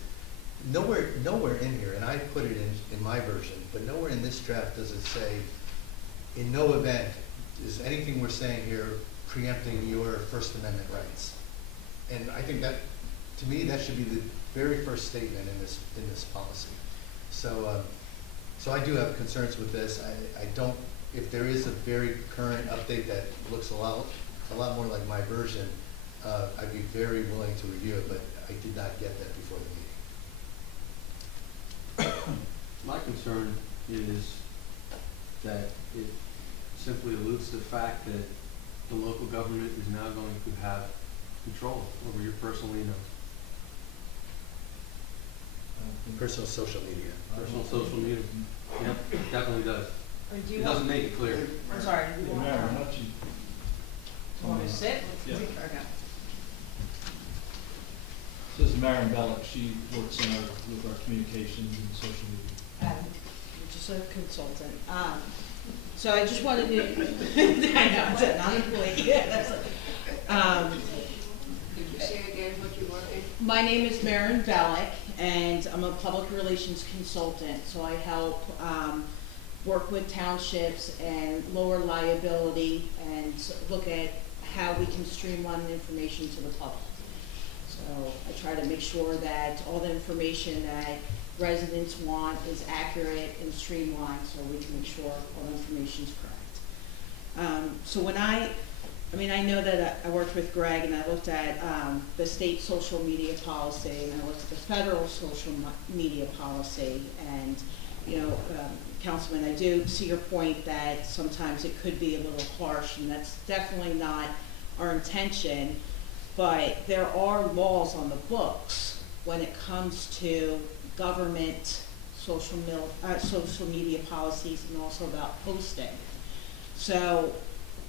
nowhere in here, and I put it in my version, but nowhere in this draft does it say, in no event is anything we're saying here preempting your First Amendment rights. And I think that, to me, that should be the very first statement in this policy. So I do have concerns with this. I don't, if there is a very current update that looks a lot more like my version, I'd be very willing to review it, but I did not get that before the meeting. My concern is that it simply alludes to the fact that the local government is now going to have control over your personal emails. Personal social media. Personal social media. Yep, it definitely does. Do you It doesn't make it clear. I'm sorry. Hey, Mayor, why don't you? You want me to sit? Yeah. Okay. This is Maren Bellick. She works with our communications and social media. Just a consultant. So I just wanted to, I know, it's an unemployed, yeah, that's Could you say again what you work in? my name is Maren Bellick, and I'm a public relations consultant, so I help work with townships and lower liability and look at how we can streamline information to the public. So I try to make sure that all the information that residents want is accurate and streamlined, so we can make sure all the information is correct. So when I know that I worked with Greg and I looked at the state social media policy and I looked at the federal social media policy, and Councilman, I do see your point that sometimes it could be a little harsh, and that's definitely not our intention, but there are laws on the books when it comes to government social media policies and also about posting. So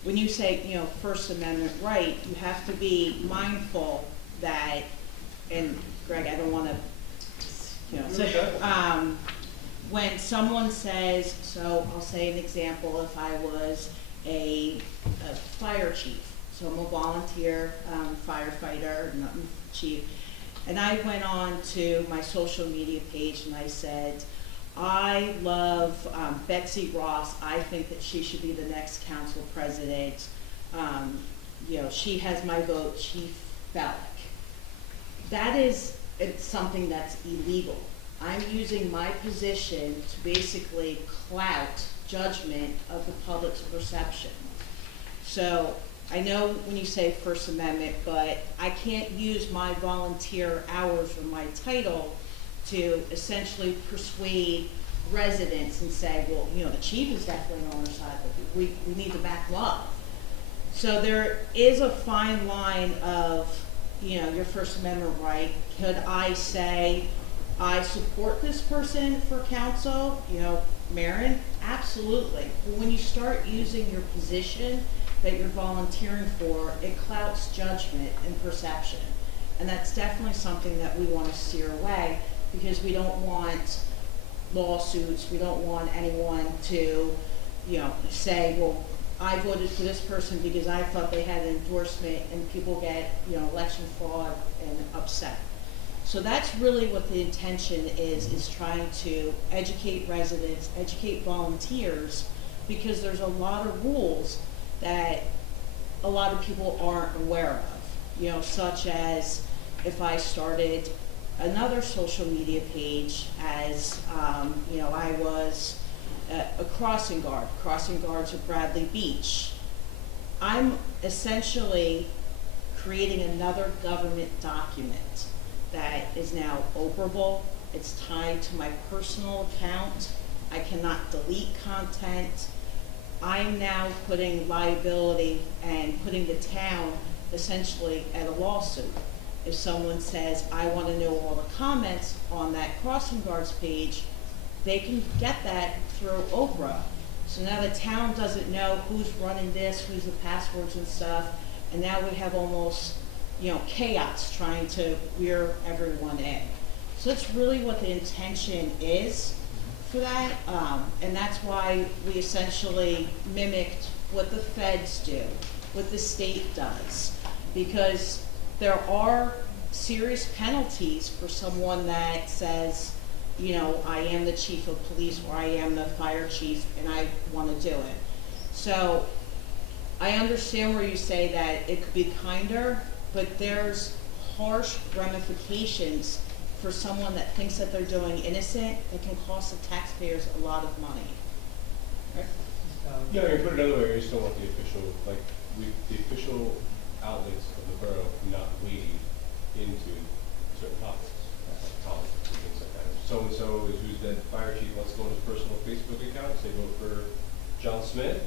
when you say, First Amendment right, you have to be mindful that, and Greg, I don't want to, when someone says, so I'll say an example, if I was a fire chief, so I'm a volunteer firefighter, not chief, and I went on to my social media page and I said, I love Betsy Ross. I think that she should be the next council president. She has my vote, Chief Bellick. That is something that's illegal. I'm using my position to basically clout judgment of the public's perception. So I know when you say First Amendment, but I can't use my volunteer hours or my title to essentially persuade residents and say, well, the chief is definitely on our side, but we need to back them up. So there is a fine line of, your First Amendment right. Could I say, I support this person for council, Marin? Absolutely. But when you start using your position that you're volunteering for, it clouts judgment and perception. And that's definitely something that we want to steer away, because we don't want lawsuits, we don't want anyone to, say, well, I voted for this person because I thought they had an endorsement, and people get, election fraud and upset. So that's really what the intention is trying to educate residents, educate volunteers, because there's a lot of rules that a lot of people aren't aware of, such as if I started another social media page as, I was a crossing guard. Crossing guards at Bradley Beach. I'm essentially creating another government document that is now operable. It's tied to my personal account. I cannot delete content. I'm now putting liability and putting the town essentially at a lawsuit. If someone says, I want to know all the comments on that crossing guards page, they can get that through Oprah. So now the town doesn't know who's running this, who's the passwords and stuff, and now we have almost, chaos trying to rear everyone in. So that's really what the intention is for that, and that's why we essentially mimicked what the feds do, what the state does, because there are serious penalties for someone that says, I am the chief of police or I am the fire chief and I want to do it. So I understand where you say that it could be kinder, but there's harsh ramifications for someone that thinks that they're doing innocent that can cost the taxpayers a lot of money. Right? Yeah, you put it another way, you still want the official outlets of the borough not wading into certain topics, like politics and things like that. So-and-so is who's the fire chief, wants to go on his personal Facebook account, say vote for John Smith,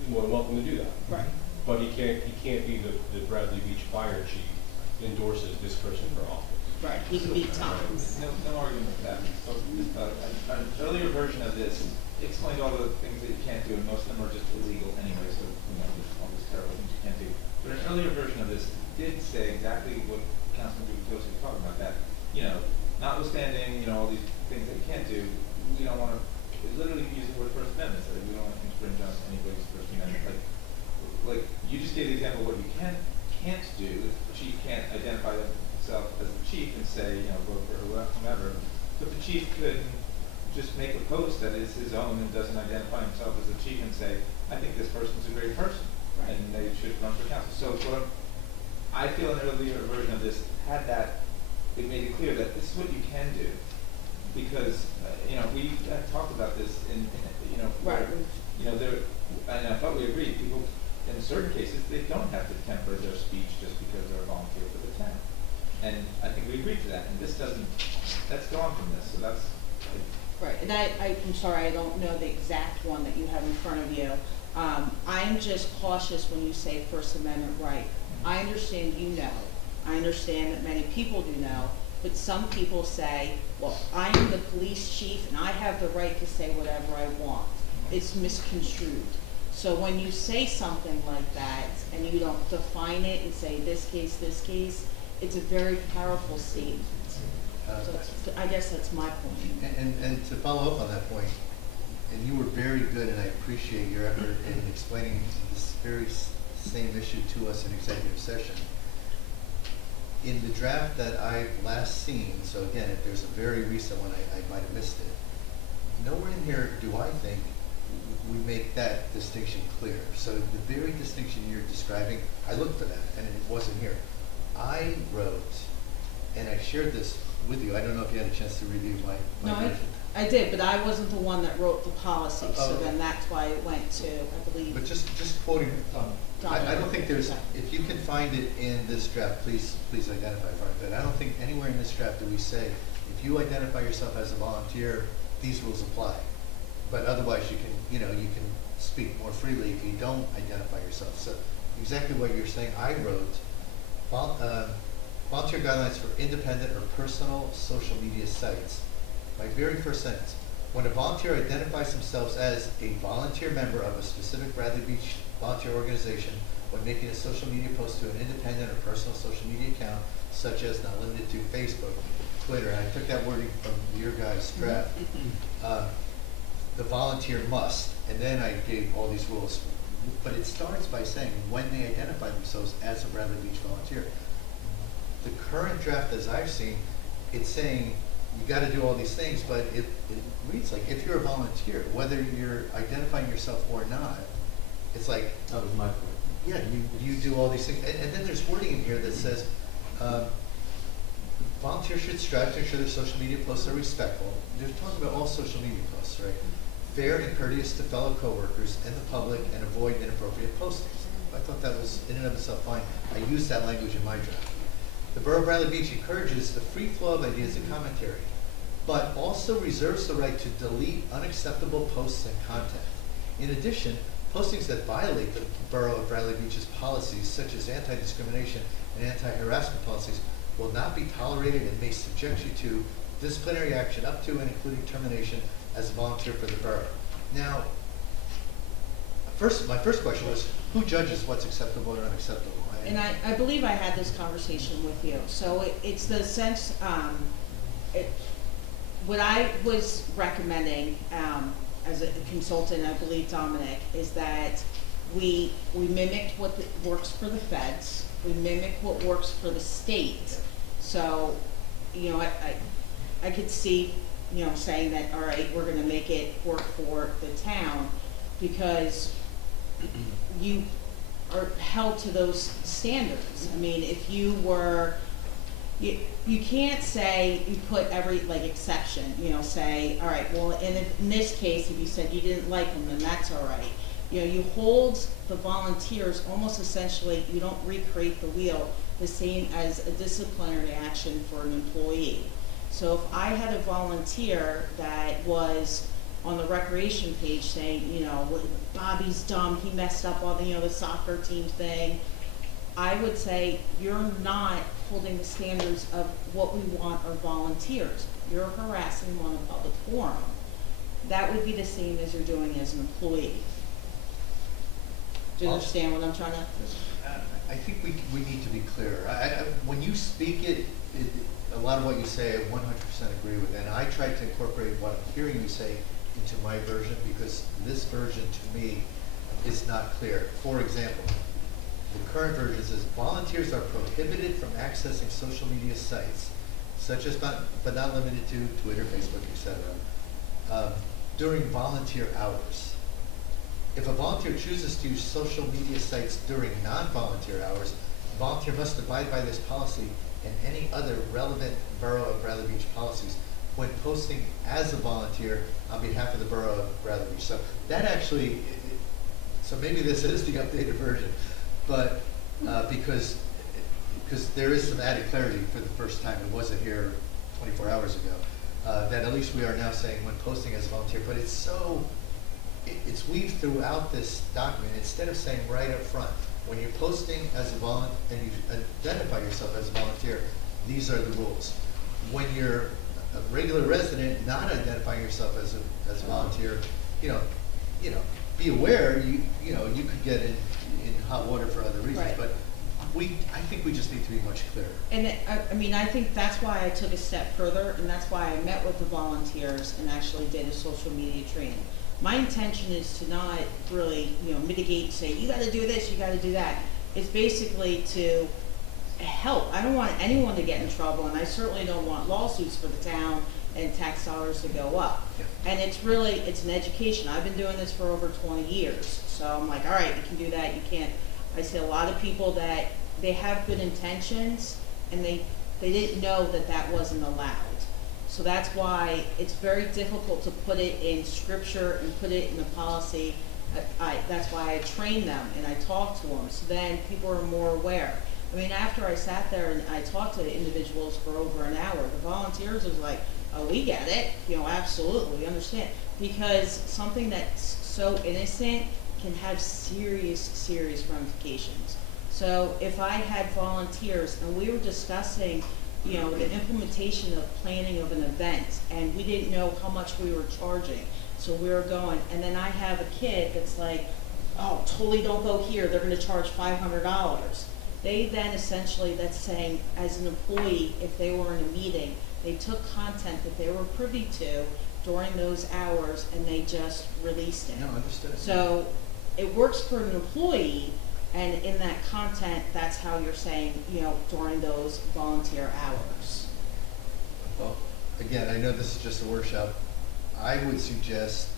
he's more than welcome to do that. Right. But he can't be the Bradley Beach fire chief endorses this person for office. Right, he can be Tom. No argument with that. So, an earlier version of this explained all the things that you can't do, and most of them are just illegal anyway, so all these terrible things you can't do. But an earlier version of this did say exactly what Councilman Gutierrez was talking about, that, notwithstanding, all these things that you can't do, we don't want to, literally use the word First Amendment, so we don't want to infringe on anybody's First Amendment. Like, you just gave the example of what you can't do. The chief can't identify himself as the chief and say, vote for whomever. But the chief could just make a post that is his own and doesn't identify himself as the chief and say, I think this person's a great person, and they should run for council. So I feel an earlier version of this had that, it made it clear that this is what you can do. because, you know, we have talked about this in, you know, where, Right. you know, there, and I thought we agreed, people, in certain cases, they don't have to temper their speech just because they're a volunteer for the town. And I think we agreed to that, and this doesn't, that's gone from this, so that's, Right, and I'm sorry, I don't know the exact one that you have in front of you. I'm just cautious when you say First Amendment right. I understand you know, I understand that many people do know, but some people say, well, I'm the police chief and I have the right to say whatever I want. It's misconstrued. So when you say something like that and you don't define it and say this case, it's a very powerful statement. So I guess that's my point. And to follow up on that point, and you were very good, and I appreciate your effort in explaining this very same issue to us in executive session. In the draft that I've last seen, so again, if there's a very recent one, I might have missed it. Nowhere in here do I think we make that distinction clear. So the very distinction you're describing, I looked for that, and it wasn't here. I wrote, and I shared this with you, I don't know if you had a chance to review my No, version. I did, but I wasn't the one that wrote the policy, so Oh. then that's why it went to, I believe. But just quoting, I don't think there's, Okay. if you can find it in this draft, please identify for it. But I don't think anywhere in this draft do we say, if you identify yourself as a volunteer, these rules apply. But otherwise, you can speak more freely if you don't identify yourself. So exactly what you're saying, I wrote, volunteer guidelines for independent or personal social media sites. My very first sentence, when a volunteer identifies themselves as a volunteer member of a specific Bradley Beach volunteer organization when making a social media post to an independent or personal social media account, such as not limited to Facebook, Twitter, and I took that wording from your guys' draft, the volunteer must, and then I gave all these rules. But it starts by saying when they identify themselves as a Bradley Beach volunteer. The current draft, as I've seen, it's saying you got to do all these things, but it reads like if you're a volunteer, whether you're identifying yourself or not, it's like, That was my point. yeah, you do all these things. And then there's wording in here that says, volunteers should strive to ensure their social media posts are respectful. They're talking about all social media posts, right? Fair and courteous to fellow coworkers and the public, and avoid inappropriate postings. I thought that was in and of itself fine. I used that language in my draft. The Borough of Bradley Beach encourages the free flow of ideas and commentary, but also reserves the right to delete unacceptable posts and content. In addition, postings that violate the Borough of Bradley Beach's policies, such as anti-discrimination and anti-harassment policies, will not be tolerated and may subject you to disciplinary action up to and including termination as a volunteer for the borough. Now, my first question was, who judges what's acceptable or unacceptable? And I believe I had this conversation with you. So it's the sense, what I was recommending as a consultant, I believe Dominic, is that we mimicked what works for the feds, we mimic what works for the state. So, I could see, saying that, all right, we're gonna make it work for the town, because you are held to those standards. I mean, if you were, you can't say, you put every, exception, say, all right, well, in this case, if you said you didn't like them, then that's all right. You hold the volunteers almost essentially, you don't recreate the wheel, the same as a disciplinary action for an employee. So if I had a volunteer that was on the recreation page saying, Bobby's dumb, he messed up all the soccer team thing, I would say, you're not holding the standards of what we want our volunteers. You're harassing them on a public forum. That would be the same as you're doing as an employee. Do you understand what I'm trying to? I think we need to be clearer. When you speak it, a lot of what you say I 100% agree with, and I tried to incorporate what I'm hearing you say into my version, because this version to me is not clear. For example, the current version says volunteers are prohibited from accessing social media sites, such as but not limited to Twitter, Facebook, etc., during volunteer hours. If a volunteer chooses to use social media sites during non-volunteer hours, the volunteer must abide by this policy and any other relevant Borough of Bradley Beach policies, when posting as a volunteer on behalf of the borough of Rutherford. So that actually, so maybe this is the updated version, but because there is some added clarity for the first time. It wasn't here 24 hours ago. That at least we are now saying when posting as a volunteer, but it's so, it's weaved throughout this document. Instead of saying right up front, when you're posting as a volunteer and you identify yourself as a volunteer, these are the rules. When you're a regular resident not identifying yourself as a volunteer, you know, be aware you could get in hot water for other reasons. Right. But I think we just need to be much clearer. And I mean, I think that's why I took a step further, and that's why I met with the volunteers and actually did a social media training. My intention is to not really, mitigate, say, you gotta do this, you gotta do that. It's basically to help. I don't want anyone to get in trouble, and I certainly don't want lawsuits for the town and tax dollars to go up. Yeah. And it's an education. I've been doing this for over 20 years. So I'm like, all right, you can do that, you can't. I see a lot of people that they have good intentions and they didn't know that that wasn't allowed. So that's why it's very difficult to put it in scripture and put it in the policy. That's why I train them and I talk to them, so then people are more aware. I mean, after I sat there and I talked to individuals for over an hour, the volunteers was like, oh, we get it, absolutely, we understand. Because something that's so innocent can have serious ramifications. So if I had volunteers and we were discussing, the implementation of planning of an event, and we didn't know how much we were charging, so we were going, and then I have a kid that's like, oh, totally don't go here, they're gonna charge $500. They then essentially, that's saying, as an employee, if they were in a meeting, they took content that they were privy to during those hours and they just released it. No, understood. So it works for an employee, and in that content, that's how you're saying, during those volunteer hours. Well, again, I know this is just a workshop. I would suggest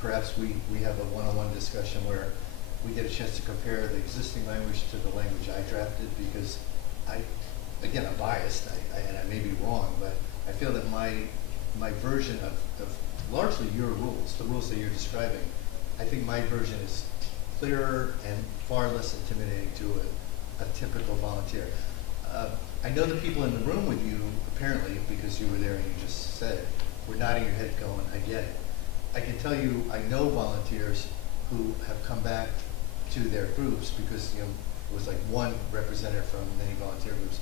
perhaps we have a one-on-one discussion where we get a chance to compare the existing language to the language I drafted, because I'm biased, and I may be wrong, but I feel that my version of largely your rules, the rules that you're describing, I think my version is clearer and far less intimidating to a typical volunteer. I know the people in the room with you, apparently, because you were there and you just said it, were nodding your head going, I get it. I can tell you, I know volunteers who have come back to their groups because, it was like one representative from many volunteer groups,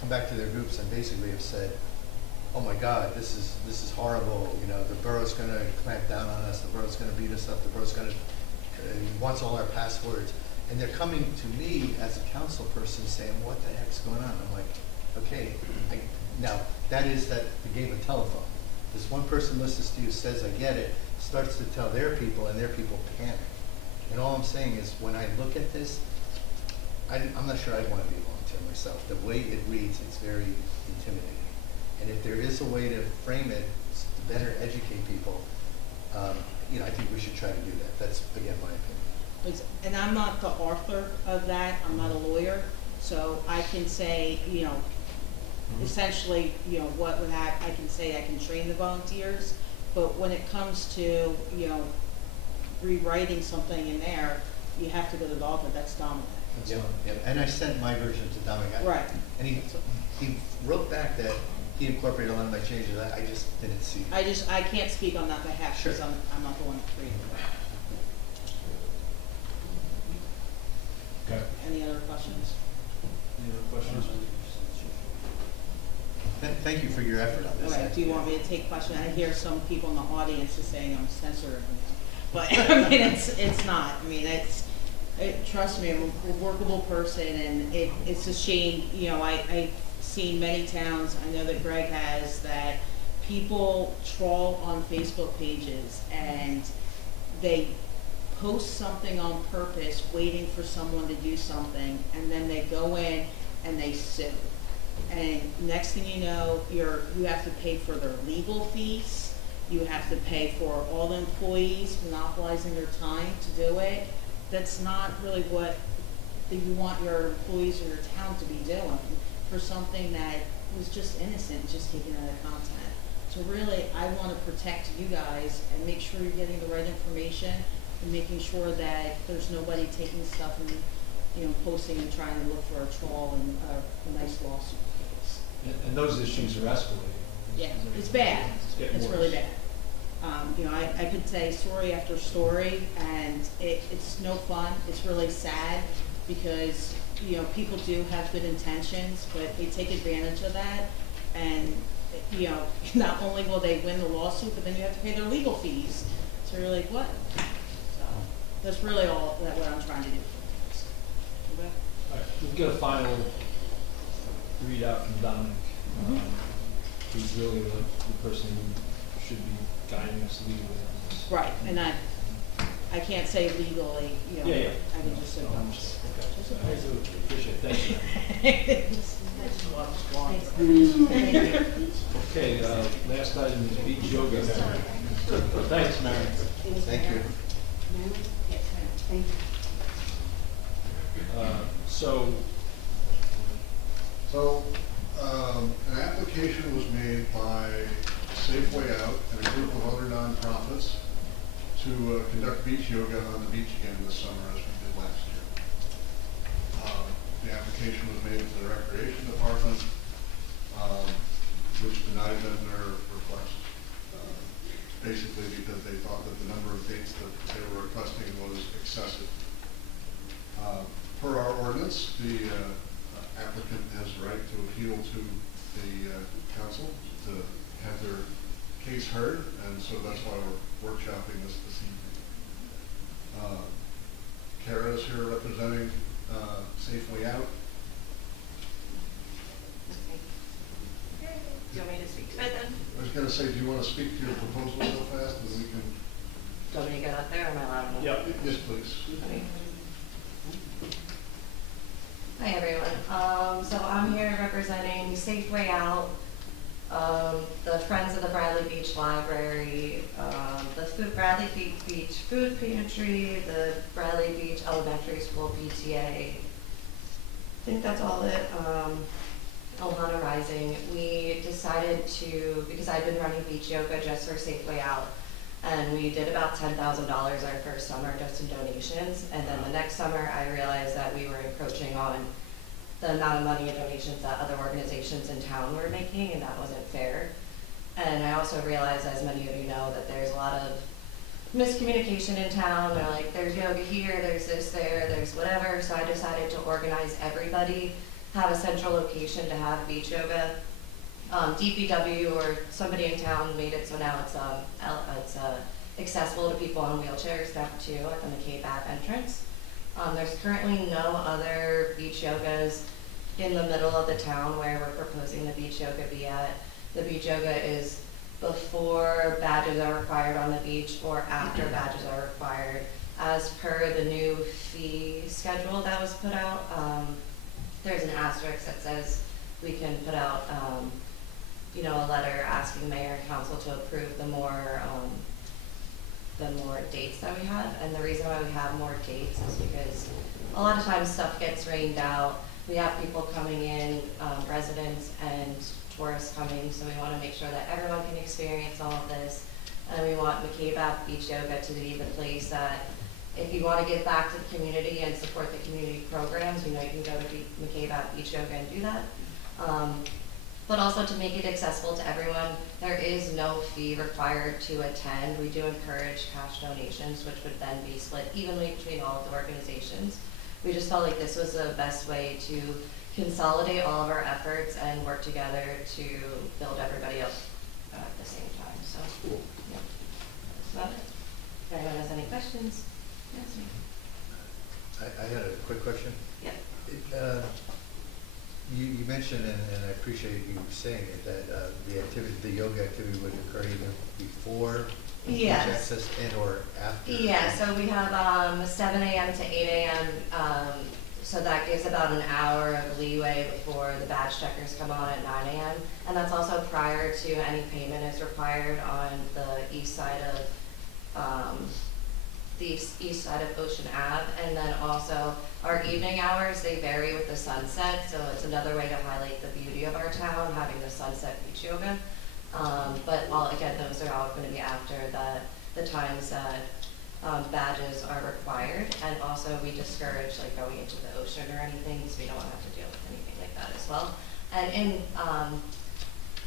come back to their groups and basically have said, oh my God, this is horrible, the borough's gonna clamp down on us, the borough's gonna beat us up, the borough's gonna, wants all our passwords. And they're coming to me as a council person saying, what the heck's going on? I'm like, okay, now that is the game of telephone. This one person listens to you, says, I get it, starts to tell their people, and their people panic. And all I'm saying is, when I look at this, I'm not sure I'd want to be a volunteer myself. The way it reads, it's very intimidating. And if there is a way to frame it to better educate people, I think we should try to do that. That's, again, my opinion. And I'm not the author of that, I'm not a lawyer, so I can say, essentially, what would happen, I can say I can train the volunteers, but when it comes to, rewriting something in there, you have to go to the author, that's Dominic. Yep. And I sent my version to Dominic. Right. And he wrote back that he incorporated a lot of my changes. I just didn't see. I can't speak on that behalf, because Sure. I'm not the one creating it. Okay. Any other questions? Any other questions? Thank you for your effort on All this. right, do you want me to take questions? I hear some people in the audience is saying I'm censoring now, but I mean, it's not. I mean, trust me, I'm a workable person, and it's a shame. I've seen many towns. I know that Greg has, that people trawl on Facebook pages and they post something on purpose, waiting for someone to do something, and then they go in and they sue. And next thing you know, you have to pay for their legal fees. You have to pay for all the employees monopolizing their time to do it. That's not really what you want your employees or your town to be doing for something that was just innocent, just taken out of content. So really, I wanna protect you guys and make sure you're getting the right information and making sure that there's nobody taking stuff and, posting and trying to look for a trawl and a nice lawsuit case. And those issues are escalating. Yeah, it's bad. getting It's worse. really bad. I could say story after story, and it's no fun. It's really sad because, people do have good intentions, but they take advantage of that. And, not only will they win the lawsuit, but then you have to pay their legal fees. So you're like, what? So that's really all that what I'm trying to do. Okay? All right, we'll get a final readout from Dominic. He's really the person who should be guiding us legally on this. Right, and I can't say legally, Yeah. I can just say. I understand. Okay. I do appreciate it. Thank you. Okay, last item is beach yoga. Thanks, Mary. Thank you. So, So, an application was made by Safeway Out and a group of other nonprofits to conduct beach yoga on the beach again this summer as we did last year. The application was made to the Recreation Department, which denied them their request. Basically because they thought that the number of dates that they were requesting was excessive. Per our ordinance, the applicant has the right to appeal to the council to have their case heard, and so that's why we're workshopping this evening. Kara is here representing Safely Out. Do you want me to speak to it then? I was gonna say, do you wanna speak to your proposal real fast, and we can? Do you want me to get up there, or am I allowed to? Yep. Yes, please. Okay. Hi, everyone. So I'm here representing Safeway Out, the Friends of the Bradley Beach Library, the Bradley Beach Food Pantry, the Bradley Beach Elementary School PTA. I think that's all it. Ohana Rising. We decided to, because I've been running beach yoga just for Safeway Out, and we did about $10,000 our first summer just in donations, and then the next summer I realized that we were encroaching on the amount of money and donations that other organizations in town were making, and that wasn't fair. And I also realized, as many of you know, that there's a lot of miscommunication in town. They're like, there's yoga here, there's this there, there's whatever, so I decided to organize everybody, have a central location to have beach yoga. DPW or somebody in town made it so now it's accessible to people on wheelchairs now too at the McCabe Ave entrance. There's currently no other beach yogas in the middle of the town where we're proposing the beach yoga be at. The beach yoga is before badges are required on the beach or after badges are required. As per the new fee schedule that was put out, there's an asterisk that says we can put out a letter asking mayor and council to approve the more dates that we have. And the reason why we have more dates is because a lot of times stuff gets rained out. We have people coming in, residents and tourists coming, so we want to make sure that everyone can experience all of this. And we want McCabe Ave Beach Yoga to be the place that if you want to give back to the community and support the community programs, you can go to McCabe Ave Beach Yoga and do that. But also to make it accessible to everyone, there is no fee required to attend. We do encourage cash donations, which would then be split evenly between all of the organizations. We just felt like this was the best way to consolidate all of our efforts and work together to build everybody up at the same time. So, yeah, that's about it. If anyone has any questions, ask me. I had a quick question. Yeah. You mentioned, and I appreciate you saying it, that the yoga activity would occur either before Yes. beach access and or after. Yeah, so we have 7 a.m. to 8 a.m. So that gives about an hour of leeway before the badge checkers come on at 9 a.m. And that's also prior to any payment is required on the east side of Ocean Ave. And then also our evening hours, they vary with the sunset, so it's another way to highlight the beauty of our town, having the sunset beach yoga. But again, those are all gonna be after the times that badges are required. And also we discourage like going into the ocean or anything, because we don't wanna have to deal with anything like that as well. And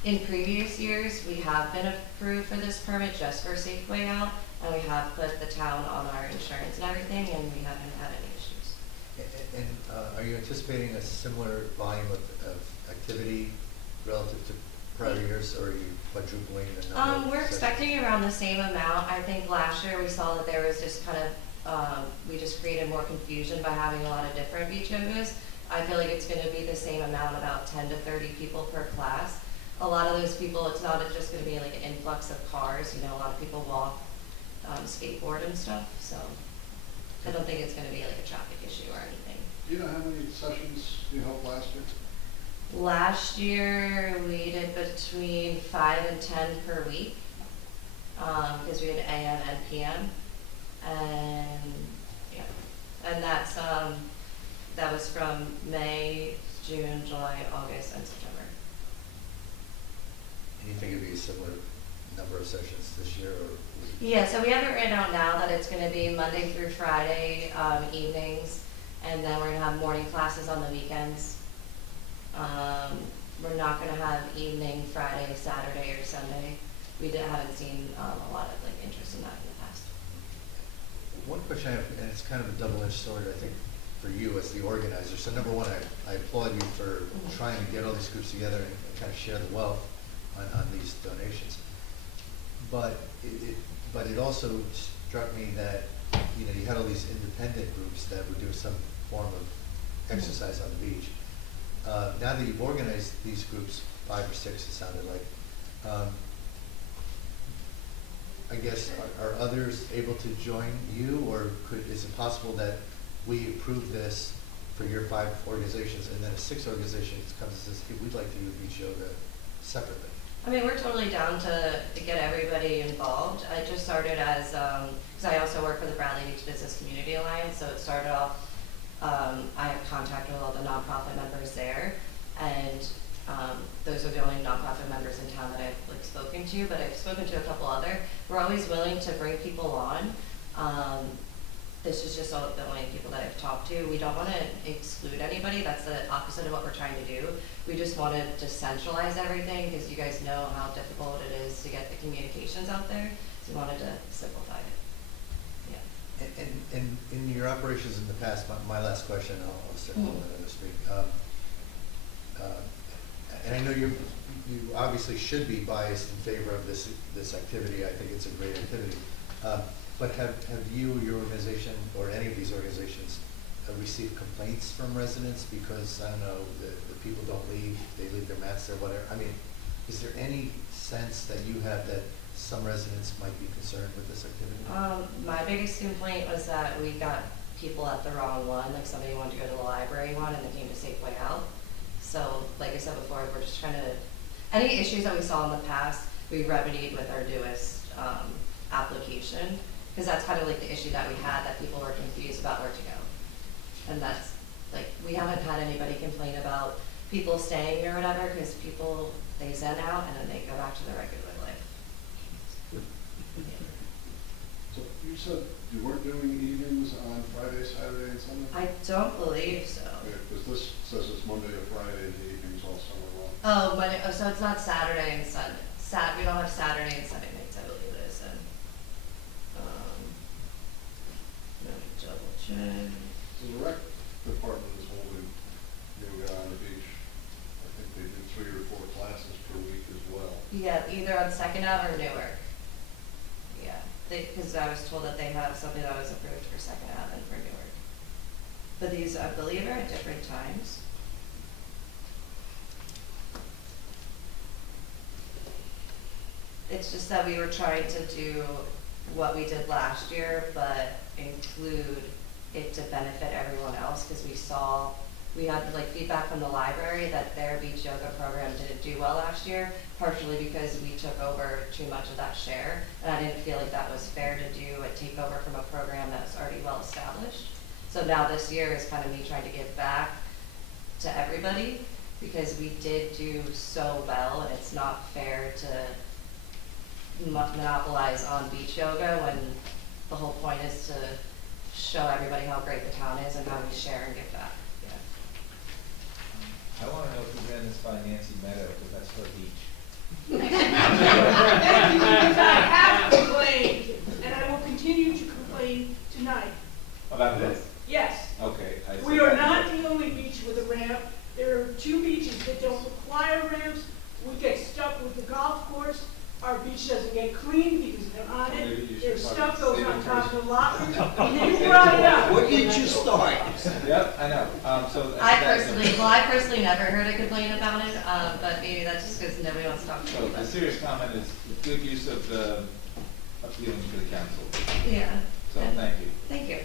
in previous years, we have been approved for this permit just for Safeway Out, and we have put the town on our insurance and everything, and we haven't had any issues. And are you anticipating a similar volume of activity relative to prior years, or are you quadrupling the number? We're expecting around the same amount. I think last year we saw that there was just kind of, we just created more confusion by having a lot of different beach yogas. I feel like it's gonna be the same amount, about 10 to 30 people per class. A lot of those people, it's not just gonna be like an influx of cars, you know, a lot of people walk, skateboard and stuff, so I don't think it's gonna be like a traffic issue or anything. Do you know how many sessions you held last year? Last year, we did between 5 and 10 per week, because we had AM and PM, and yeah, and that's that was from May, June, July, August, and September. And you think it'd be a similar number of sessions this year, or? Yeah, so we have it written out now that it's going to be Monday through Friday evenings, and then we're going to have morning classes on the weekends. We're not going to have evening Friday, Saturday, or Sunday. We haven't seen a lot of like interest in that in the past. One question I have, and it's kind of a double-edged sword, I think, for you as the organizer. So number one, I applaud you for trying to get all these groups together and kind of share the wealth on these donations. But it also struck me that, you know, you had all these independent groups that would do some form of exercise on the beach. Now that you've organized these groups, 5 or 6 it sounded like, I guess, are others able to join you, or is it possible that we approve this for your 5 organizations and then a 6th organization comes and says, hey, we'd like to do beach yoga separately? I mean, we're totally down to get everybody involved. I just started as, because I also work for the Bradley Beach Business Community Alliance, so it started off, I have contact with all the nonprofit members there, and those are the only nonprofit members in town that I've like spoken to, but I've spoken to a couple other. We're always willing to bring people on. This is just the only people that I've talked to. We don't want to exclude anybody. That's the opposite of what we're trying to do. We just want to decentralize everything, because you guys know how difficult it is to get the communications out there. So we wanted to simplify it. Yeah. And in your operations in the past, my last question, I'll sit on another speak. And I know you obviously should be biased in favor of this activity. I think it's a great activity. But have you, your organization, or any of these organizations, received complaints from residents because, I don't know, the people don't leave, they leave their mats there, whatever? I mean, is there any sense that you have that some residents might be concerned with this activity? My biggest complaint was that we got people at the wrong one. Like, somebody wanted to go to the library one and they came to Safeway Out. So, like I said before, we're just trying to, any issues that we saw in the past, we remedied with our newest application. Because that's kind of like the issue that we had, that people were confused about where to go. And that's, like, we haven't had anybody complain about people staying or whatever, because people, they zen out and then they go back to their regular life. So you said you weren't doing evenings on Friday, Saturday, and Sunday? I don't believe so. Because this says it's Monday to Friday and the evenings all summer long. Oh, but so it's not Saturday and Sunday. We don't have Saturday and Sunday nights, I believe it is. And, let me double check. So the rec department is holding yoga on the beach. I think they do 3 or 4 classes per week as well. Yeah, either on Second Ave or Newark. Yeah, because I was told that they have something that was approved for Second Ave and for Newark. But these, I believe, are at different times. It's just that we were trying to do what we did last year, but include it to benefit everyone else, because we had like feedback from the library that their beach yoga program didn't do well last year, partially because we took over too much of that share, and I didn't feel like that was fair to do a takeover from a program that's already well established. So now this year is kind of me trying to give back to everybody, because we did do so well, and it's not fair to monopolize on beach yoga when the whole point is to show everybody how great the town is and how we share and give back. I wanna know if we ran this by Nancy Meadow, because that's her beach. Thank you, because I have complained, and I will continue to complain tonight. About this? Yes, Okay. I we see are that. not the only beach with a ramp. There are 2 beaches that don't require ramps. We get stuck with the golf course. Our beach doesn't get clean because they're on Maybe you it. should Their talk- stuff goes save it on top first. of the lockers. You brought it up. What did you start? Yep, I know, so. I that's- personally never heard a complaint about it, but maybe that's just because nobody wants to talk So about the it. serious comment is good use of the feelings for the council. Yeah. So thank you. Thank you.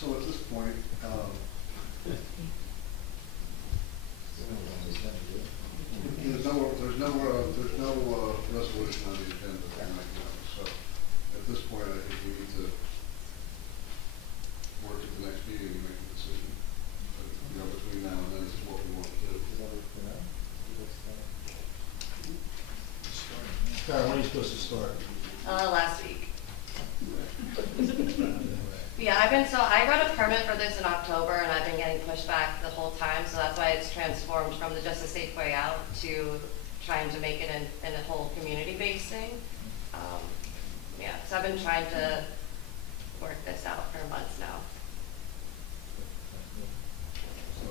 So at this point, there's no resolution on the agenda tonight, so at this point, I think we need to work at the next meeting and make a decision. But, you know, between now and then, this is what we want to do. Karen, when are you supposed to start? Last week. Yeah, I wrote a permit for this in October, and I've been getting pushback the whole time, so that's why it's transformed from the Just a Safe Way Out to trying to make it in a whole community-based thing. Yeah, so I've been trying to work this out for months now. So,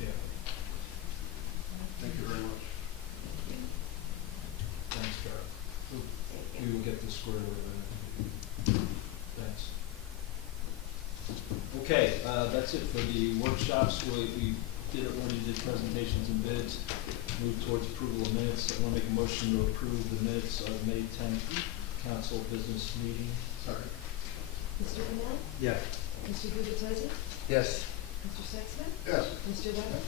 Yeah. thank you very much. Thanks, Karen. Thank We you. will get this squared away then. Thanks. Okay, that's it for the workshops. We already did presentations and bids. Move towards approval of minutes. I want to make a motion to approve the minutes of May 10th council business meeting. Second. Mr. Bennett? Yeah. Mr. Gubatose? Yes. Mr. Sexton? Yes. Mr. Weber?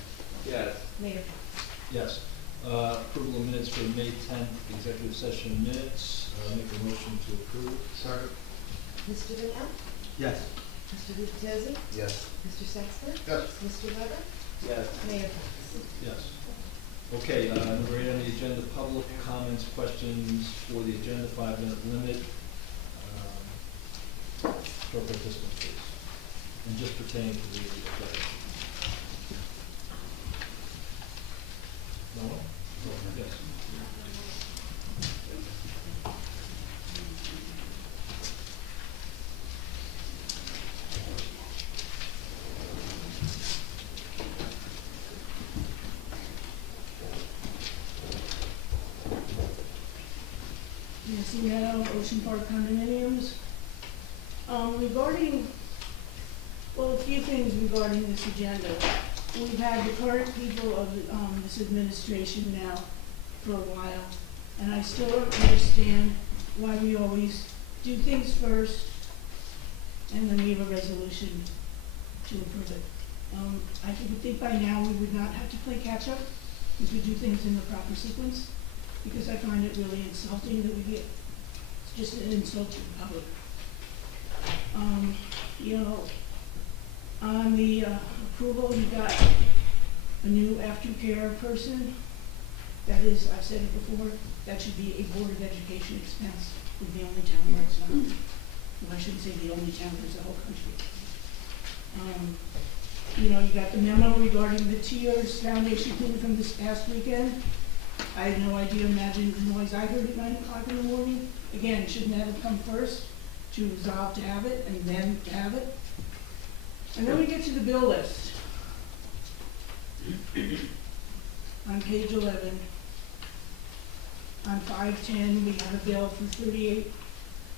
Yes. Mayor Fox? Yes. Approval of minutes for May 10th executive session minutes. Make a motion to approve. Second. Mr. Bennett? Yes. Mr. Gubatose? Yes. Mr. Sexton? Yes. Mr. Weber? Yes. Mayor Fox? Yes. Okay, number 8 on the agenda, public comments, questions for the agenda, 5-minute limit. For participants, please. And just pertaining to the agenda. No one? Yes. Nancy Meadow, Ocean Park condominiums. Regarding, well, a few things regarding this agenda. We've had the current people of this administration now for a while, and I still don't understand why we always do things first and then we have a resolution to approve it. I would think by now we would not have to play catch-up. We could do things in the proper sequence, because I find it really insulting that we get, it's just an insult to the public. You know, on the approval, you got a new aftercare person. That is, I've said it before, that should be a Board of Education expense. We're the only town where it's not. Well, I shouldn't say the only town, there's the whole country. You know, you got the memo regarding the Tears Foundation thing from this past weekend. I had no idea, imagine the noise I heard at 9 o'clock in the morning. Again, shouldn't that have come first to resolve to have it and then to have it? And then we get to the bill list. On page 11, on 510, we have a bill for $38,000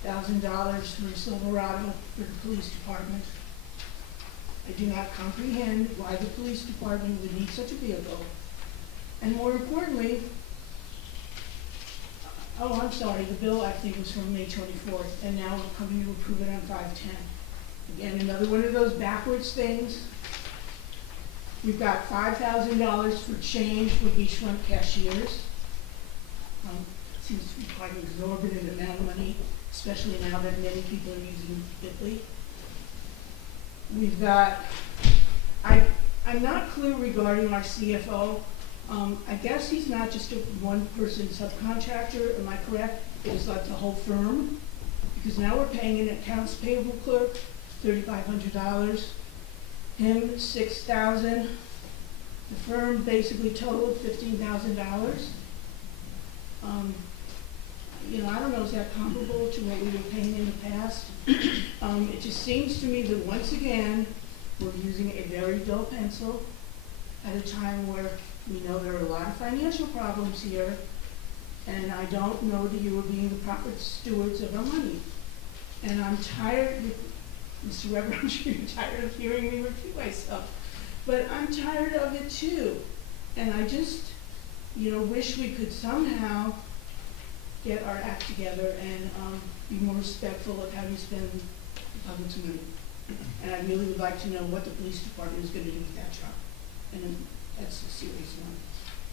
for a Silverado for the police department. I do not comprehend why the police department would need such a vehicle. And more importantly, oh, I'm sorry, the bill I think was from May 24th, and now we're coming to approve it on 510. Again, another one of those backwards things. We've got $5,000 for change for beachfront cashiers. seems to be quite an exorbitant amount of money, especially now that many people are using Bitly. We've got, I'm not clear regarding our CFO. I guess he's not just a one-person subcontractor, am I correct? It is like the whole firm, because now we're paying an accounts payable clerk $3,500, him $6,000. The firm basically totaled $15,000. You know, I don't know, is that comparable to what we were paying in the past? It just seems to me that once again, we're using a very dull pencil at a time where we know there are a lot of financial problems here, and I don't know that you are being the proper stewards of our money. And I'm tired, Mr. Weber, I'm sure you're tired of hearing me repeat myself, but I'm tired of it too. And I just, you know, wish we could somehow get our act together and be more respectful of how you spend the public's money. And I really would like to know what the police department is going to do with that job. And that's a serious one.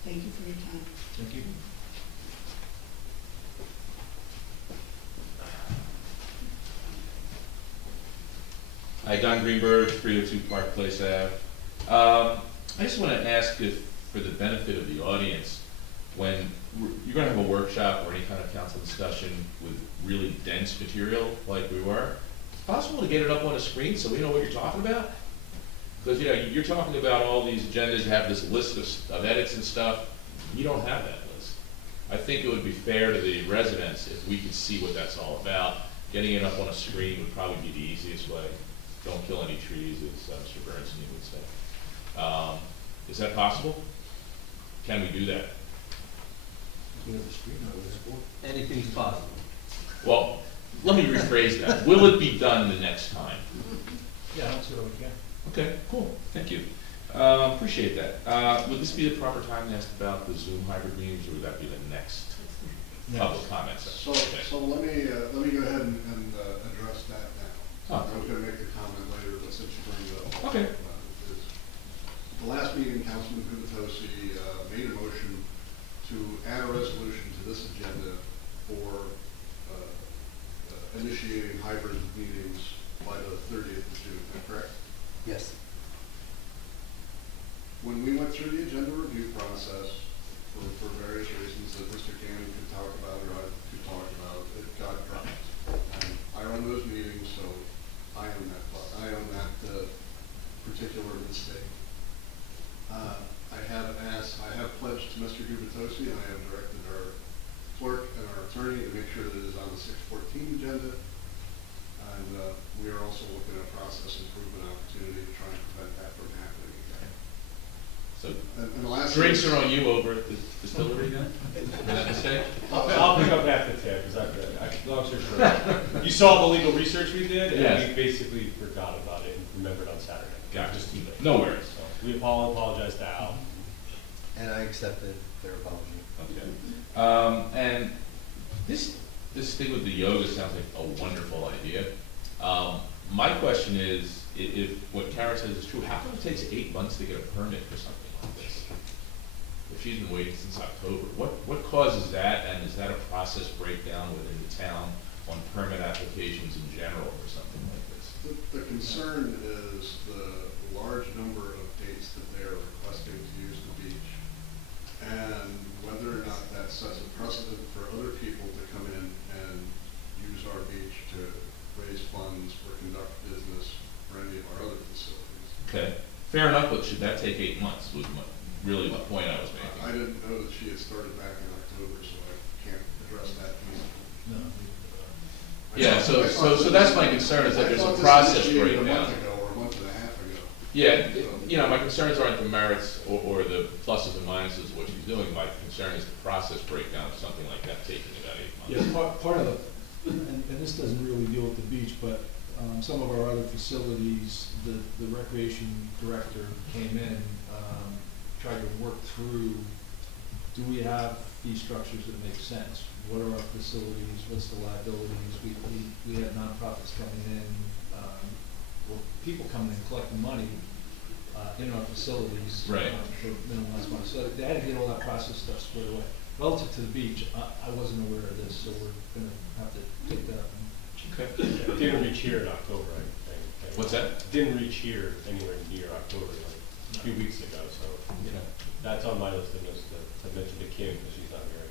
Thank you for your time. Thank you. Hi, Don Greenberg, 302 Park Place Ave. I just want to ask if, for the benefit of the audience, when you're going to have a workshop or any kind of council discussion with really dense material like we were, it's possible to get it up on a screen so we know what you're talking about? Because, you know, you're talking about all these agendas, you have this list of edits and stuff. You don't have that list. I think it would be fair to the residents if we could see what that's all about. Getting it up on a screen would probably be the easiest way. Don't kill any trees, as Mr. Bernstein would say. Is that possible? Can we do that? Anything's possible. Well, let me rephrase that. Will it be done the next time? Yeah, that's what we can. Okay, cool, thank you. Appreciate that. Would this be the proper time to ask about the Zoom hybrid meetings, or would that be the next public comment So, section? so let me go ahead and address that now. Oh. I was gonna make the comment later, but since you bring it up. Okay. The last meeting, Councilman Gubitosi made a motion to add a resolution to this agenda for initiating hybrid meetings by the 30th of June, is that correct? Yes. When we went through the agenda review process, for various reasons that Mr. Cannon could talk about or I could talk about, it got dropped. And I run those meetings, so I own that particular mistake. I have pledged to Mr. Gubitosi, and I have directed our clerk and our attorney to make sure that it is on the 614 agenda. And we are also looking at process improvement opportunity to try and prevent that from happening again. So, And the last drinks are on you over at the distillery then? Is that a mistake? I'll pick up half the tab, because long story short, you saw the legal research we did, and Yes. we basically forgot about it and remembered on Saturday. Gotcha. Just too late. No worries. So we apologize to Al. And I accepted their apology. Okay. And this thing with the yoga sounds like a wonderful idea. My question is, if what Karen says is true, how come it takes 8 months to get a permit for something like this? If she's been waiting since October, what causes that, and is that a process breakdown within the town on permit applications in general or something like this? The concern is the large number of dates that they are requesting to use the beach, and whether or not that sets a precedent for other people to come in and use our beach to raise funds or conduct business for any of our other facilities. Okay, fair enough, but should that take 8 months was really the point I was making. I didn't know that she had started back in October, so I can't address that piece. No. Yeah, so that's my concern, is that there's a process breakdown. A month ago or a month and a half ago. Yeah, you know, my concerns aren't the merits or the pluses and minuses of what she's doing. My concern is the process breakdown of something like that taking about 8 months. Yeah, part of the, and this doesn't really deal with the beach, but some of our other facilities, the recreation director came in, tried to work through, do we have fee structures that make sense? What are our facilities? What's the liabilities? We had nonprofits coming in, well, people coming in collecting money in our facilities Right. for minimum money. So they had to get all that process stuff squared away. relative to the beach, I wasn't aware of this, so we're gonna have to take that up. Okay. It didn't reach here in October, I What's that? Didn't reach here anywhere near October, like a few weeks ago, so that's on my list of notes to mention to Kim, because she's not here.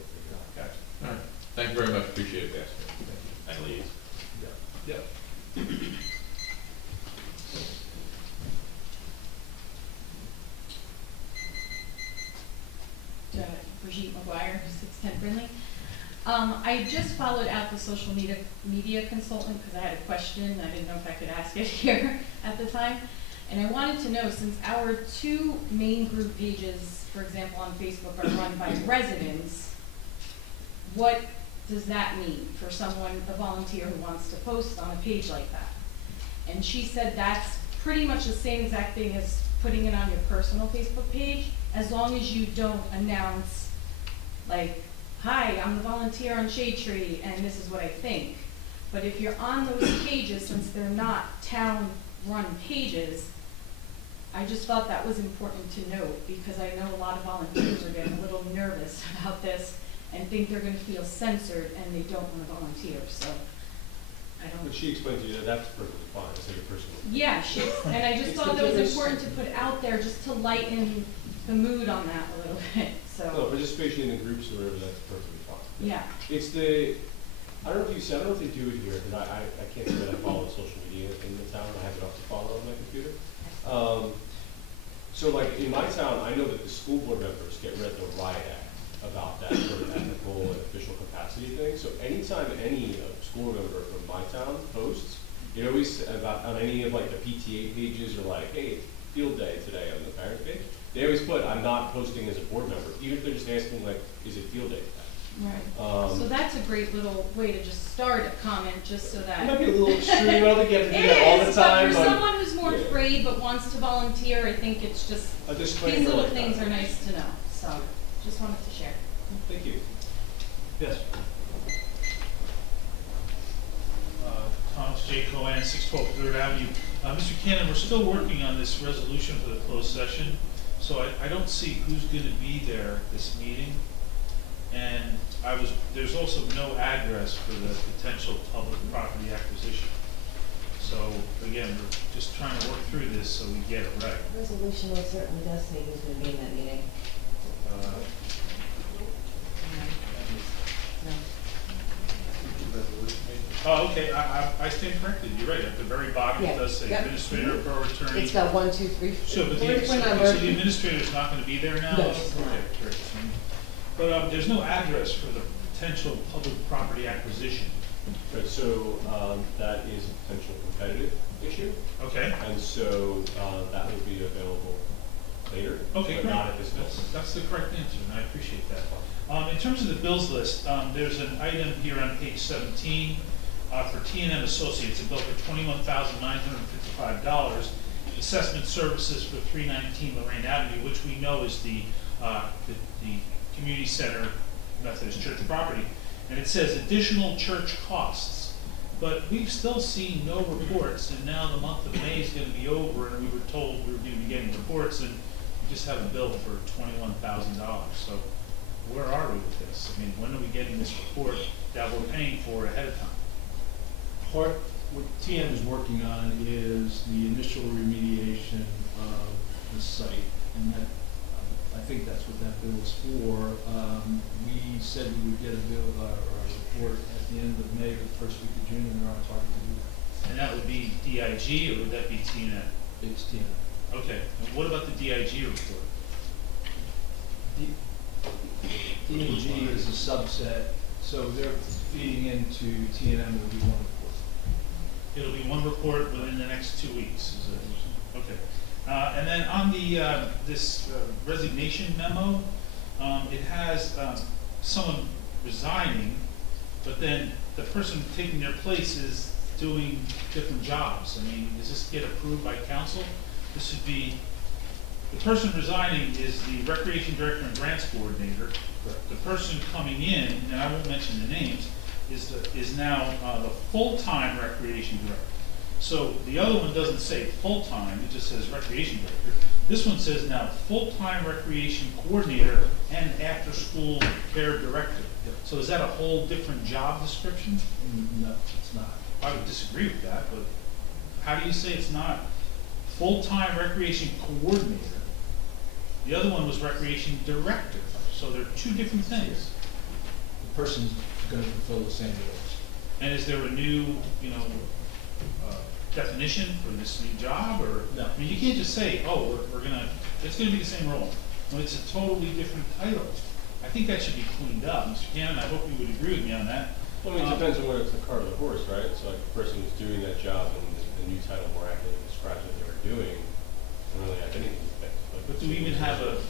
Gotcha. All right. Thank you very much. Appreciate it, Pastor. And Lee. Yep. Brigitte McGuire, 610 Brindley. I just followed out the social media consultant because I had a question. I didn't know if I could ask it here at the time. And I wanted to know, since our 2 main group pages, for example, on Facebook are run by residents, what does that mean for someone, a volunteer who wants to post on a page like that? And she said that's pretty much the same exact thing as putting it on your personal Facebook page, as long as you don't announce, like, hi, I'm the volunteer on Shade Tree, and this is what I think. But if you're on those pages, since they're not town-run pages, I just thought that was important to note, because I know a lot of volunteers are getting a little nervous about this and think they're gonna feel censored, and they don't wanna volunteer, so I don't. But she explained to you that that's perfectly fine, it's like a personal. Yeah, and I just It's thought the that was difference- important to put out there, just to lighten the mood on that a little bit, No, so, participation in the groups or whatever, that's perfectly fine. yeah. It's I don't know if you said, I don't know if they do it here, because I can't say that I follow social media in the town, I have it up to follow on my computer. So like in my town, I know that the school board members get read the riot act about that sort of ethical and official capacity thing. So anytime any school member from my town posts, it always about on any of like the PTA pages or like, hey, field day today on the parent page, they always put, I'm not posting as a board member, even if they're just asking like, is it field day today? Right. So that's a great little way to just start a comment, just so that. It might be a little extreme, I don't think you have to do It that all the is, time. but for but- someone who's more yeah. afraid but wants to volunteer, I think it's just, A disclaimer these little like things that. are nice to know, so just wanted to share. Thank you. Yes. Thomas J. Cohen, 612 Third Avenue. Mr. Cannon, we're still working on this resolution for the closed session, so I don't see who's going to be there at this meeting. And there's also no address for the potential public property acquisition. So again, we're just trying to work through this so we get it right. Resolution most certainly does say who's gonna be in that meeting. Oh, okay, I stand corrected, you're right, at the very bottom it Yeah. does say Yep. administrator, borough attorney. It's got 1, 2, 3, So, but the, 4 so numbers. the administrator's not gonna be there now? No, she's not. Okay, great. But, there's no address for the potential public property acquisition. Right, so that is a potential competitive issue. Okay. And so that will be available later. Okay, but great. not at this moment. That's the correct answer, and I appreciate that. In terms of the bills list, there's an item here on page 17 for T&M Associates, a bill for $21,955, assessment services for 319 Lorraine Avenue, which we know is the community center Methodist Church property. And it says additional church costs. But we've still seen no reports, and now the month of May is going to be over, and we were told we were going to be getting reports, and we just have a bill for $21,000. So where are we with this? I mean, when are we getting this report that we're paying for ahead of time? What TM is working on is the initial remediation of the site, and that, I think that's what that bill is for. We said we would get a bill, or a report at the end of May or the first week of June, and they're on target to do that. And that would be DIG, or would that be TNN? It's TM. Okay, and what about the DIG report? DNG is a subset, so they're feeding into TNM, it'll be one report. It'll be one report within the next 2 weeks, is it? Okay. And then on the, this resignation memo, it has someone resigning, but then the person taking their place is doing different jobs. I mean, does this get approved by council? This would be, the person resigning is the recreation director and grants coordinator. The person coming in, and I won't mention the names, is now the full-time recreation director. So the other one doesn't say full-time, it just says recreation director. This one says now full-time recreation coordinator and after-school care director. So is that a whole different job description? No, it's not. I would disagree with that, but how do you say it's not full-time recreation coordinator? The other one was recreation director, so they're two different things. The person's gonna fulfill the same roles. And is there a new, definition for this new job, or? No. I mean, you can't just say, oh, it's gonna be the same role, when it's a totally different title. I think that should be cleaned up. Mr. Cannon, I hope you would agree with me on that. Well, I mean, it depends on whether it's a cart or the horse, right? So like the person who's doing that job and the new title more accurately describes what they're doing, don't really have anything to fix. But do we even have a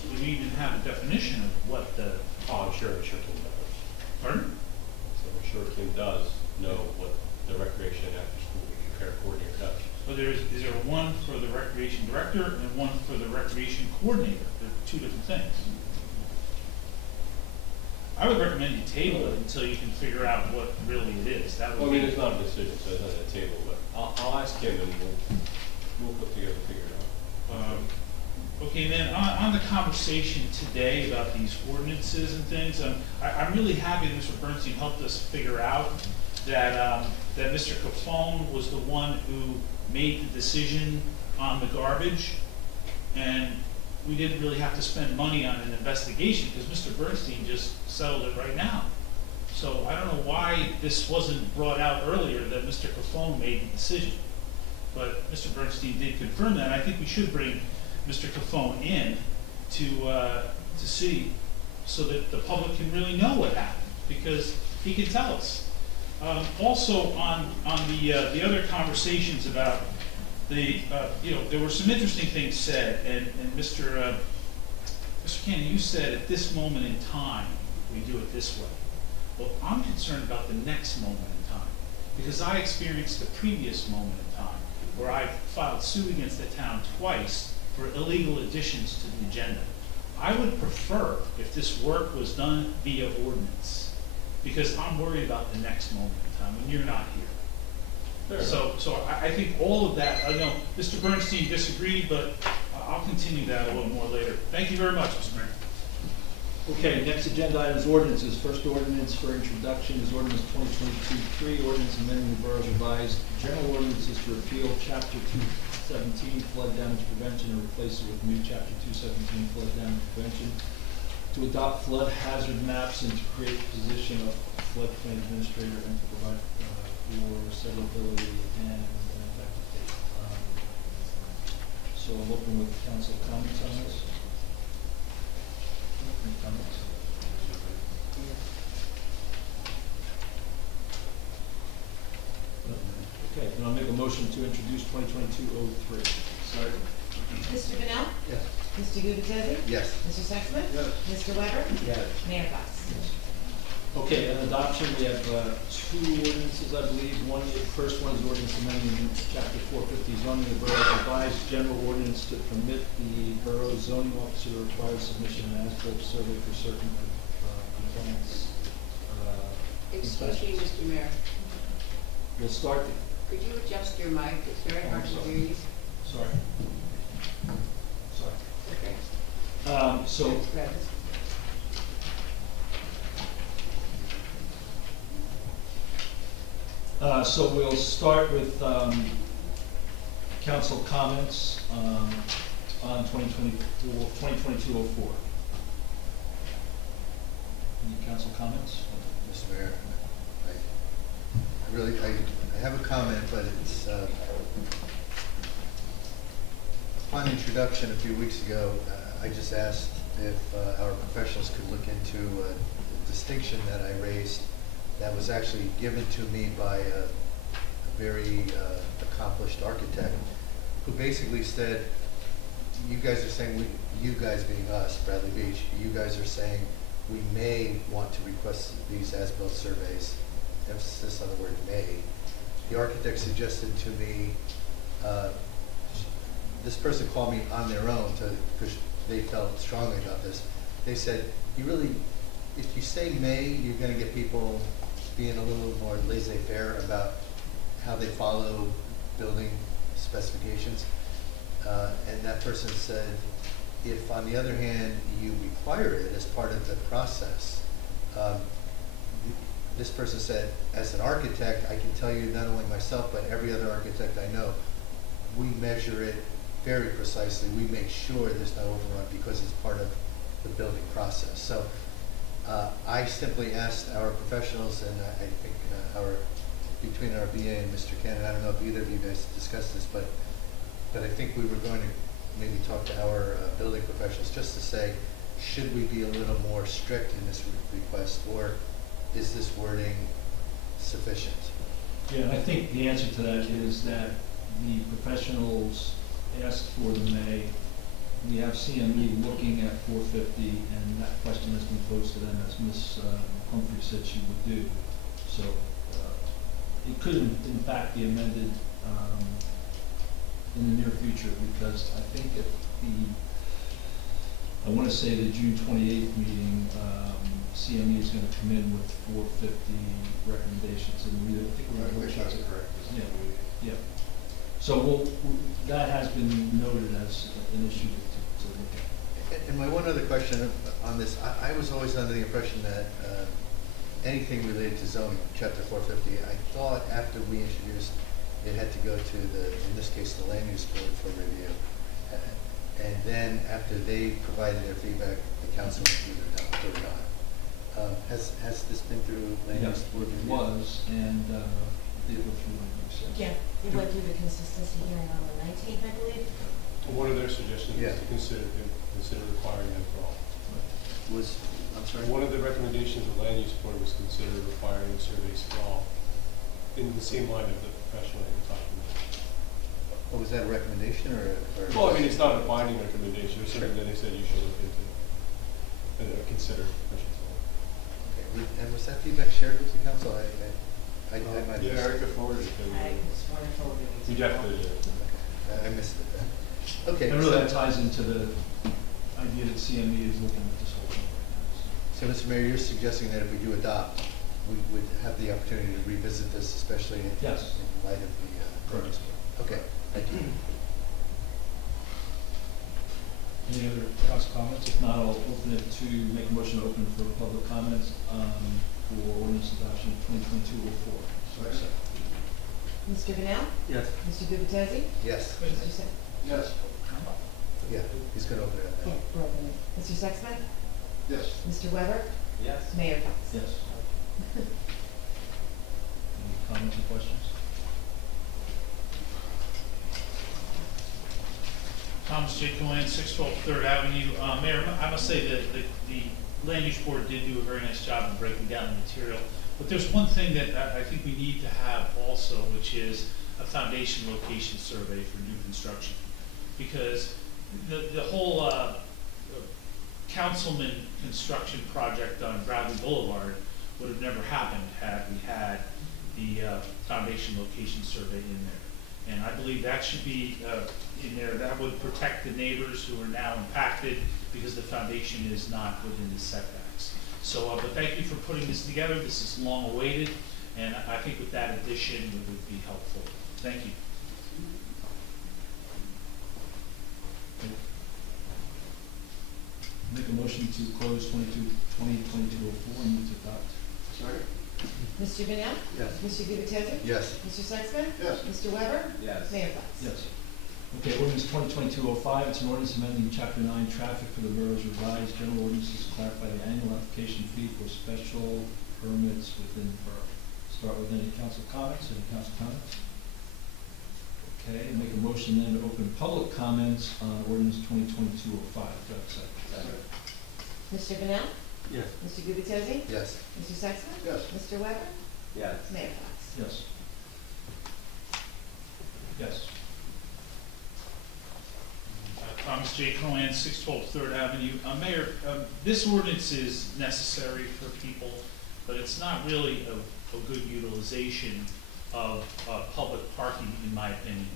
definition of what the? Oh, I'm sure Kim does. Pardon? So I'm sure Kim does know what the recreation and after-school care coordinator does. But is there one for the recreation director and one for the recreation coordinator? They're two different things. I would recommend you table it until you can figure out what really it is. That would Well, I mean, be. it's not a decision, so it's not at the table, but I'll ask Kim and we'll put together, figure it out. Okay, and then on the conversation today about these ordinances and things, I'm really happy that Mr. Bernstein helped us figure out that Mr. Cofone was the one who made the decision on the garbage, and we didn't really have to spend money on an investigation because Mr. Bernstein just settled it right now. So I don't know why this wasn't brought out earlier that Mr. Cofone made the decision. But Mr. Bernstein did confirm that. I think we should bring Mr. Cofone in to see, so that the public can really know what happened, because he can tell us. Also on the other conversations about there were some interesting things said, and Mr. Cannon, you said at this moment in time, we do it this way. Well, I'm concerned about the next moment in time, because I experienced the previous moment in time, where I filed suit against the town twice for illegal additions to the agenda. I would prefer if this work was done via ordinance, because I'm worried about the next moment in time when you're not here. So I think all of that, I know Mr. Bernstein disagreed, but I'll continue that a little more later. Thank you very much, Mr. Mayor. Okay, next agenda item is ordinances. First ordinance for introduction is ordinance 2022-3, ordinance amending the borough's revised general ordinances to repeal chapter 217 flood damage prevention and replace it with new chapter 217 flood damage prevention, to adopt flood hazard maps and to create the position of floodplain administrator and to provide for severability and an effective date. So I'll open with council comments on this. Any comments? No? Okay, then I'll make a motion to introduce 2022-03. Sorry. Mr. Vanel? Yes. Mr. Gubatese? Yes. Mr. Sexsmith? Yes. Mr. Weber? Yes. Mayor Fox? Okay, and adoption, we have two ordinances, I believe. The first one is ordinance amending chapter 450 zoning of the borough's revised general ordinance to permit the borough zoning officer to require submission of an as-built survey for certain components. Excuse me, Mr. Mayor, We'll start, could you adjust your mic? It's very hard to hear you. sorry. Okay. So, Let's grab this. So we'll start with council comments on 2022-04. Any council comments? Mr. Mayor, I have a comment, but it's upon introduction a few weeks ago, I just asked if our professionals could look into a distinction that I raised that was actually given to me by a very accomplished architect, who basically said, you guys are saying, you guys being us, Bradley Beach, you guys are saying we may want to request these as-built surveys, emphasis on the word may. The architect suggested to me, this person called me on their own because they felt strongly about this. They said, if you say may, you're going to get people being a little more laissez-faire about how they follow building specifications. And that person said, if on the other hand, you require it as part of the process, this person said, as an architect, I can tell you, not only myself, but every other architect I know, we measure it very precisely. We make sure there's no overrun because it's part of the building process. So I simply asked our professionals, and I think between our BA and Mr. Cannon, I don't know if either of you guys discussed this, but I think we were going to maybe talk to our building professionals just to say, should we be a little more strict in this request, or is this wording sufficient? Yeah, and I think the answer to that is that the professionals asked for the May. We have CME looking at 450, and that question has been posed to them, as Ms. Humphrey said she would do. So it could, in fact, be amended in the near future, because I think at I want to say the June 28th meeting, CME is going to come in with 450 recommendations, and I think we're going to That's correct. Yeah. So that has been noted as an issue to look at. And my one other question on this, I was always under the impression that anything related to zoning, chapter 450, I thought after we introduced, it had to go to in this case, the land use board for review. And then after they provided their feedback, the council either put it on. Has this been through land use board review? It was, and did go through land use. Yeah, they went through the consistency hearing on the 19th, I believe. One of their suggestions is to consider requiring them for all. I'm sorry? One of the recommendations of land use board was consider requiring surveys for all, in the same line of the professional that you're talking about. Oh, was that a recommendation or? Well, I mean, it's not a binding recommendation, it's something that they said you should look into, consider, I should say. Okay, and was that feedback shared with the council? I might have Yeah, missed it. Erica forwarded it. I just want to forward it. You definitely did. Okay, I missed it then. Okay. And really that ties into the idea that CME is looking at this whole thing right now. So, Mr. Mayor, you're suggesting that if we do adopt, we would have the opportunity to revisit this, especially in light of the. Correct. Okay, thank you. Any other council comments? If not, I'll open it to make a motion to open for public comments for ordinance adoption 2022-04. Sorry. Mr. Vanel? Yes. Mr. Gubatesi? Yes. Mr. Se- Yes. Yeah, he's going to open it up Yeah, now. we're opening. Mr. Sexsmith? Yes. Mr. Weber? Yes. Mayor Fox? Yes. Any comments or questions? Thomas J. Cohen, 612 Third Avenue. Mayor, I must say that the land use board did do a very nice job of breaking down the material. But there's one thing that I think we need to have also, which is a foundation location survey for new construction. Because the whole Councilman construction project on Bradley Boulevard would have never happened had we had the foundation location survey in there. And I believe that should be in there. That would protect the neighbors who are now impacted because the foundation is not within the setbacks. So, but thank you for putting this together. This is long awaited, and I think with that addition, it would be helpful. Thank you. Make a motion to close 2022-04 and move to adopt. Sorry? Mr. Vanel? Yes. Mr. Gubatesi? Yes. Mr. Sexsmith? Yes. Mr. Weber? Yes. Mayor Fox? Yes. Okay, ordinance 2022-05, it's an ordinance amending chapter 9 traffic for the borough's revised general ordinances to clarify the annual application fee for special permits within the borough. Start with any council comments. Any council comments? Okay, make a motion then to open public comments on ordinance 2022-05. Do I have a second? Mr. Vanel? Yes. Mr. Gubatesi? Yes. Mr. Sexsmith? Yes. Mr. Weber? Yes. Mayor Fox? Yes. Yes. Thomas J. Cohen, 612 Third Avenue. Mayor, this ordinance is necessary for people, but it's not really a good utilization of public parking, in my opinion.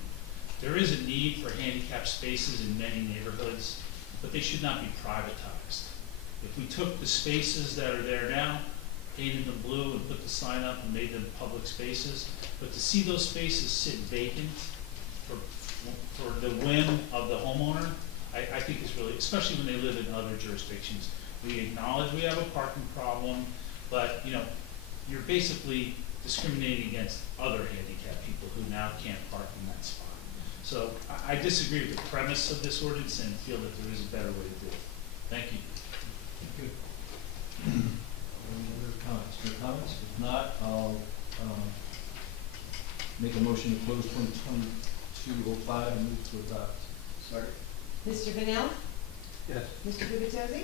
There is a need for handicap spaces in many neighborhoods, but they should not be privatized. If we took the spaces that are there now painted them blue and put the sign up and made them public spaces. But to see those spaces sit vacant for the whim of the homeowner, I think is really, especially when they live in other jurisdictions. We acknowledge we have a parking problem, but, you know, you're basically discriminating against other handicapped people who now can't park in that spot. So I disagree with the premise of this ordinance and feel that there is a better way to do it. Thank you. Good. Any other comments? No comments? If not, I'll make a motion to close 2022-05 and move to adopt. Second. Mr. Vanel? Yes. Mr. Gubatose?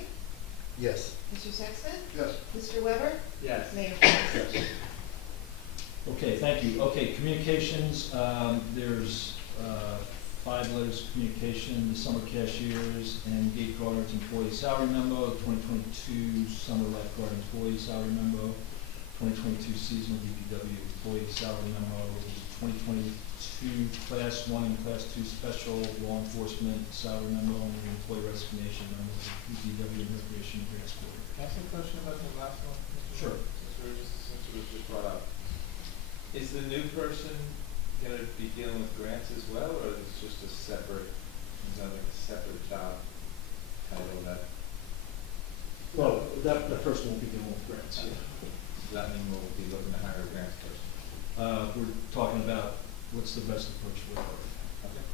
Yes. Mr. Sexton? Yes. Mr. Weber? Yes. Mayor Fox? Yes. Okay, thank you. Okay, communications, there's 5 letters of communication, the summer cashiers and gate guards employee salary memo, 2022 summer lifeguard employee salary memo, 2022 seasonal DPW employee salary memo, 2022 class 1 and class 2 special law enforcement salary memo, and the employee resignation memo, DPW and recreation grants board. Can I ask a question about the last one? Mr. Sure. Since it was just brought up. Is the new person gonna be dealing with grants as well, or is it just a separate, is that like a separate job title that, Well, that person will be dealing with grants, yeah. does that mean we'll be looking to hire a grants person? We're talking about what's the best approach for it. Okay.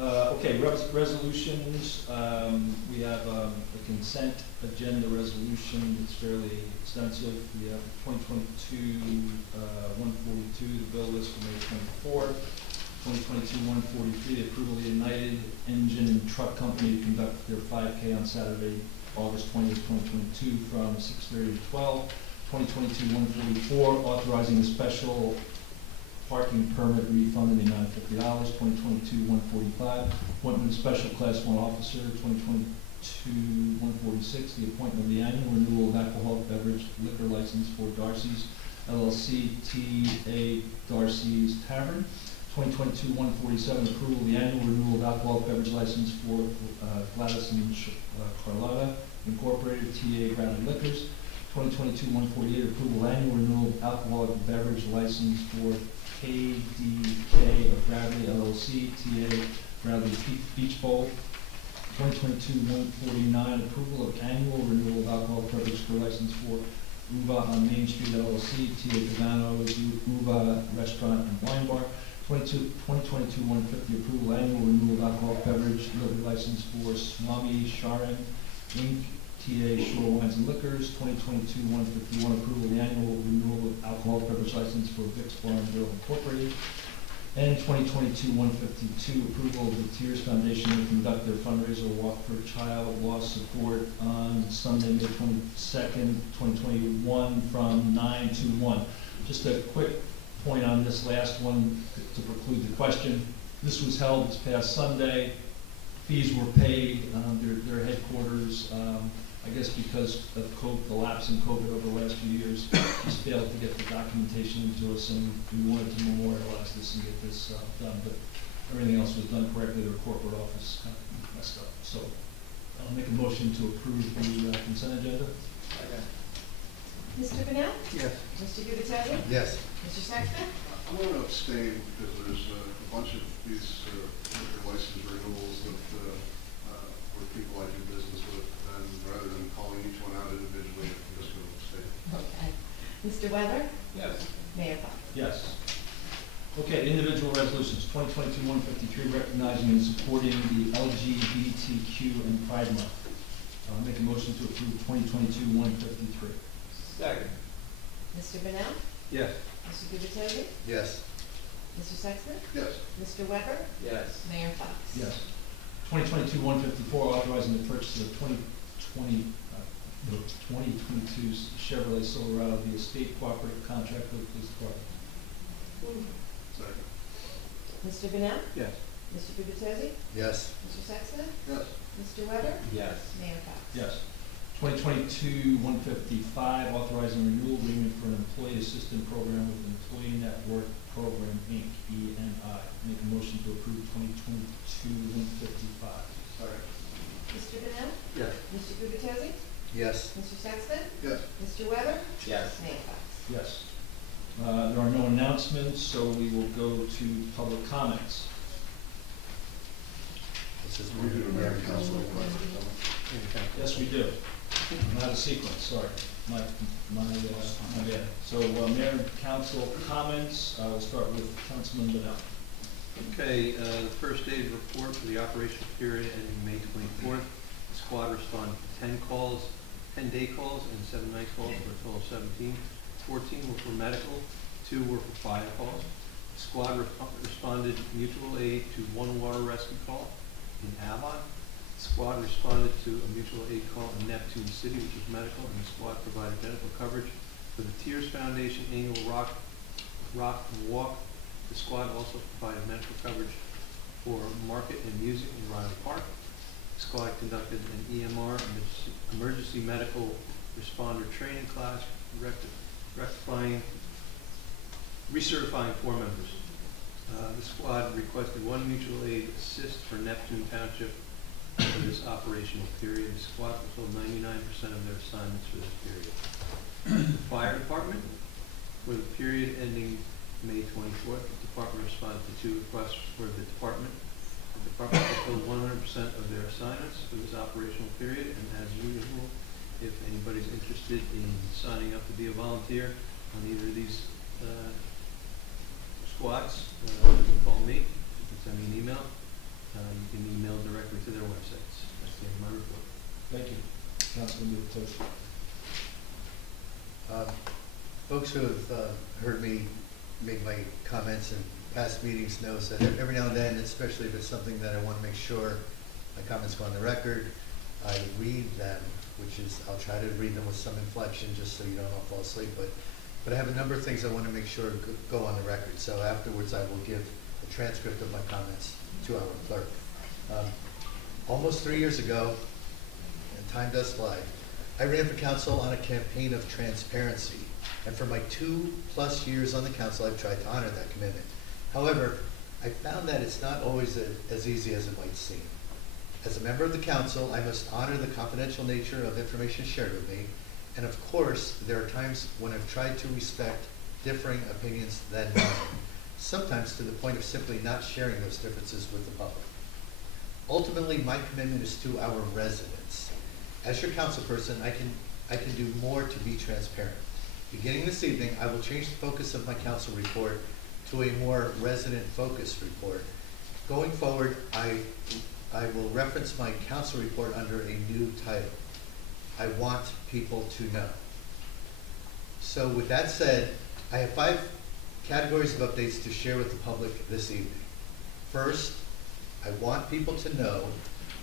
Okay, resolutions, we have a consent agenda resolution, it's fairly extensive. We have 2022, 142, the bill list for May 24th. 2022, 143, the approval of the United Engine and Truck Company to conduct their 5K on Saturday, August 20th, 2022 from 6:30 to 12. 2022, 144, authorizing a special parking permit refund in the amount of $50. 2022, 145, appointment of special class 1 officer. 2022, 146, the appointment of the annual renewal of alcoholic beverage liquor license for Darcy's LLC, T.A. Darcy's Tavern. 2022, 147, approval of the annual renewal of alcoholic beverage license for Gladys and Carlotta Incorporated, T.A. Bradley Liquors. 2022, 148, approval of annual renewal of alcoholic beverage license for KDK of Bradley LLC, TA Bradley Beach Bowl. 2022, 149, approval of annual renewal of alcoholic beverage store license for Uva on Main Street LLC, TA Cavano's Uva Restaurant and Wine Bar. 2022, 150, approval annual renewal of alcoholic beverage liquor license for Swami Sharan Inc., TA Shore Wines and Liquors. 2022, 151, approval of the annual renewal of alcoholic beverage license for Vic's Bar and Grill Incorporated. And 2022, 152, approval of the Tears Foundation to conduct their fundraiser Walk for Child Loss Support on Sunday, May 22nd, 2021 from 9 to 1. Just a quick point on this last one to preclude the question. This was held this past Sunday. Fees were paid, their headquarters, I guess because of the lapse in COVID over the last few years, just failed to get the documentation into us, and we wanted to memorialize this and get this done, but everything else was done correctly. Their corporate office kind of messed up. So I'll make a motion to approve the consent agenda. Okay. Mr. Vanel? Yes. Mr. Gubatose? Yes. Mr. Sexton? I'm going to abstain because there's a bunch of these liquor license renewals that were people I do business with, and rather than calling each one out individually, I'm just going to abstain. Okay. Mr. Weber? Yes. Mayor Fox? Yes. Okay, individual resolutions, 2022-153, recognizing and supporting the LGBTQ and Pride Month. I'll make a motion to approve 2022-153. Second. Mr. Vanel? Yes. Mr. Gubatose? Yes. Mr. Sexton? Yes. Mr. Weber? Yes. Mayor Fox? Yes. 2022-154, authorizing the purchase of 2022 Chevrolet Silverado, the estate cooperative contract with the police department. Second. Mr. Vanel? Yes. Mr. Gubatose? Yes. Mr. Sexton? Yes. Mr. Weber? Yes. Mayor Fox? Yes. 2022-155, authorizing renewal agreement for an employee assistance program with Employee Network Program, Inc., ENI. Make a motion to approve 2022-155. Second. Mr. Vanel? Yes. Mr. Gubatose? Yes. Mr. Sexton? Yes. There are no announcements, so we will go to public comments. This is We do mayor and council request. Yes, we do. Not a sequence, sorry. My bad. So, mayor and council comments, we'll start with Councilman Liddell. Okay, the first day's report for the operational period ending May 24th. The squad responded to 10-day calls and 7 night calls for a total of 17. 14 were for medical, 2 were for fire calls. The squad responded mutual aid to 1 water rescue call in Avon. The squad responded to a mutual aid call in Neptune City, which was medical, and the squad provided medical coverage for the Tears Foundation annual Rock and Walk. The squad also provided medical coverage for market and music in Riley Park. The squad conducted an EMR, emergency medical responder training class, recertifying 4 members. The squad requested 1 mutual aid assist for Neptune Township for this operational period. The squad fulfilled 99% of their assignments for this period. The fire department, for the period ending May 24th, the department responded to 2 requests for the department. The department fulfilled 100% of their assignments for this operational period, and as usual, if anybody's interested in signing up to be a volunteer on either of these squads, you can call me, you can send me an email, you can email directly to their websites. That's the end of my report. Thank you. Councilman Liddell. Folks who have heard me make my comments in past meetings knows that every now and then, especially if it's something that I want to make sure my comments go on the record, I read them, which is, I'll try to read them with some inflection just so you don't all fall asleep, but I have a number of things I want to make sure go on the record. So afterwards I will give a transcript of my comments to our clerk. Almost 3 years ago, and time does fly, I ran for council on a campaign of transparency. And for my 2+ years on the council, I've tried to honor that commitment. However, I found that it's not always as easy as it might seem. As a member of the council, I must honor the confidential nature of information shared with me. And of course, there are times when I've tried to respect differing opinions than mine, sometimes to the point of simply not sharing those differences with the public. Ultimately, my commitment is to our residents. As your council person, I can do more to be transparent. Beginning this evening, I will change the focus of my council report to a more resident-focused report. Going forward, I will reference my council report under a new title. I want people to know. So with that said, I have 5 categories of updates to share with the public this evening. First, I want people to know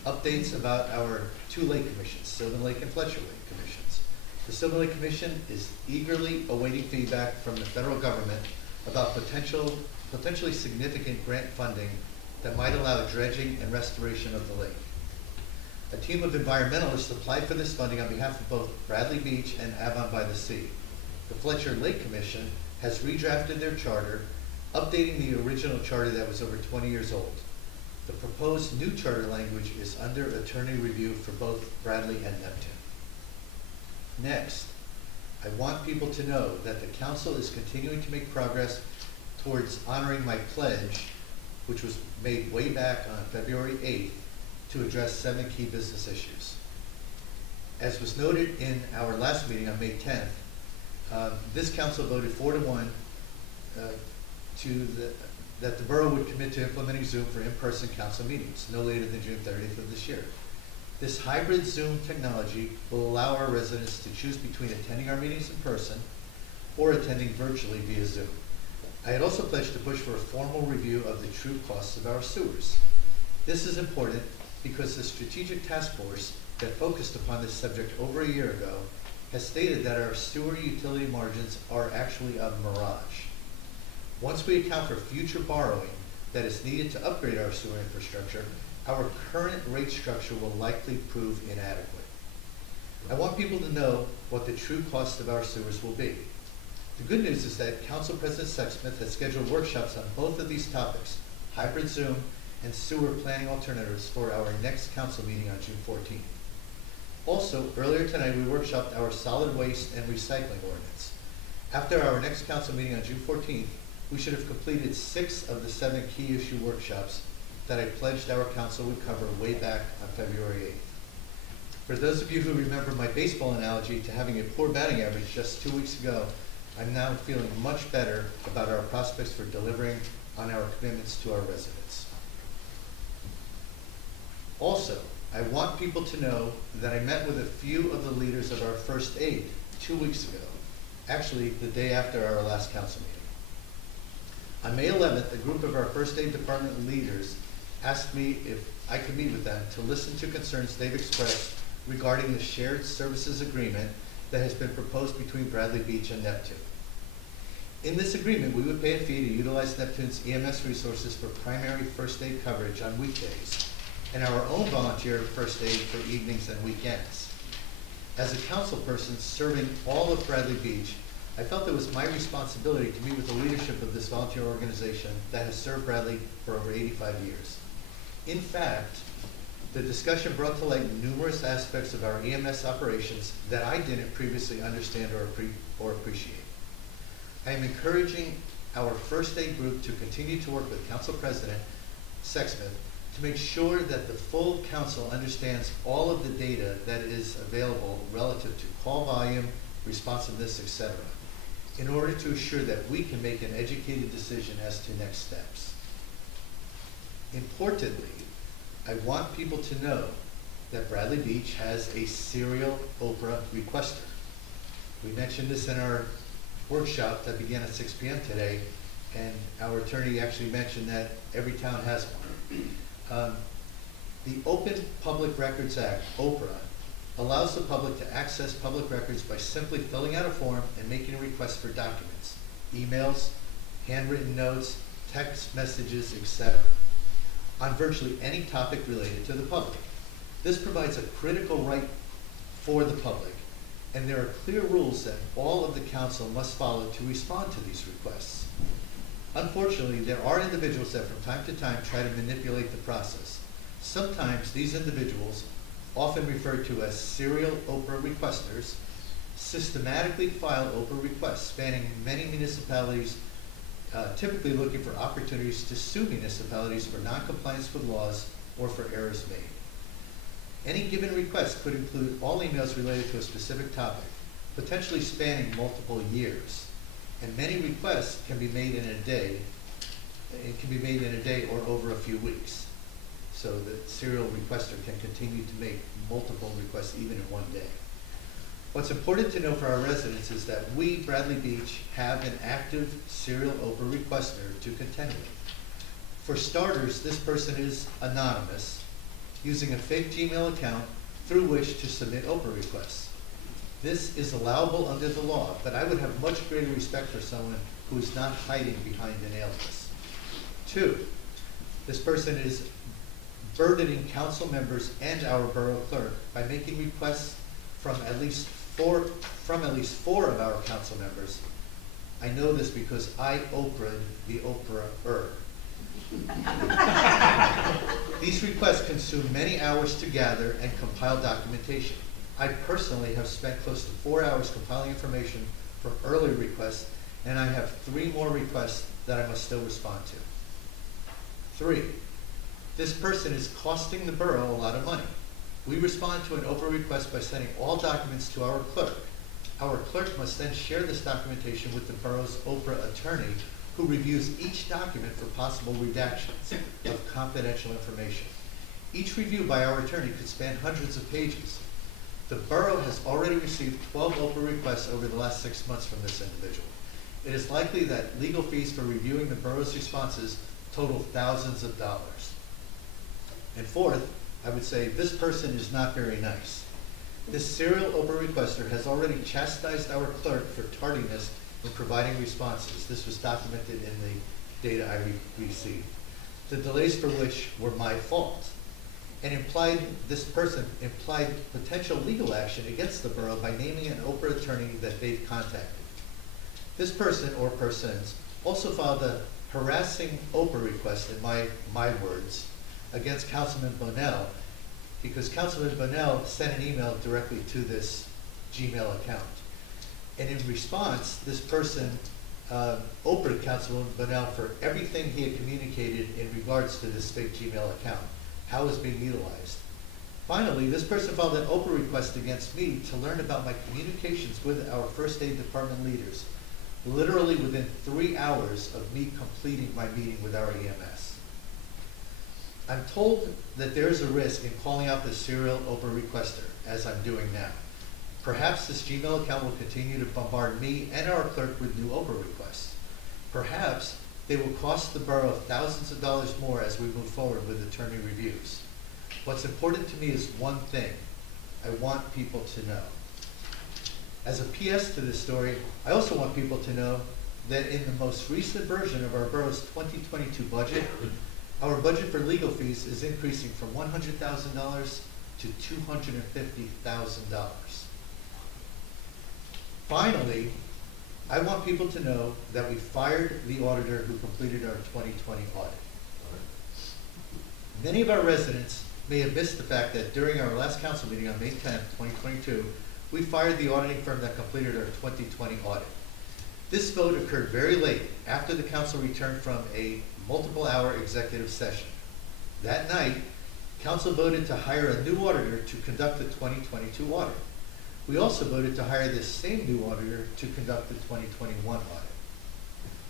updates about our 2 lake commissions, Sylvan Lake and Fletcher Lake commissions. The Sylvan Lake Commission is eagerly awaiting feedback from the federal government about potentially significant grant funding that might allow dredging and restoration of the lake. A team of environmentalists applied for this funding on behalf of both Bradley Beach and Avon by the Sea. The Fletcher Lake Commission has redrafted their charter, updating the original charter that was over 20 years old. The proposed new charter language is under attorney review for both Bradley and Neptune. Next, I want people to know that the council is continuing to make progress towards honoring my pledge, which was made way back on February 8th, to address 7 key business issues. As was noted in our last meeting on May 10th, this council voted 4-1 that the borough would commit to implementing Zoom for in-person council meetings no later than June 30th of this year. This hybrid Zoom technology will allow our residents to choose between attending our meetings in person or attending virtually via Zoom. I had also pledged to push for a formal review of the true costs of our sewers. This is important because the strategic task force that focused upon this subject over a year ago has stated that our sewer utility margins are actually a mirage. Once we account for future borrowing that is needed to upgrade our sewer infrastructure, our current rate structure will likely prove inadequate. I want people to know what the true cost of our sewers will be. The good news is that Council President Sexsmith has scheduled workshops on both of these topics, hybrid Zoom and sewer planning alternatives, for our next council meeting on June 14th. Also, earlier tonight we workshopped our solid waste and recycling ordinance. After our next council meeting on June 14th, we should have completed 6 of the 7 key issue workshops that I pledged our council would cover way back on February 8th. For those of you who remember my baseball analogy to having a poor batting average just 2 weeks ago, I'm now feeling much better about our prospects for delivering on our commitments to our residents. Also, I want people to know that I met with a few of the leaders of our first aid 2 weeks ago, actually the day after our last council meeting. On May 11th, a group of our first aid department leaders asked me if I could meet with them to listen to concerns they've expressed regarding the shared services agreement that has been proposed between Bradley Beach and Neptune. In this agreement, we would pay a fee to utilize Neptune's EMS resources for primary first aid coverage on weekdays, and our own volunteer first aid for evenings and weekends. As a council person serving all of Bradley Beach, I felt it was my responsibility to meet with the leadership of this volunteer organization that has served Bradley for over 85 years. In fact, the discussion brought to light numerous aspects of our EMS operations that I didn't previously understand or appreciate. I am encouraging our first aid group to continue to work with Council President Sexsmith to make sure that the full council understands all of the data that is available relative to call volume, responsiveness, etc., in order to assure that we can make an educated decision as to next steps. Importantly, I want people to know that Bradley Beach has a serial Oprah requester. We mentioned this in our workshop that began at 6 p.m. today, and our attorney actually mentioned that every town has one. The Open Public Records Act, OPRA, allows the public to access public records by simply filling out a form and making a request for documents, emails, handwritten notes, text messages, etc., on virtually any topic related to the public. This provides a critical right for the public, and there are clear rules that all of the council must follow to respond to these requests. Unfortunately, there are individuals that from time to time try to manipulate the process. Sometimes these individuals, often referred to as serial Oprah requesters, systematically file Oprah requests spanning many municipalities, typically looking for opportunities to sue municipalities for non-compliance with laws or for errors made. Any given request could include all emails related to a specific topic, potentially spanning multiple years. And many requests can be made in a day. It can be made in a day or over a few weeks. So the serial requester can continue to make multiple requests even in one day. What's important to know for our residents is that we, Bradley Beach, have an active serial Oprah requester to contend with. For starters, this person is anonymous, using a fake Gmail account through which to submit Oprah requests. This is allowable under the law, but I would have much greater respect for someone who is not hiding behind an alias. 2, this person is burdening council members and our borough clerk by making requests from at least four of our council members. I know this because I Oprah'd the Oprah-er. These requests consume many hours to gather and compile documentation. I personally have spent close to 4 hours compiling information from earlier requests, and I have 3 more requests that I must still respond to. 3, this person is costing the borough a lot of money. We respond to an Oprah request by sending all documents to our clerk. Our clerk must then share this documentation with the borough's Oprah attorney, who reviews each document for possible redactions of confidential information. Each review by our attorney could span hundreds of pages. The borough has already received 12 Oprah requests over the last 6 months from this individual. It is likely that legal fees for reviewing the borough's responses total thousands of dollars. And 4th, I would say this person is not very nice. This serial Oprah requester has already chastised our clerk for tardiness in providing responses. This was documented in the data I received. The delays for which were my fault. And this person implied potential legal action against the borough by naming an Oprah attorney that they've contacted. This person or persons also filed a harassing Oprah request, in my words, against Councilman Bonnell, because Councilman Bonnell sent an email directly to this Gmail account. And in response, this person opened Councilman Bonnell for everything he had communicated in regards to this fake Gmail account, how it's being utilized. Finally, this person filed an Oprah request against me to learn about my communications with our first aid department leaders, literally within 3 hours of me completing my meeting with our EMS. I'm told that there is a risk in calling out the serial Oprah requester, as I'm doing now. Perhaps this Gmail account will continue to bombard me and our clerk with new Oprah requests. Perhaps they will cost the borough thousands of dollars more as we move forward with attorney reviews. What's important to me is one thing. I want people to know. As a PS to this story, I also want people to know that in the most recent version of our borough's 2022 budget, our budget for legal fees is increasing from $100,000 to $250,000. Finally, I want people to know that we fired the auditor who completed our 2020 audit. Many of our residents may have missed the fact that during our last council meeting on May 10th, 2022, we fired the auditing firm that completed our 2020 audit. This vote occurred very late after the council returned from a multiple-hour executive session. That night, council voted to hire a new auditor to conduct the 2022 audit. We also voted to hire this same new auditor to conduct the 2021 audit.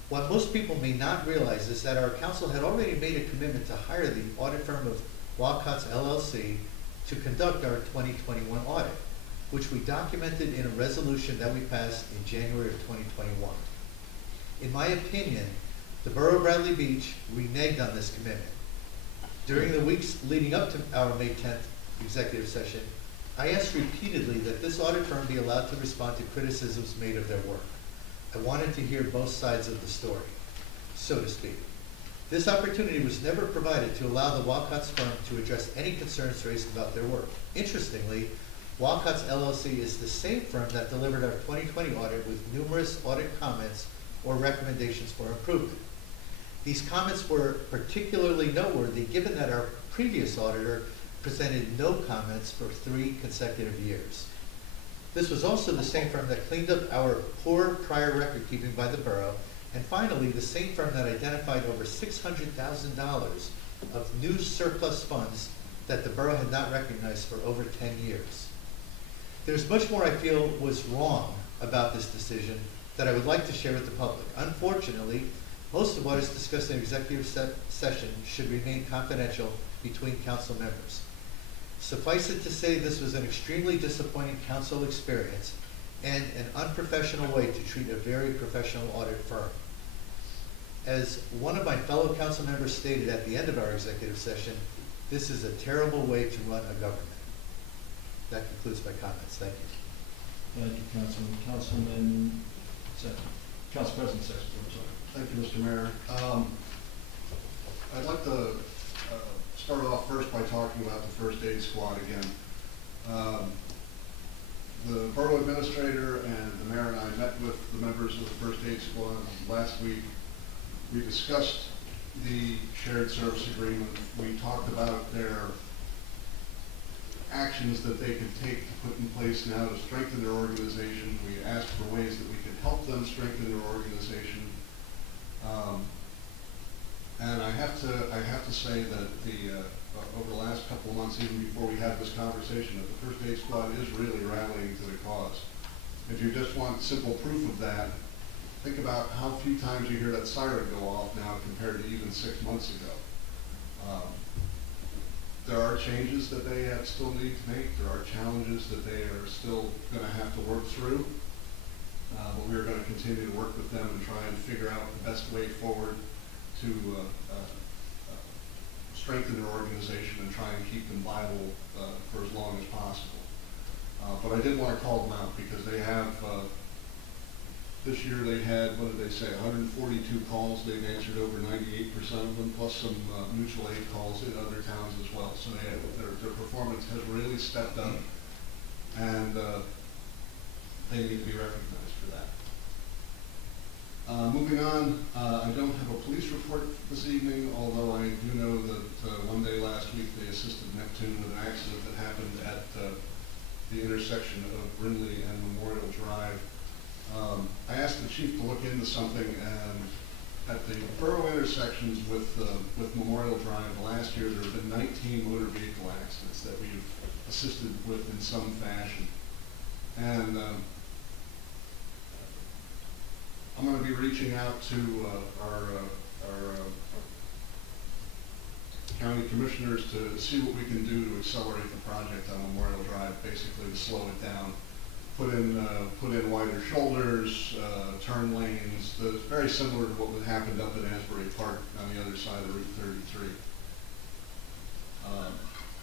What most people may not realize is that our council had already made a commitment to hire the audit firm of Walcott's LLC to conduct our 2021 audit, which we documented in a resolution that we passed in January of 2021. In my opinion, the Borough of Bradley Beach reneged on this commitment. During the weeks leading up to our May 10th executive session, I asked repeatedly that this audit firm be allowed to respond to criticisms made of their work. I wanted to hear both sides of the story, so to speak. This opportunity was never provided to allow the Walcott's firm to address any concerns raised about their work. Interestingly, Walcott's LLC is the same firm that delivered our 2020 audit with numerous audit comments or recommendations for improvement. These comments were particularly noteworthy given that our previous auditor presented no comments for 3 consecutive years. This was also the same firm that cleaned up our poor prior record keeping by the borough, and finally the same firm that identified over $600,000 of new surplus funds that the borough had not recognized for over 10 years. There's much more I feel was wrong about this decision that I would like to share with the public. Unfortunately, most of what is discussed in executive session should remain confidential between council members. Suffice it to say, this was an extremely disappointing council experience and an unprofessional way to treat a very professional audit firm. As one of my fellow council members stated at the end of our executive session, this is a terrible way to run a government. That concludes my comments. Thank you. Thank you, Councilman. Councilman, Council President Sexton, I'm sorry. Thank you, Mr. Mayor. I'd like to start off first by talking about the first aid squad again. The borough administrator and the mayor and I met with the members of the first aid squad last week. We discussed the shared service agreement. We talked about their actions that they could take to put in place now to strengthen their organization. We asked for ways that we could help them strengthen their organization. And I have to say that over the last couple of months, even before we had this conversation, that the First Aid Squad is really rallying to the cause. If you just want simple proof of that, think about how few times you hear that siren go off now compared to even 6 months ago. There are changes that they still need to make. There are challenges that they are still going to have to work through. But we're going to continue to work with them and try and figure out the best way forward to strengthen their organization and try and keep them viable for as long as possible. But I did want to call them out because they have, this year they had, what did they say, 142 calls. They've answered over 98% of them, plus some mutual aid calls in other towns as well. So their performance has really stepped up, and they need to be recognized for that. Moving on, I don't have a police report this evening, although I do know that one day last week they assisted Neptune with an accident that happened at the intersection of Brindley and Memorial Drive. I asked the chief to look into something, and at the borough intersections with Memorial Drive, last year there have been 19 motor vehicle accidents that we've assisted with in some fashion. And I'm going to be reaching out to our county commissioners to see what we can do to accelerate the project on Memorial Drive, basically to slow it down. Put in wider shoulders, turn lanes. That's very similar to what happened up at Asbury Park on the other side of Route 33.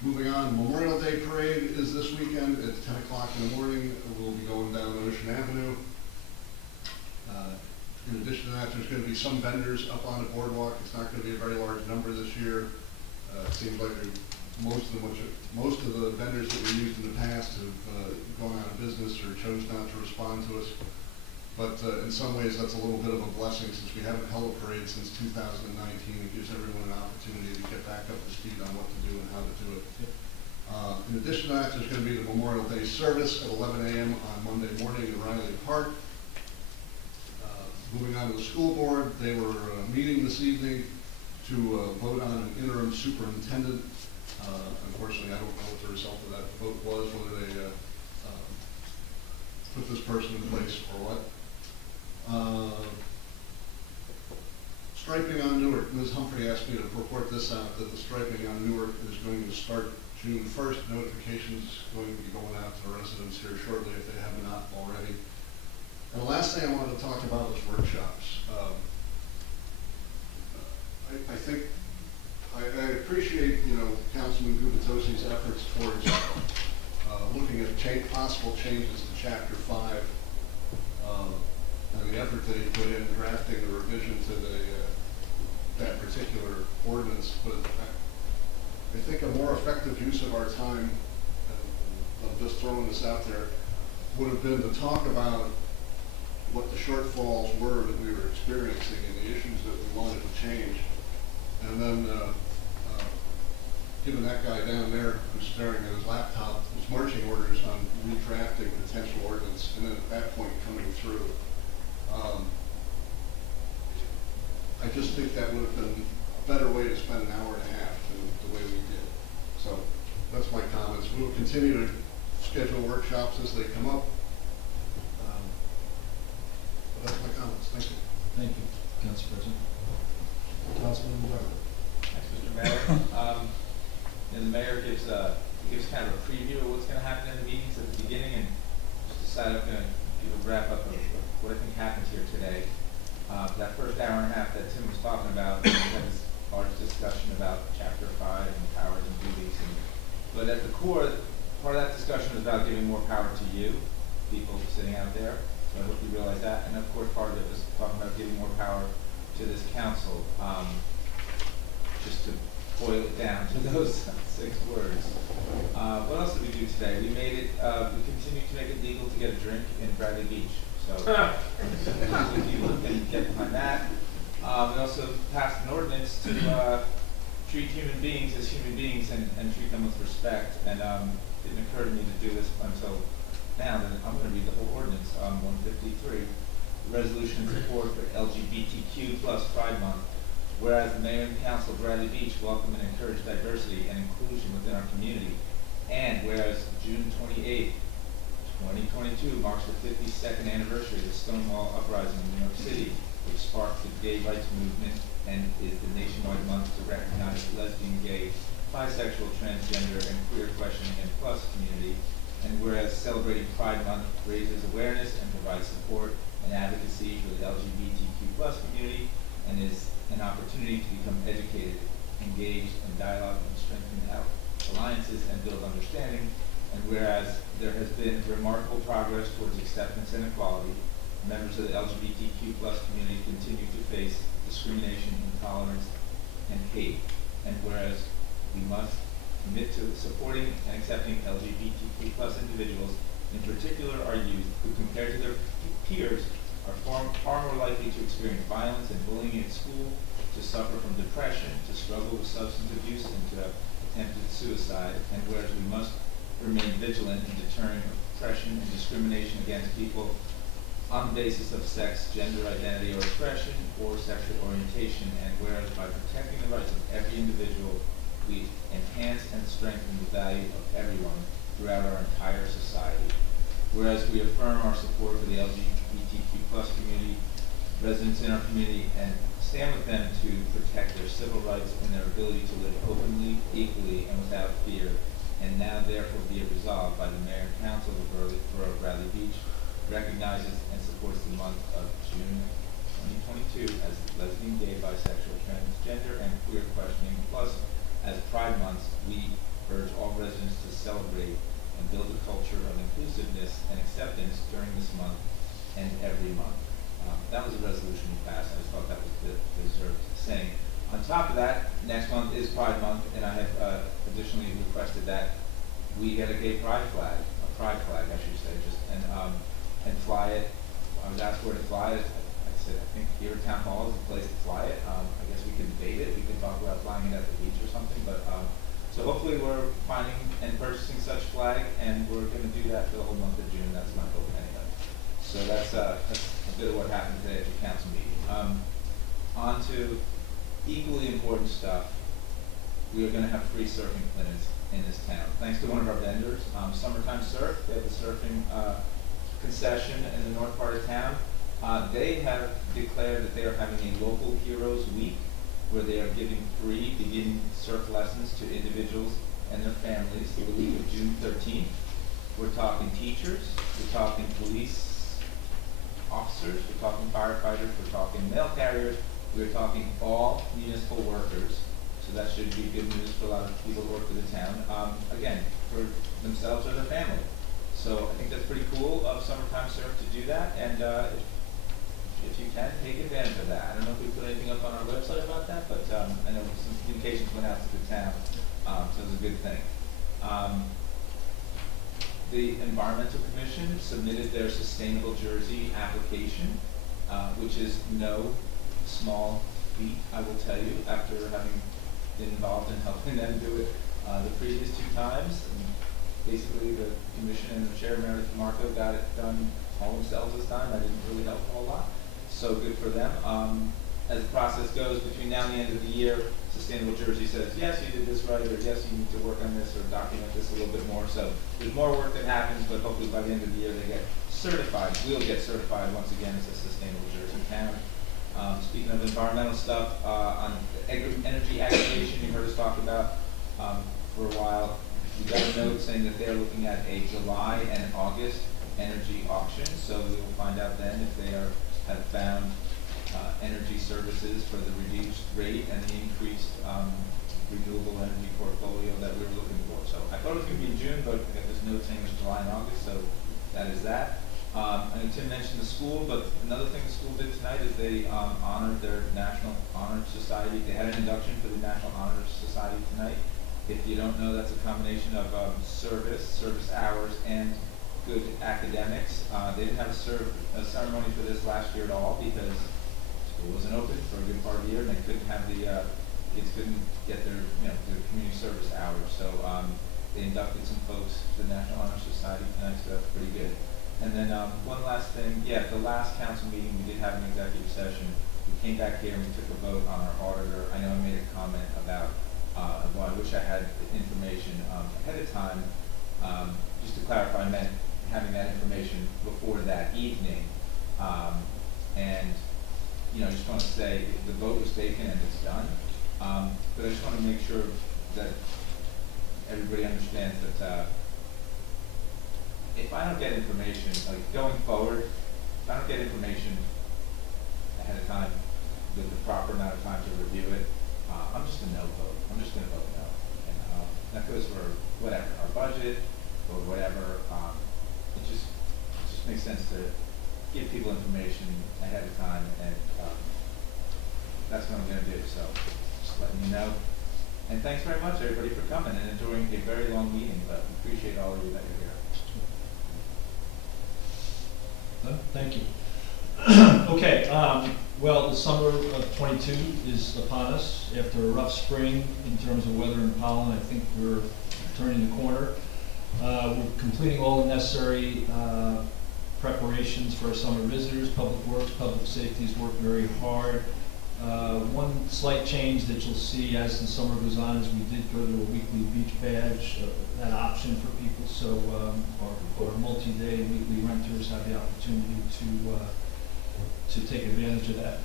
Moving on, Memorial Day Parade is this weekend at 10 o'clock in the morning. We'll be going down Ocean Avenue. In addition to that, there's going to be some vendors up on the boardwalk. It's not going to be a very large number this year. It seems like most of the vendors that we used in the past have gone out of business or chose not to respond to us. But in some ways, that's a little bit of a blessing since we haven't held a parade since 2019. It gives everyone an opportunity to get back up to speed on what to do and how to do it. In addition to that, there's going to be the Memorial Day service at 11 a.m. on Monday morning in Riley Park. Moving on to the school board, they were meeting this evening to vote on an interim superintendent. Unfortunately, I don't know what the result of that vote was, whether they put this person in place or what. Striping on Newark. Ms. Humphrey asked me to report this out, that the striping on Newark is going to start June 1st. Notifications going to be going out to the residents here shortly if they have not already. And the last thing I wanted to talk about was workshops. I appreciate, Councilman Gubatosi's efforts towards looking at possible changes to Chapter 5 and the effort that he put in drafting the revision to that particular ordinance. But I think a more effective use of our time, and I'm just throwing this out there, would have been to talk about what the shortfalls were that we were experiencing and the issues that we wanted to change. And then given that guy down there who's staring at his laptop his marching orders on redrafting potential ordinance, and then at that point coming through. I just think that would have been a better way to spend an hour and a half than the way we did. So that's my comments. We will continue to schedule workshops as they come up. But that's my comments. Thank you. Thank you, Council President. Councilman Weber. Thanks, Mr. Mayor. And the mayor gives kind of a preview of what's going to happen in the meetings at the beginning, and just decided I'm going to give a wrap up of what I think happened here today. That first hour and a half that Tim was talking about, we had this large discussion about Chapter 5 and powers and duties. But at the core, part of that discussion was about giving more power to you, people sitting out there. So I hope you realize that. And of course, part of it was talking about giving more power to this council. Just to boil it down to those 6 words. What else did we do today? We made it, we continued to make it legal to get a drink in Bradley Beach. So, if you can get behind that. We also passed an ordinance to treat human beings as human beings and treat them with respect. And it didn't occur to me to do this until now, that I'm going to read the whole ordinance on 153. Resolution in support for LGBTQ+ Pride Month. Whereas the Mayor and Council of Bradley Beach welcome and encourage diversity and inclusion within our community. And whereas June 28, 2022 marks the 52nd anniversary of the Stonewall Uprising in New York City, which sparked the gay rights movement and is the nationwide month to recognize the lesbian, gay, bisexual, transgender, and queer questioning and plus community. And whereas celebrating Pride Month raises awareness and provides support and advocacy for the LGBTQ+ community and is an opportunity to become educated, engaged in dialogue and strengthen alliances and build understanding. And whereas there has been remarkable progress towards acceptance and equality, members of the LGBTQ+ community continue to face discrimination, intolerance, and hate. And whereas we must commit to supporting and accepting LGBTQ+ individuals, in particular our youth, who compared to their peers are far more likely to experience violence and bullying at school, to suffer from depression, to struggle with substance abuse, and to have attempted suicide. And whereas we must remain vigilant in deterring oppression and discrimination against people on the basis of sex, gender identity or expression, or sexual orientation, and whereas by protecting the rights of every individual, we enhance and strengthen the value of everyone throughout our entire society. Whereas we affirm our support for the LGBTQ+ community, residents in our community, and stand with them to protect their civil rights and their ability to live openly, equally, and without fear. And now therefore be it resolved by the Mayor and Council of the Borough of Bradley Beach recognizes and supports the month of June 2022 as Lesbian, Gay, Bisexual, Transgender, and Queer Questioning. Plus, as Pride Month, we urge all residents to celebrate and build a culture of inclusiveness and acceptance during this month and every month. That was a resolution we passed. I just thought that was deserved saying. On top of that, next month is Pride Month, and I have additionally requested that we get a gay pride flag, I should say, and fly it. I was asked where to fly it. I said, I think here at Town Hall is the place to fly it. I guess we can debate it. We can talk about flying it at the beach or something, but so hopefully we're finding and purchasing such flag, and we're going to do that for the whole month of June. That's my hope anyway. So that's a bit of what happened today at the council meeting. On to equally important stuff. We are going to have free surfing clinics in this town, thanks to one of our vendors, Summertime Surf. They have a surfing concession in the north part of town. They have declared that they are having a Local Heroes Week, where they are giving free beginning surf lessons to individuals and their families the week of June 13th. We're talking teachers, we're talking police officers, we're talking firefighters, we're talking mail carriers, we're talking all municipal workers. So that should be good news for a lot of people who work for the town. Again, for themselves or their family. So I think that's pretty cool of Summertime Surf to do that, and if you can, take advantage of that. I don't know if we put anything up on our website about that, but I know some communications went out to the town, so it was a good thing. The Environmental Commission submitted their Sustainable Jersey application, which is no small feat, I will tell you, after having been involved in helping them do it the previous two times. And basically, the commission and the chair, Meredith Marco, got it done all themselves this time. I didn't really help a whole lot. So good for them. As the process goes, between now and the end of the year, Sustainable Jersey says, yes, you did this right, or yes, you need to work on this, or document this a little bit more. So there's more work that happens, but hopefully by the end of the year they get certified. We'll get certified once again as a Sustainable Jersey town. Speaking of environmental stuff, on energy aggregation, you heard us talk about for a while. We got a note saying that they're looking at a July and August energy auction, so we will find out then if they have found energy services for the reduced rate and the increased renewable energy portfolio that we were looking for. So I thought it was going to be in June, but I got this note saying it was July and August, so that is that. I know Tim mentioned the school, but another thing the school did tonight is they honored their National Honor Society. They had an induction for the National Honor Society tonight. If you don't know, that's a combination of service hours, and good academics. They didn't have a ceremony for this last year at all because school wasn't open for a good part of the year, and they couldn't have kids couldn't get their community service hours. So they inducted some folks to the National Honor Society tonight, so that's pretty good. And then one last thing, the last council meeting we did have an executive session. We came back here and we took a vote on our auditor. I know I made a comment about, well, I wish I had information ahead of time. Just to clarify, I meant having that information before that evening. And, I just want to say the vote was taken and it's done. But I just want to make sure that everybody understands that if I don't get information, like going forward, if I don't get information ahead of time with the proper amount of time to review it, I'm just a no vote. I'm just going to vote no. And that goes for whatever, our budget or whatever. It just makes sense to give people information ahead of time, and that's what I'm going to do. So just letting you know. And thanks very much, everybody, for coming and enjoying a very long meeting, but appreciate all of you that you're here. Thank you. Okay, well, the summer of '22 is upon us. After a rough spring in terms of weather and pollen, I think we're turning the corner. We're completing all the necessary preparations for our summer visitors. Public Works, Public Safety has worked very hard. One slight change that you'll see as the summer goes on is we did go to a weekly beach badge, that option for people, so our multi-day weekly renters have the opportunity to take advantage of that.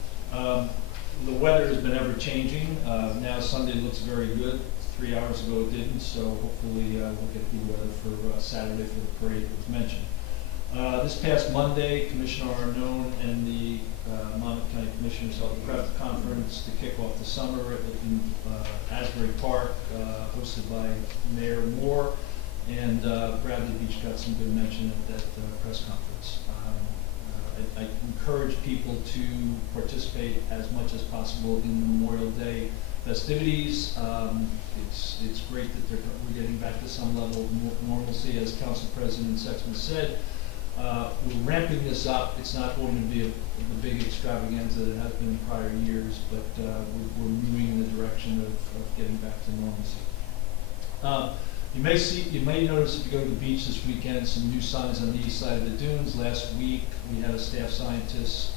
The weather has been ever changing. Now Sunday looks very good. 3 hours ago it didn't, so hopefully we'll get good weather for Saturday for the parade that was mentioned. This past Monday, Commissioner Arnone and the Monmouth County Commissioners held a prep conference to kick off the summer in Asbury Park, hosted by Mayor Moore, and Bradley Beach got some good mention at that press conference. I encourage people to participate as much as possible in the Memorial Day festivities. It's great that we're getting back to some level of normalcy, as Council President Sexton said. We're ramping this up. It's not going to be a big extravaganza that it has been in prior years, but we're moving in the direction of getting back to normalcy. You may notice if you go to the beach this weekend, some new signs on the east side of the dunes. Last week, we had a staff scientist,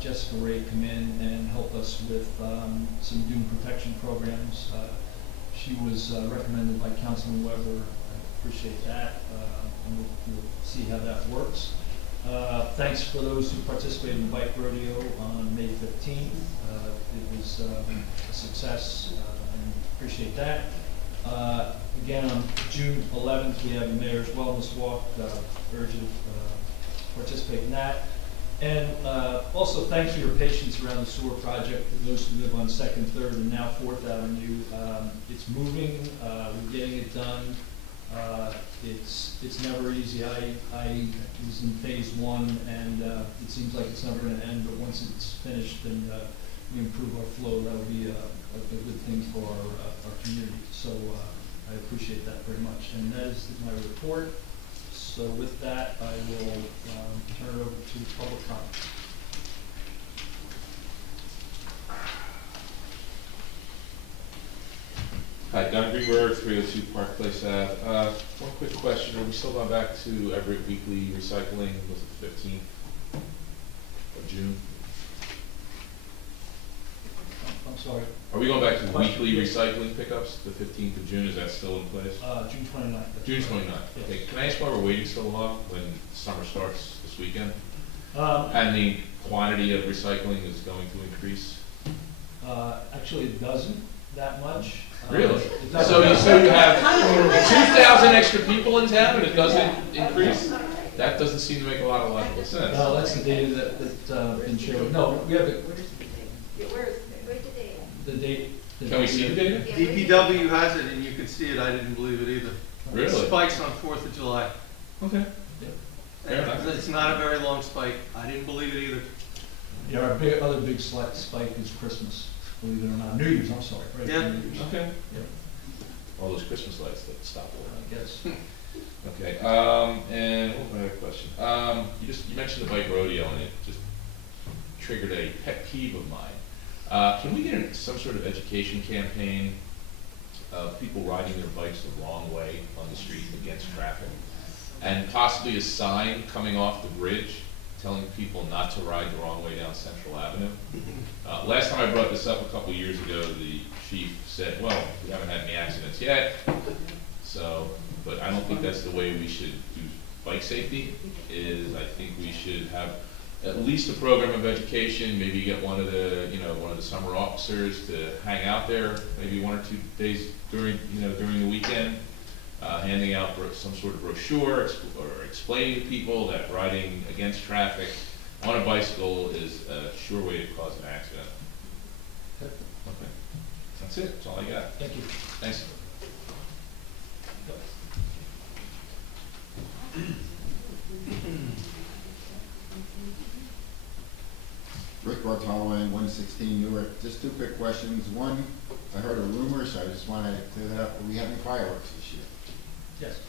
Jessica Ray, come in and help us with some dune protection programs. She was recommended by Councilman Weber. I appreciate that, and we'll see how that works. Thanks for those who participated in the bike rodeo on May 15th. It was a success, and appreciate that. Again, on June 11th, we have the Mayor's Wellness Walk. Urge you to participate in that. And also, thanks for your patience around the sewer project. Those who live on 2nd, 3rd, and now 4th Avenue, it's moving. We're getting it done. It's never easy. I was in phase 1, and it seems like it's never going to end. But once it's finished and we improve our flow, that will be a good thing for our community. So I appreciate that very much. And that is my report. So with that, I will turn it over to public comment. Hi, Don Greenberg, 302 Park Place Ave. One quick question, are we still going back to Everett Weekly Recycling, was it the 15th of June? I'm sorry. Are we going back to weekly recycling pickups, the 15th of June, is that still in place? June 29th. June 29th, okay. Can I ask why we're waiting so long when summer starts this weekend? And the quantity of recycling is going to increase? Actually, it doesn't that much. Really? So you have 2,000 extra people in town and it doesn't increase? That doesn't seem to make a lot of logical sense. No, that's the data that's been shared. No, we have the date. Can we see the data? DPW has it, and you can see it. I didn't believe it either. Really? It spikes on 4th of July. Okay. Yeah. Fair enough. It's not a very long spike. I didn't believe it either. Yeah, our other big spike is Christmas, believe it or not. New Year's, I'm sorry. Right? Yeah. New Year's. Okay. Yeah. All those Christmas lights that stop I guess. Okay, and what was my other question? You mentioned the bike rodeo and it just triggered a pet peeve of mine. Can we get some sort of education campaign of people riding their bikes the wrong way on the street against traffic? And possibly a sign coming off the bridge telling people not to ride the wrong way down Central Avenue? Last time I brought this up a couple years ago, the chief said, well, we haven't had any accidents yet. So, but I don't think that's the way we should do bike safety. I think we should have at least a program of education, maybe get one of the summer officers to hang out there, maybe 1 or 2 days during the weekend, handing out some sort of brochure or explaining to people that riding against traffic on a bicycle is a sure way to cause an accident. Okay. That's it. That's all I got. Thank you. Thanks. Rick Bartolome, 116 Newark. Just 2 quick questions. One, I heard a rumor, so I just want to clear that up. Are we having fireworks this year? Yes.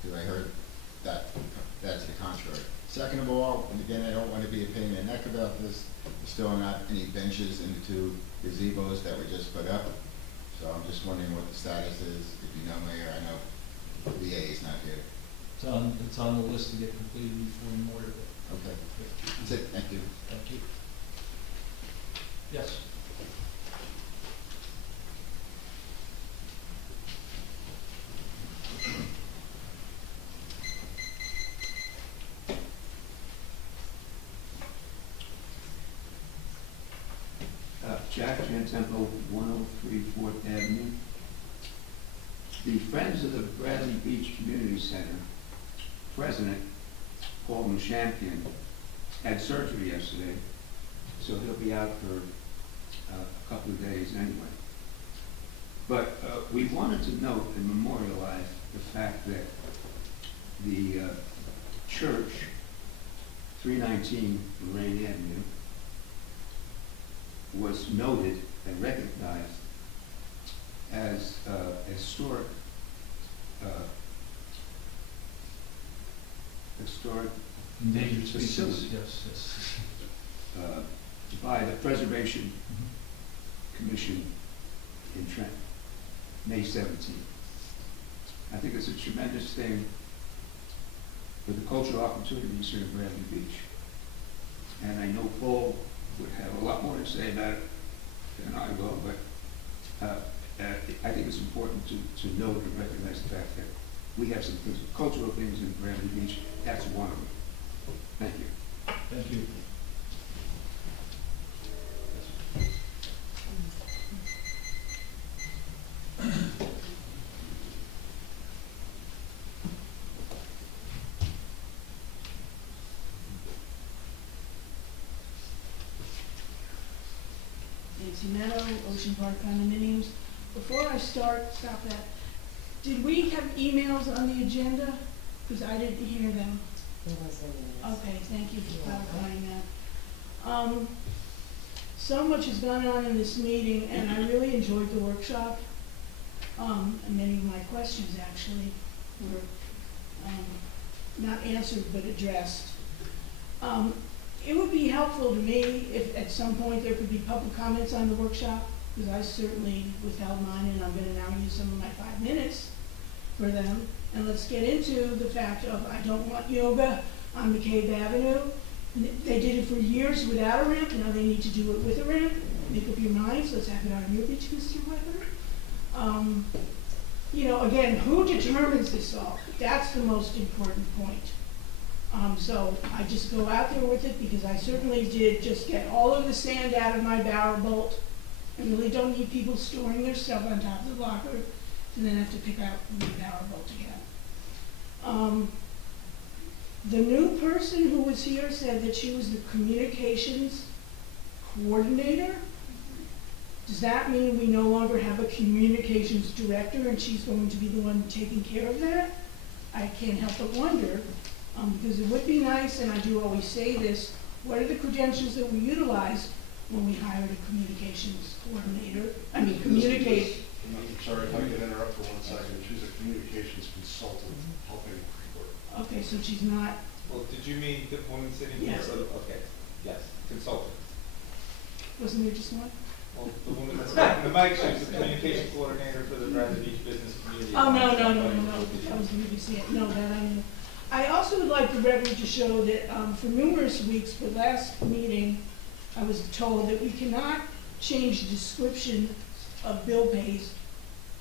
Because I heard that's the contrary. Second of all, and again, I don't want to be a pain in the neck about this, there's still not any benches in the 2 gazebos that were just put up. So I'm just wondering what the status is. If you know, Mayor, I know the VA is not here. It's on the list to get completed before Memorial Day. Okay, that's it, thank you. Thank you. Yes. Jack Jantempo, 103 4th Avenue. The Friends of the Bradley Beach Community Center president, Paul Mushampian, had surgery yesterday, so he'll be out for a couple of days anyway. But we wanted to note and memorialize the fact that the church, 319 Lorraine Avenue, was noted and recognized as a historic Endangered species, facility. yes. By the Preservation Commission in Trent, May 17th. I think it's a tremendous thing for the cultural opportunities here in Bradley Beach. And I know Paul would have a lot more to say about it than I will, but I think it's important to note and recognize the fact that we have some cultural things in Bradley Beach. That's one of them. Thank you. Thank you. Nancy Meadow, Ocean Park Condominiums. Before I stop that. Did we have emails on the agenda? Because I didn't hear them. Okay, thank you for clarifying that. So much has gone on in this meeting, and I really enjoyed the workshop. And many of my questions actually were not answered but addressed. It would be helpful to me if at some point there could be public comments on the workshop, because I certainly withheld mine, and I'm going to now use some of my 5 minutes for them. And let's get into the fact of I don't want yoga on McCabe Avenue. They did it for years without a ramp, now they need to do it with a ramp. Make up your minds, let's have it on your beach, Mr. Weber. You know, again, who determines this all? That's the most important point. So I just go out there with it because I certainly did just get all of the sand out of my barrel bolt. I really don't need people storing their stuff on top of the locker and then have to pick out the barrel bolt again. The new person who was here said that she was the communications coordinator. Does that mean we no longer have a communications director and she's going to be the one taking care of that? I can't help but wonder, because it would be nice, and I do always say this, what are the credentials that we utilize when we hired a communications coordinator? I mean, communicate. I'm sorry if I could interrupt for 1 second. She's a communications consultant helping work. Okay, so she's not. Well, did you mean the woman sitting here? Yes. Okay, yes, consultant. Wasn't there just one? Well, the woman that's got the mic, she's the communication coordinator for the Bradley Beach Business Community. Oh, no. I was going to say it. No, that I knew. I also would like the record to show that for numerous weeks, for last meeting, I was told that we cannot change the description of bill pays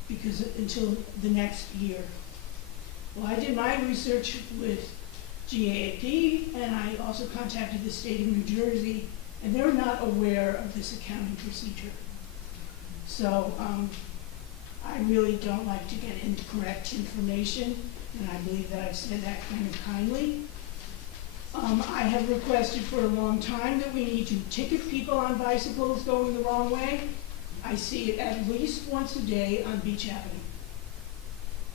because until the next year. Well, I did my research with GAAP, and I also contacted the state of New Jersey, and they're not aware of this accounting procedure. So I really don't like to get incorrect information, and I believe that I've said that kind of kindly. I have requested for a long time that we need to ticket people on bicycles going the wrong way. I see it at least once a day on Beach Avenue.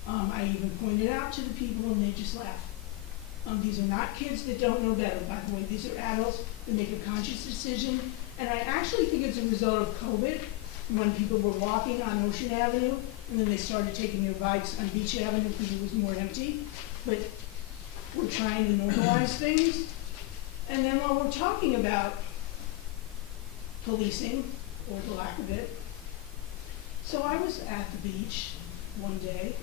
I even pointed out to the people and they just laugh. These are not kids that don't know better, by the way. These are adults that make a conscious decision. And I actually think it's a result of COVID, when people were walking on Ocean Avenue, and then they started taking their bikes on Beach Avenue because it was more empty. But we're trying to normalize things. And then while we're talking about policing, or the lack of it, so I was at the beach one day,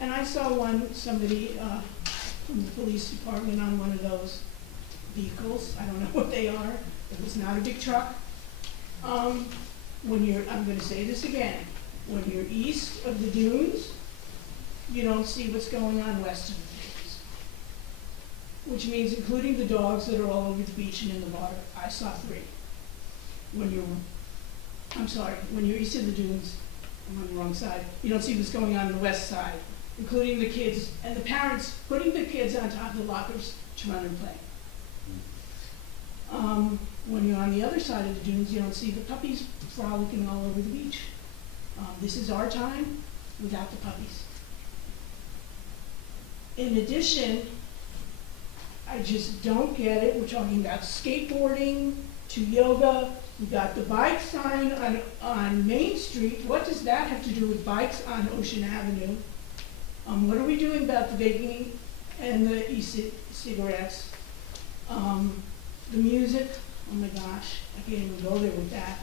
And I saw somebody from the police department on one of those vehicles. I don't know what they are. It was not a big truck. I'm gonna say this again, when you're east of the dunes, you don't see what's going on west of the dunes. Which means including the dogs that are all over the beach and in the water. I saw 3. When you're east of the dunes, I'm on the wrong side, you don't see what's going on the west side, including the kids and the parents putting the kids on top of the lockers to run and play. When you're on the other side of the dunes, you don't see the puppies frolicking all over the beach. This is our time without the puppies. In addition, I just don't get it. We're talking about skateboarding to yoga. We got the bike sign on Main Street. What does that have to do with bikes on Ocean Avenue? What are we doing about the vaping and the e-cigarettes? The music, oh my gosh, I can't even go there with that.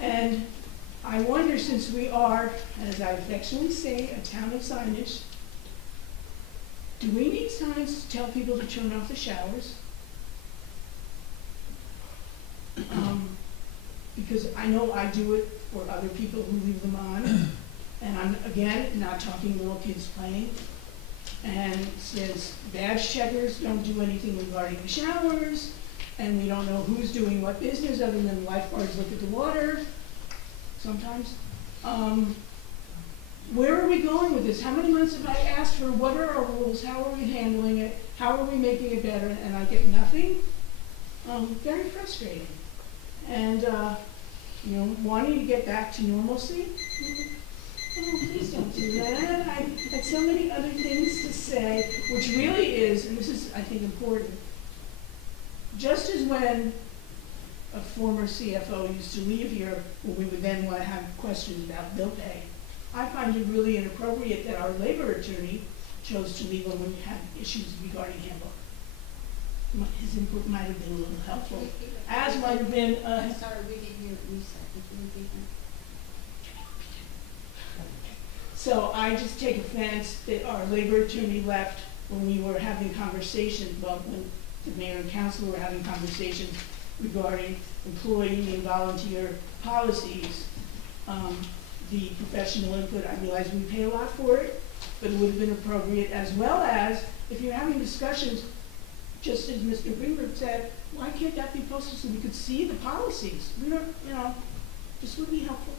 And I wonder, since we are, as I affectionately say, a town of signage, do we need signs to tell people to turn off the showers? Because I know I do it for other people who leave them on. And I'm, again, not talking little kids playing. And since badge checkers don't do anything regarding the showers, and we don't know who's doing what business other than lifeguards look at the water sometimes, where are we going with this? How many months have I asked for what are our rules? How are we handling it? How are we making it better? And I get nothing. Very frustrating. And, wanting to get back to normalcy. Oh, please don't do that. I had so many other things to say, which really is, and this is, I think, important. Just as when a former CFO used to leave here, when we would then want to have questions about bill pay, I find it really inappropriate that our labor attorney chose to leave when we had issues regarding handbook. His input might have been a little helpful, as might have been. I'm sorry, we didn't hear what you said. Could you repeat that? So I just take offense that our labor attorney left when we were having conversations, well, when the mayor and council were having conversations regarding employee and volunteer policies. The professional input, I realize we pay a lot for it, but it would have been appropriate, as well as if you're having discussions, just as Mr. Greenberg said, why can't that be posted so we could see the policies? We don't, this would be helpful.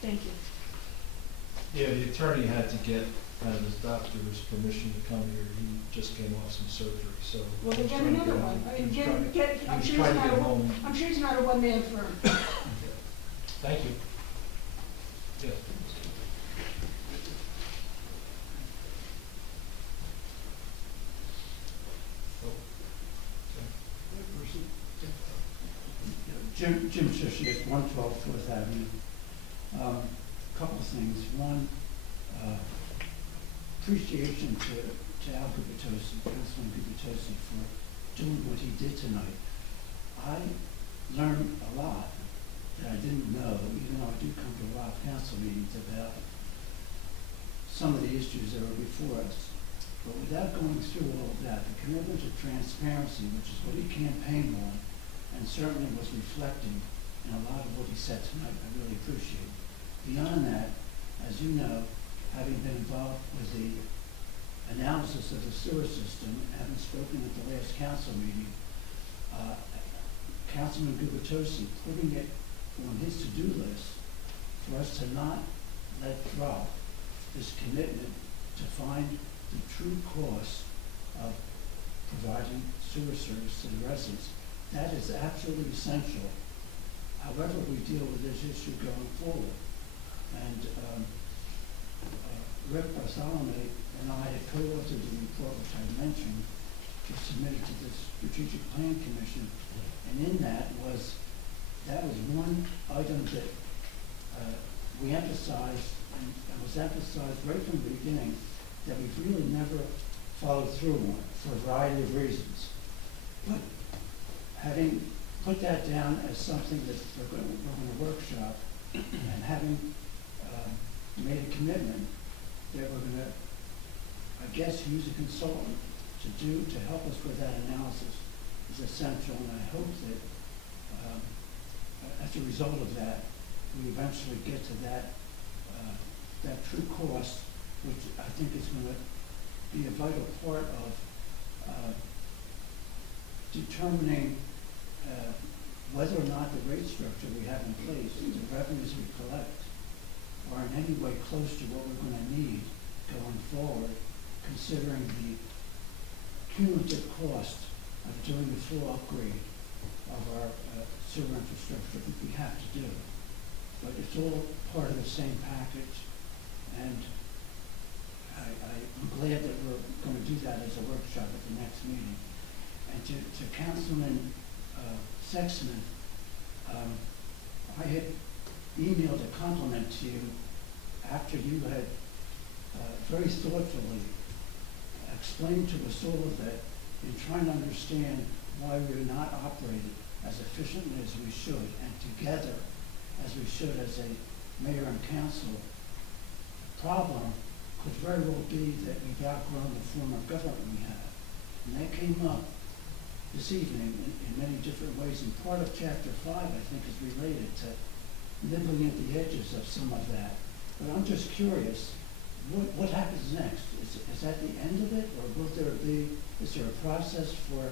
Thank you. Yeah, the attorney had to get kind of his doctor's permission to come here. He just came off some surgery, so. Well, then he was get trying to another get one. home. I He mean, was get, trying to- get, he I'm was sure trying it's to not get a, home. I'm sure it's not a one-man firm. Thank you. Yes. Jim Shishius, 112 Fourth Avenue. Couple of things. One, appreciation to Al Gubitosi, Councilman Gubitosi, for doing what he did tonight. I learned a lot that I didn't know, even though I do come to a lot of council meetings, about some of the issues that were before us. But without going through all of that, the commitment to transparency, which is what he campaigned on, and certainly was reflecting in a lot of what he said tonight, I really appreciate. Beyond that, as you know, having been involved with the analysis of the sewer system, having spoken at the last council meeting, Councilman Gubitosi putting it on his to-do list for us to not let drop this commitment to find the true cost of providing sewer service to the residents. That is absolutely essential, however we deal with this issue going forward. And Rick Bartholomew and I had co-authored the report, which I mentioned, was submitted to the Strategic Plan Commission. And in that was one item that we emphasized, and it was emphasized right from the beginning, that we've really never followed through on for a variety of reasons. But having put that down as something that we're going to workshop, and having made a commitment that we're going to I guess use a consultant to help us with that analysis is essential, and I hope that as a result of that, we eventually get to that true cost, which I think is going to be a vital part of determining whether or not the rate structure we have in place, the revenues we collect, are in any way close to what we're going to need going forward, considering the cumulative cost of doing the full upgrade of our sewer infrastructure that we have to do. But it's all part of the same package, and I'm glad that we're going to do that as a workshop at the next meeting. And to Councilman Sexsmith, I had emailed a compliment to you after you had very thoughtfully explained to us all that in trying to understand why we're not operating as efficiently as we should and together as we should as a mayor and council, the problem could very well be that we've outgrown the form of government we have. And that came up this evening in many different ways, and part of Chapter 5, I think, is related to nibbling at the edges of some of that. But I'm just curious, what happens next? Is that the end of it, or is there a process for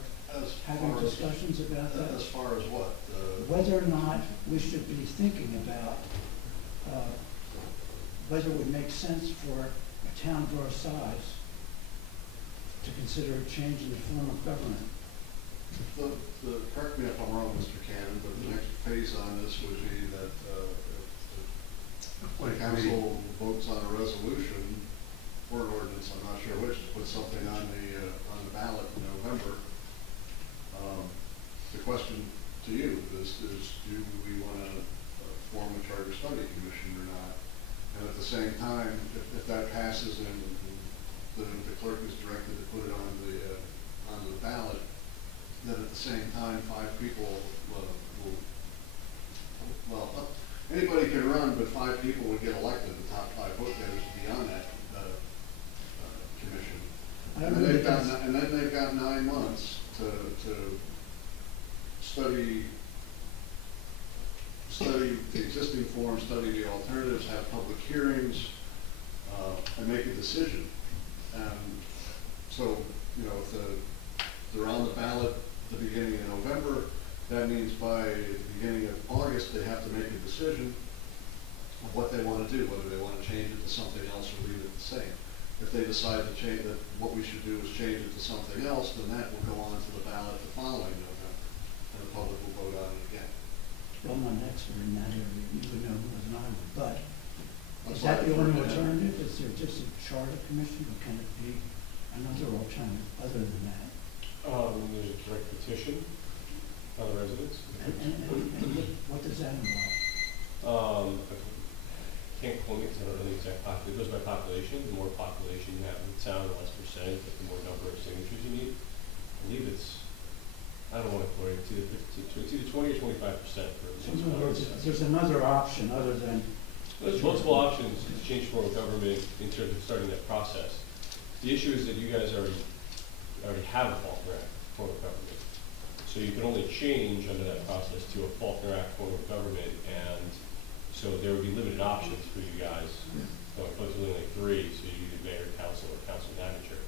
having discussions about that? As far as what? Whether or not we should be thinking about whether it would make sense for a town of our size to consider a change in the form of government. Correct me if I'm wrong, Mr. Cannon, but the next phase on this would be that if the council votes on a resolution or an ordinance, I'm not sure which, to put something on the ballot in November. The question to you is do we want to form a charter study commission or not? And at the same time, if that passes and the clerk is directed to put it on the ballot, then at the same time, 5 people anybody can run, but 5 people would get elected, the top 5 vote getters to be on that commission. And then they've got 9 months to study the existing form, study the alternatives, have public hearings, and make a decision. And so, if they're on the ballot at the beginning of November, that means by the beginning of August, they have to make a decision of what they want to do, whether they want to change it to something else or leave it the same. If they decide to change that, what we should do is change it to something else, then that will go on to the ballot the following November, and the public will vote on it again. Well, I'm not an expert in that area, you would know more than I would, but is that the only alternative? Is there just a charter commission, or can it be another alternative other than that? There's a direct petition on the residents. And what does that involve? I can't quote it because I don't know the exact population. It goes by population. The more population you have in the town, the less percentage, but the more number of signatures you need. I believe it's, I don't want to quote it, it's either 20 or 25%. So in other words, there's another option other than... There's multiple options to change form of government in terms of starting that process. The issue is that you guys already have a Faulkner Act form of government. So you can only change under that process to a Faulkner Act form of government, and so there would be limited options for you guys. Going close to only 3, so you either mayor, council, or council manager,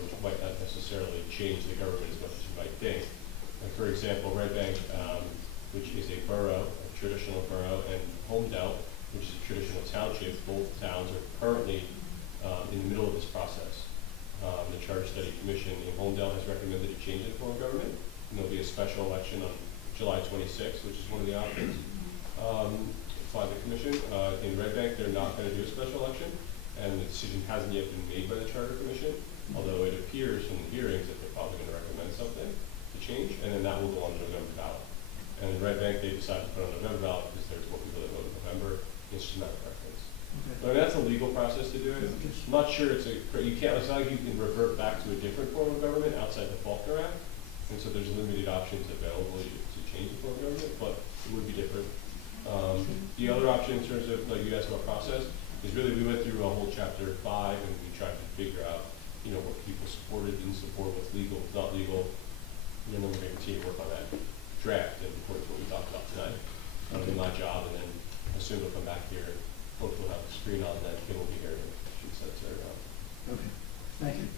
which might not necessarily change the government as much as you might think. Like for example, Red Bank, which is a borough, a traditional borough, and Homedale, which is a traditional township, both towns are currently in the middle of this process. The Charter Study Commission in Homedale has recommended a change in the form of government, and there'll be a special election on July 26th, which is one of the options by the commission. In Red Bank, they're not going to do a special election, and the decision hasn't yet been made by the Charter Commission, although it appears from the hearings that they're probably going to recommend something to change, and then that will go on the November ballot. And in Red Bank, they decided to put on the November ballot because there's more people that vote in November. It's just not a preference. Okay. But I mean, that's a legal process to do it. I'm not sure it's it's not like you can revert back to a different form of government outside the Faulkner Act. And so there's limited options available to change the form of government, but it would be different. The other option in terms of, like you asked about process, Because really, we went through a whole chapter 5, and we tried to figure out, what people supported, didn't support, what's legal, what's not legal. And then we're going to continue to work on that draft and report what we talked about tonight. That'll be my job, and then as soon as we'll come back here, hopefully we'll have the screen on, and then Kim will be here to shoot sets there. Okay, thank you.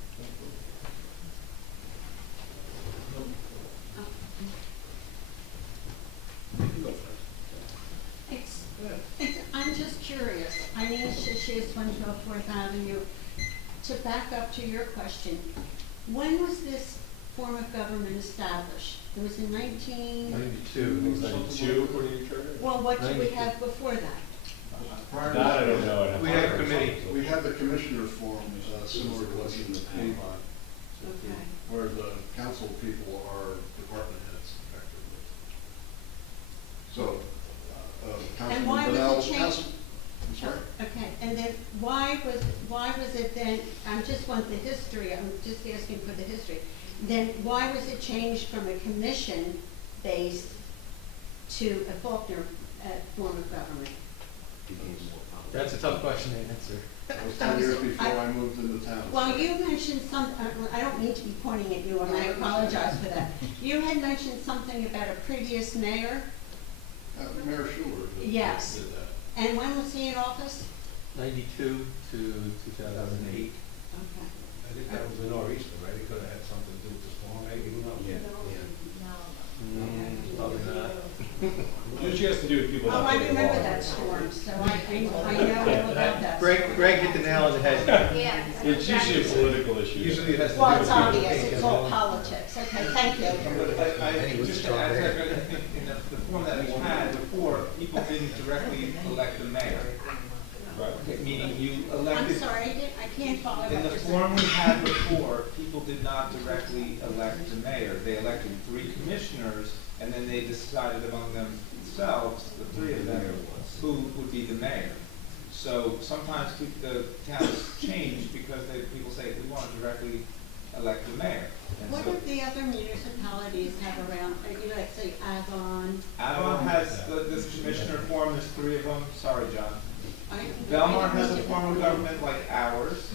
I'm just curious. Eileen Shishias, 112 4th Avenue. To back up to your question, when was this form of government established? It was in 92, according to your charter? Well, what did we have before that? Prior That I don't know. I'd have We to had look. committee. We had the commissioner form, similar to what's in the Avon, Okay. where the council people are department heads effectively. So, And why Councilman was Brunel, it changed? I'm sorry? Okay, and then why was it then, I just want the history, I'm just asking for the history. Then why was it changed from a commission based to a Faulkner form of government? That's a tough question to answer. That was 10 years before I moved into town. Well, you mentioned I don't mean to be pointing at you, and I apologize for that. You had mentioned something about a previous mayor? Mayor Schuler Yes. did that. And when was he in office? 92 to 2008. Okay. I think that was the nor'easter, right? It could have had something to do with the storm, maybe, who knows? Yeah. Probably not. Usually has to do with people Oh, not I following the remember law. that storm, so I know all about that. Greg hit the nail on the head. Yeah. It's usually a political issue. Usually it has to do Well, with it's people. obvious, it's all politics. Okay, thank you. Just to add to that, I think in the form that we had before, people didn't directly elect the mayor. Okay, meaning you I'm elected. sorry, I can't follow what In the you're form we saying. had before, people did not directly elect the mayor. They elected 3 commissioners, and then they decided among themselves, the 3 of them, who would be the mayor. So sometimes the towns change because people say, we want to directly elect the mayor. And What so do the other municipalities have around, let's say Avon? Avon has this commissioner form, there's 3 of them. Sorry, John. I- Belmar has a form of government like ours.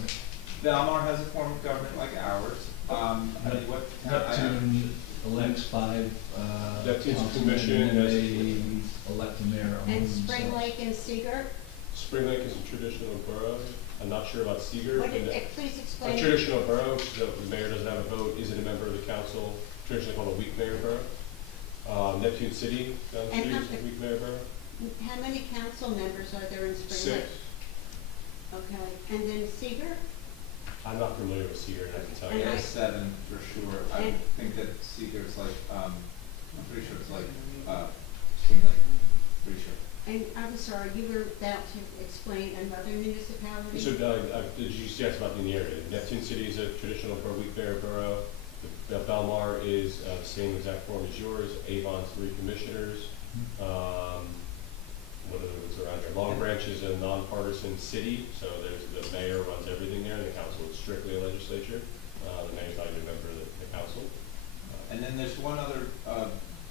Belmar has a form of government like ours. I mean, what town? Neptune elects 5, Neptune's councilmen, commission, and that's- they elect the mayor among And themselves. Spring Lake and Seeger? Spring Lake is a traditional borough. I'm not sure about Seeger. What did, but please a explain. traditional borough, so the mayor doesn't have a vote, isn't a member of the council, traditionally called a weak mayor borough. Neptune City, down the And street, how- is a weak mayor borough. How many council members are there in Spring Lake? 6. Okay, and then Seeger? I'm not familiar with Seeger, and I can tell you. And There's 7 for sure. I And- think that Seeger's like, I'm pretty sure it's like, Spring Lake, pretty sure. And I'm sorry, you were about to explain another municipality? So, did you ask about in the area? Neptune City is a traditional weak mayor borough. Belmar is the same exact form as yours. Avon's 3 commissioners. What are the ones around here? Long Branch is a nonpartisan city, so there's the mayor runs everything there. The council is strictly a legislature. The mayor's not even a member of the council. And then there's one other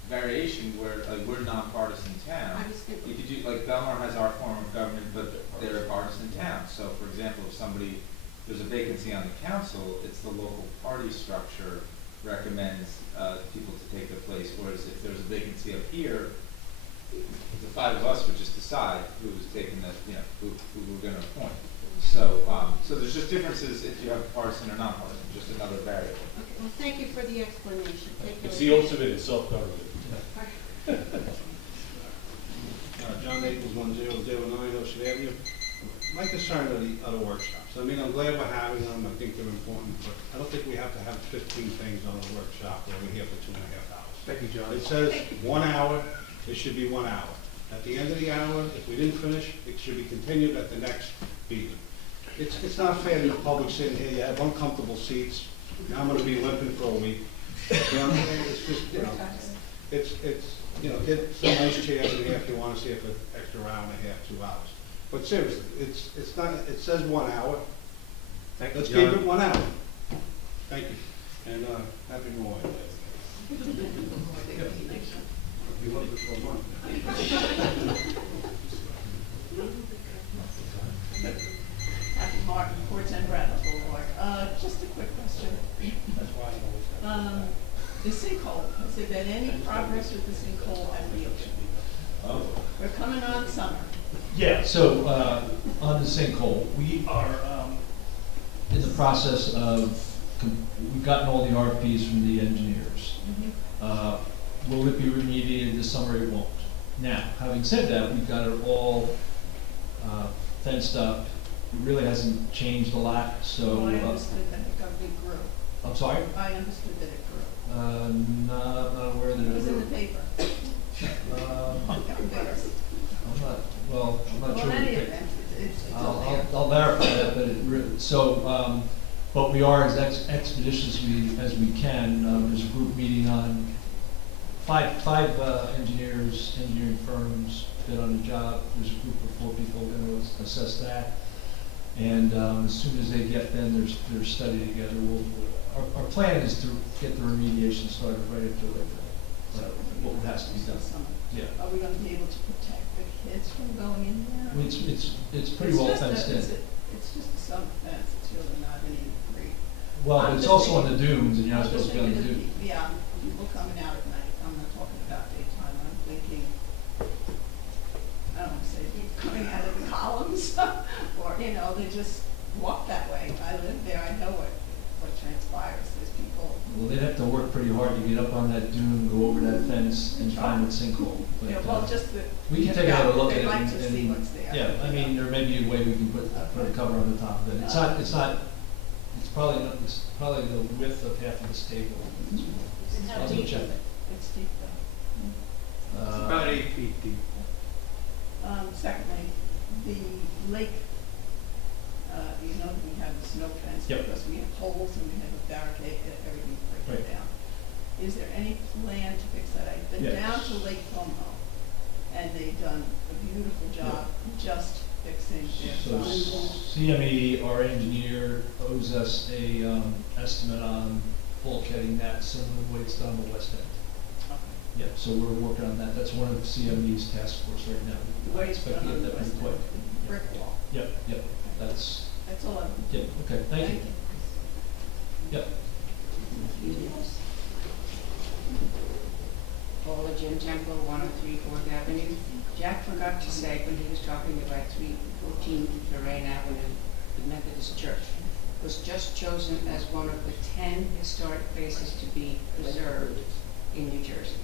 variation where we're a nonpartisan town. I was thinking- You could do, like Belmar has our form of government, but they're a partisan town. So for example, if there's a vacancy on the council, it's the local party structure recommends people to take their place. Whereas if there's a vacancy up here, the 5 of us would just decide who's taking who we're gonna appoint. So, so there's just differences if you have partisan or non-partisan, just another variable. Okay, well, thank you for the explanation. Thank you. It's the ultimate in self-government. John Naples, 1009 Ocean Avenue. My concern are the other workshops. I mean, I'm glad we're having them, I think they're important, but I don't think we have to have 15 things on a workshop where we're here for 2.5 hours. Thank you, John. It says 1 hour, it should be 1 hour. At the end of the hour, if we didn't finish, it should be continued at the next meeting. It's not fair to the public sitting here, you have uncomfortable seats, now I'm gonna be limping for a week. You know what I'm saying? It's just, get some nice chairs in here if you wanna stay for an extra hour and a half, 2 hours. But seriously, it's not, it says 1 hour. Thank you, Let's John. keep it 1 hour. Thank you. And, happy Memorial Day. Be looking for a month. Yeah, so, on the sinkhole, we are, in the process of, we've gotten all the RFPs from the engineers. Will it be remediated this summer? It won't. Now, having said that, we've got it all, fenced up. It really hasn't changed a lot, so. Well, I understood that it grew. I'm sorry? I understood that it grew. Not aware that it It was in the grew. paper. I'm not sure. Well, in any the- event, it's all there. I'll verify that, but but we are as expeditious as we can. There's a group meeting on five engineering firms bid on the job. There's a group of 4 people going to assess that. And as soon as they get their study together, our plan is to get the remediation started right after Labor Day. So what has to be done. Yeah. Are we gonna be able to protect the kids from going in there? I mean, it's pretty well fenced in. It's just a summer fence, it's really not any great. Well, I'm it's just also on thinking- the dunes, and you're not I'm just supposed to be on the thinking of dunes. Yeah, people coming out at night, I'm not talking about daytime, I'm thinking, I don't wanna say coming out of the columns, or, they just walk that way. I live there, I know what transpires, there's people. Well, they'd have to work pretty hard to get up on that dune, go over that fence, and find the sinkhole. But, Yeah, well, just the. we can take another look at it. They'd like to and- see what's there. Yeah, I mean, there may be a way we can put a cover on the top of it. It's probably the width of half of this table. I'll deep check. is it? It's deep though. It's about 8 feet deep. Secondly, the lake, we have the snow fence Yep. because we have holes and we have a barricade, everything breaking Right. down. Is there any plan to fix that? I've been Yes. down to Lake Como and they've done a beautiful job just fixing So their signs. CME, our engineer, owes us a estimate on bulkheading that similar to the way it's done on the west end. Yeah, so we're working on that. That's one of CME's task force right now. The way it's Expect done to on get the that west pretty end, quick. brick wall. Yep, that's, That's all I'm. yeah, okay, thank you. Yep. Paula Jim Temple, 103 Fourth Avenue. Jack forgot to say when he was talking about 314 Lorraine Avenue, the Methodist Church was just chosen as one of the 10 historic places to be preserved in New Jersey.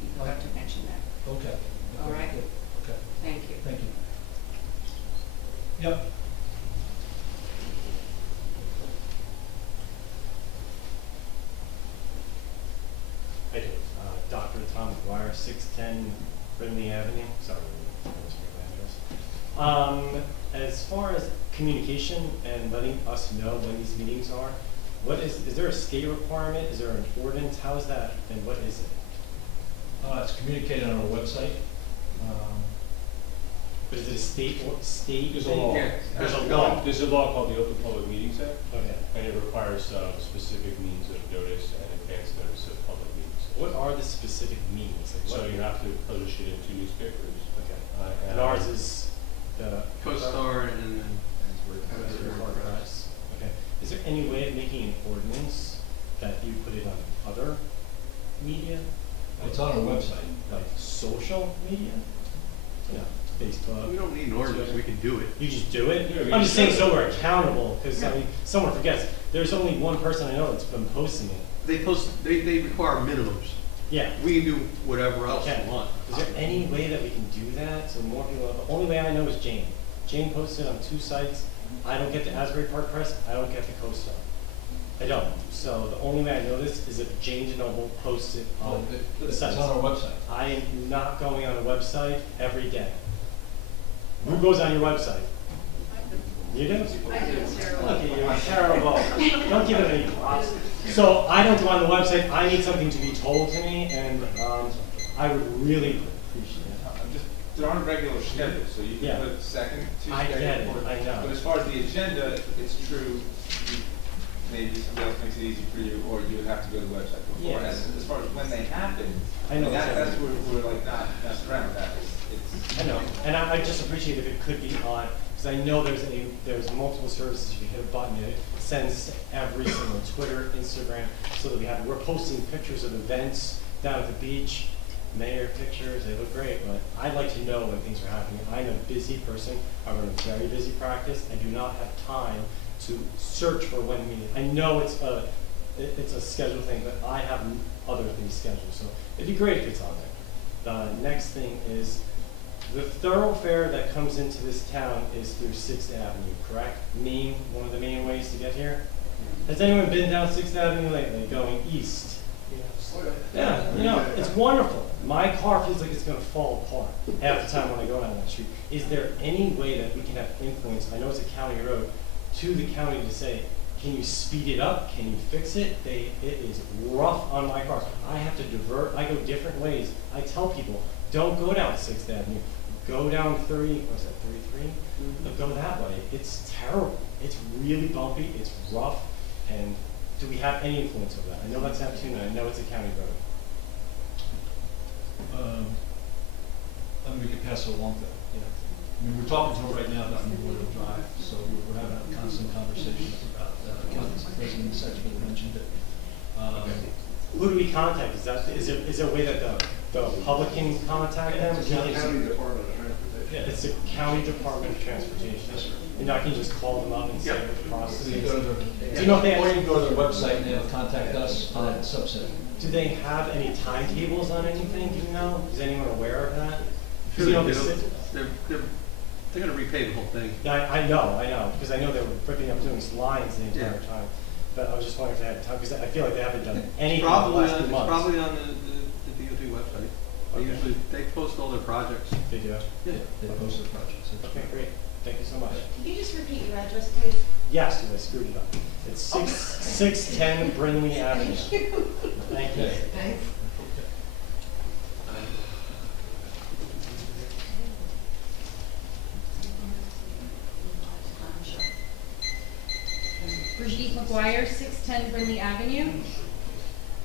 You forgot to mention that. Okay. All right? Okay. Thank you. Thank you. Yep. I do. Dr. Tom McGuire, 610 Brindley Avenue. Sorry, address. As far as communication and letting us know when these meetings are, is there a skate requirement? Is there an ordinance? How is that, and what is it? It's communicated on our website. But is it a state There's a law. thing? There's a law. There's a law called the Open Public Meetings Act. Okay. And it requires specific means of notice and advance notice of public meetings. What are the specific means? Like So what- you have to publish it in 2 newspapers. Okay. And ours is the CoStar and then Press. Okay. Is there any way of making an ordinance that you put it on other media? It's on our website. Like social media? You know, Facebook. We don't need an ordinance, we can do it. You just do it? Yeah, we I'm just just saying do it. so we're accountable, because I mean, someone forgets. There's only one person I know that's been posting it. They require minimums. Yeah. We can do whatever else Okay. we want. Is there any way that we can do that so more people, the only way I know is Jane. Jane posted on 2 sites. I don't get the Asbury Park Press, I don't get the CoStar. I don't. So the only way I know this is if Jane DeNoble posts it on the It's site. on our website. I am not going on the website every day. Who goes on your website? You do? I do, terrible. Look at you, terrible. Don't give it any props. So I don't go on the website. I need something to be told to me, and I would really appreciate it. They're on a regular schedule, so you Yeah. can put second Tuesday. I get it, or- I know. But as far as the agenda, it's true, maybe somebody else makes it easy for you, or you would have to go to the website before. Yes. As far as when they happen, I know that's exactly. where we're like not messing around with that. It's I know, and I just appreciate if it could be on, because I know there's multiple services. You can hit a button and it sends to every single Twitter, Instagram, so that we're posting pictures of events down at the beach. mayor pictures, they look great, but I'd like to know when things are happening. I'm a busy person, I run a very busy practice, I do not have time to search for when meeting. I know it's a scheduled thing, but I have other things scheduled, so it'd be great if it's on there. The next thing is, the thoroughfare that comes into this town is through 6th Avenue, correct? One of the main ways to get here? Has anyone been down 6th Avenue lately, going east? Yeah, you know, it's wonderful. My car feels like it's gonna fall apart half the time when I go down that street. Is there any way that we can have influence, I know it's a county road, to the county to say, can you speed it up? Can you fix it? It is rough on my cars. I have to divert, I go different ways. I tell people, don't go down 6th Avenue. Go down 33? Go that way. It's terrible. It's really bumpy, it's rough, and do we have any influence over that? I know that's Neptune, I know it's a county road. I mean, we could pass it along to, I mean, we're talking to her right now about Memorial Drive, so we're having a constant conversation about, President Sexton mentioned it. Who do we contact? Is there a way that the public can contact them? It's the County Department of Transportation. Yeah, it's the County Department of Transportation. And I can just call them up and say what the process is. You go to their, Do you know if they or you have, can go to their website and they'll contact us on that subset. do they have any timetables on anything? Do you know? Is anyone aware of that? 'Cause, you know, They're gonna repay the whole thing. Yeah, I know, because I know they were ripping up doing lines the entire time. But I was just wondering if they had time, because I feel like they haven't done anything in the last 2 It's months. probably on the DOT website. They Okay. usually, they post all their projects. They do? Yeah, they post their projects. Okay, great. Thank you so much. Can you just repeat your address, please? Yes, I screwed it up. It's 610 Brindley Avenue. Thank you. Thank you. Thanks. Brigitte McGuire, 610 Brindley Avenue.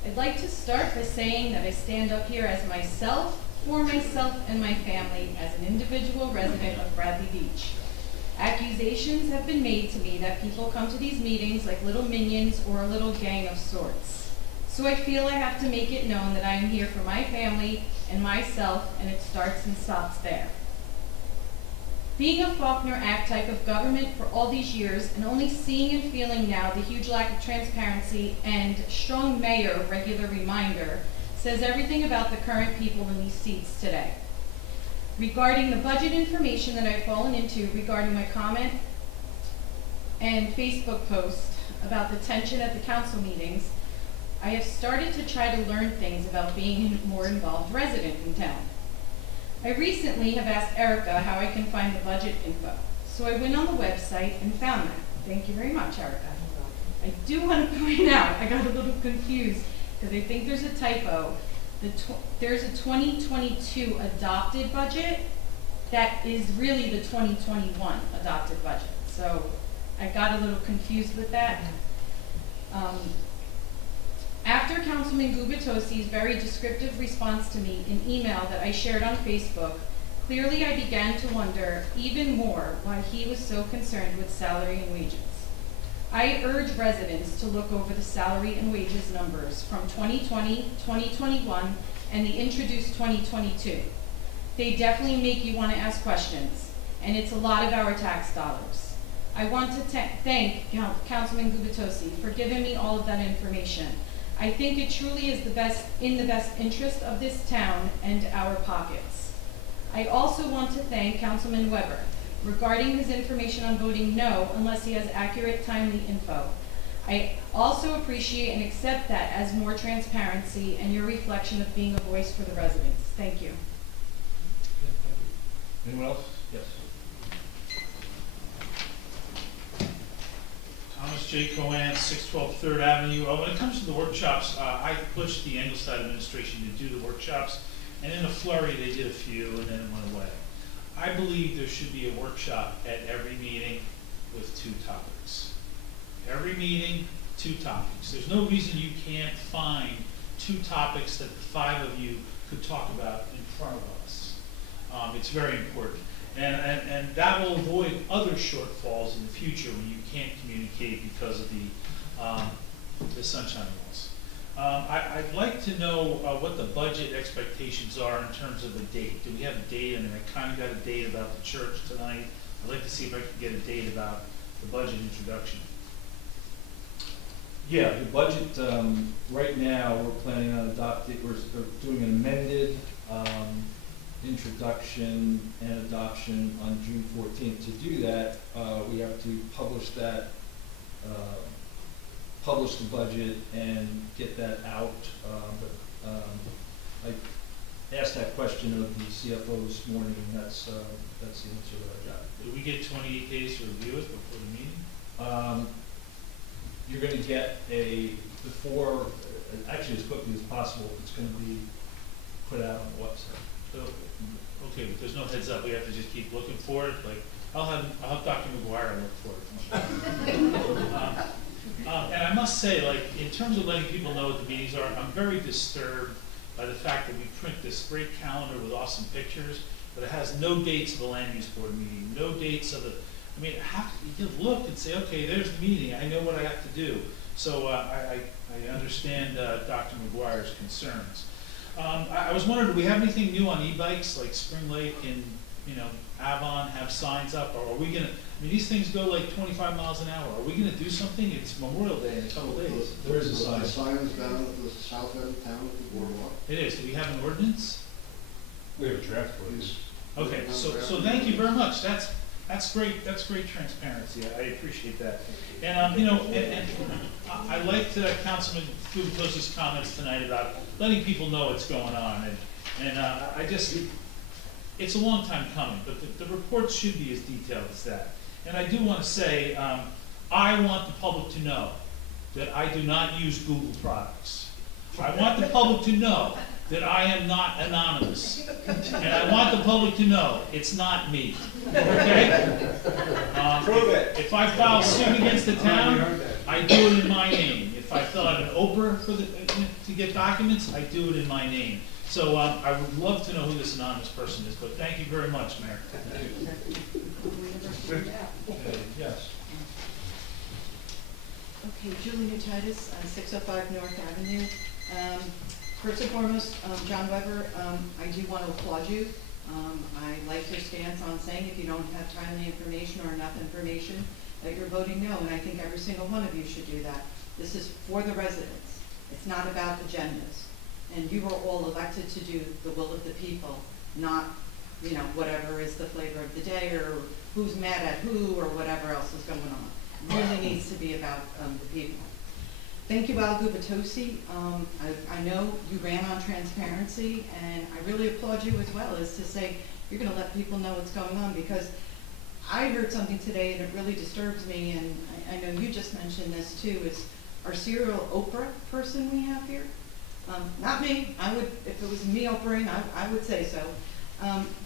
I'd like to start by saying that I stand up here as myself, for myself and my family, as an individual resident of Bradley Beach. Accusations have been made to me that people come to these meetings like little minions or a little gang of sorts. So I feel I have to make it known that I am here for my family and myself, and it starts and stops there. Being a Faulkner Act type of government for all these years and only seeing and feeling now the huge lack of transparency and strong mayor regular reminder says everything about the current people in these seats today. Regarding the budget information that I've fallen into regarding my comment and Facebook post about the tension at the council meetings, I have started to try to learn things about being a more involved resident in town. I recently have asked Erica how I can find the budget info, so I went on the website and found that. Thank you very much, Erica. I do want to point out, I got a little confused because I think there's a typo. There's a 2022 adopted budget that is really the 2021 adopted budget. So I got a little confused with that. After Councilman Gubitosi's very descriptive response to me in email that I shared on Facebook, clearly I began to wonder even more why he was so concerned with salary and wages. I urge residents to look over the salary and wages numbers from 2020, 2021, and the introduced 2022. They definitely make you want to ask questions, and it's a lot of our tax dollars. I want to thank Councilman Gubitosi for giving me all of that information. I think it truly is in the best interest of this town and our pockets. I also want to thank Councilman Weber regarding his information on voting no unless he has accurate, timely info. I also appreciate and accept that as more transparency and your reflection of being a voice for the residents. Thank you. Anyone else? Yes. Thomas J. Cohen, 612 3rd Avenue. When it comes to the workshops, I pushed the Engelstad administration to do the workshops, and in a flurry they did a few and then it went away. I believe there should be a workshop at every meeting with 2 topics. Every meeting, 2 topics. There's no reason you can't find 2 topics that the 5 of you could talk about in front of us. It's very important. And that will avoid other shortfalls in the future when you can't communicate because of the sunshine laws. I'd like to know what the budget expectations are in terms of a date. Do we have a date? I mean, I kind of got a date about the church tonight. I'd like to see if I can get a date about the budget introduction. Yeah, the budget, right now, we're planning on we're doing an amended, introduction and adoption on June 14th. To do that, we have to publish that, publish the budget and get that out. I asked that question of the CFO this morning, and that's the answer that I got. Do we get 28 days to review it before the meeting? You're going to get actually as quickly as possible, it's going to be put out on the website. So, okay, but there's no heads up. We have to just keep looking for it. Like, I'll have Dr. McGuire look for it. And I must say, like, in terms of letting people know what the meetings are, I'm very disturbed by the fact that we print this great calendar with awesome pictures, but it has no dates of the land use board meeting, no dates of the. I mean, you can look and say, okay, there's the meeting. I know what I have to do. So I understand Dr. McGuire's concerns. I was wondering, do we have anything new on e-bikes, like Spring Lake and Avon have signs up, or are we gonna? I mean, these things go like 25 miles an hour. Are we gonna do something? It's Memorial Day in a couple of days. There is a sign. The sign is down at the south end of town at the boardwalk. It is. Do we have an ordinance? We have a draft ordinance. Okay, so thank you very much. That's great. That's great transparency. I appreciate that. And and I liked Councilman Gubatosi's comments tonight about letting people know what's going on. And I just, it's a long time coming, but the report should be as detailed as that. And I do want to say, I want the public to know that I do not use Google products. I want the public to know that I am not anonymous. And I want the public to know it's not me. Okay? Prove it. If I file suit against the town, I do it in my name. If I fill out an Oprah to get documents, I do it in my name. So I would love to know who this anonymous person is, but thank you very much, Mayor. Yes. Okay, Julie Nutitis, 605 North Avenue. First and foremost, John Weber, I do want to applaud you. I like your stance on saying if you don't have timely information or enough information, that you're voting no, and I think every single one of you should do that. This is for the residents. It's not about agendas. And you were all elected to do the will of the people, not, whatever is the flavor of the day or who's mad at who or whatever else is going on. It really needs to be about the people. Thank you, Al Gubatosi. I know you ran on transparency, and I really applaud you as well, as to say you're going to let people know what's going on, because I heard something today and it really disturbs me, and I know you just mentioned this too, is our serial Oprah person we have here. Not me. I would, if it was me Oprahing, I would say so.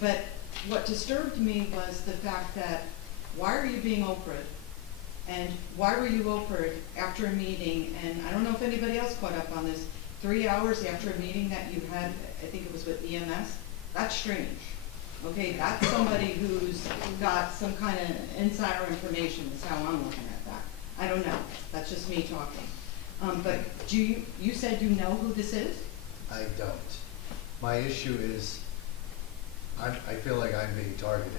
But what disturbed me was the fact that, why are you being Oprah'd? And why were you Oprah'd after a meeting? And I don't know if anybody else caught up on this. 3 hours after a meeting that you had, I think it was with EMS. That's strange. Okay, that's somebody who's got some kind of insider information is how I'm looking at that. I don't know. That's just me talking. But you said you know who this is? I don't. My issue is, I feel like I'm being targeted,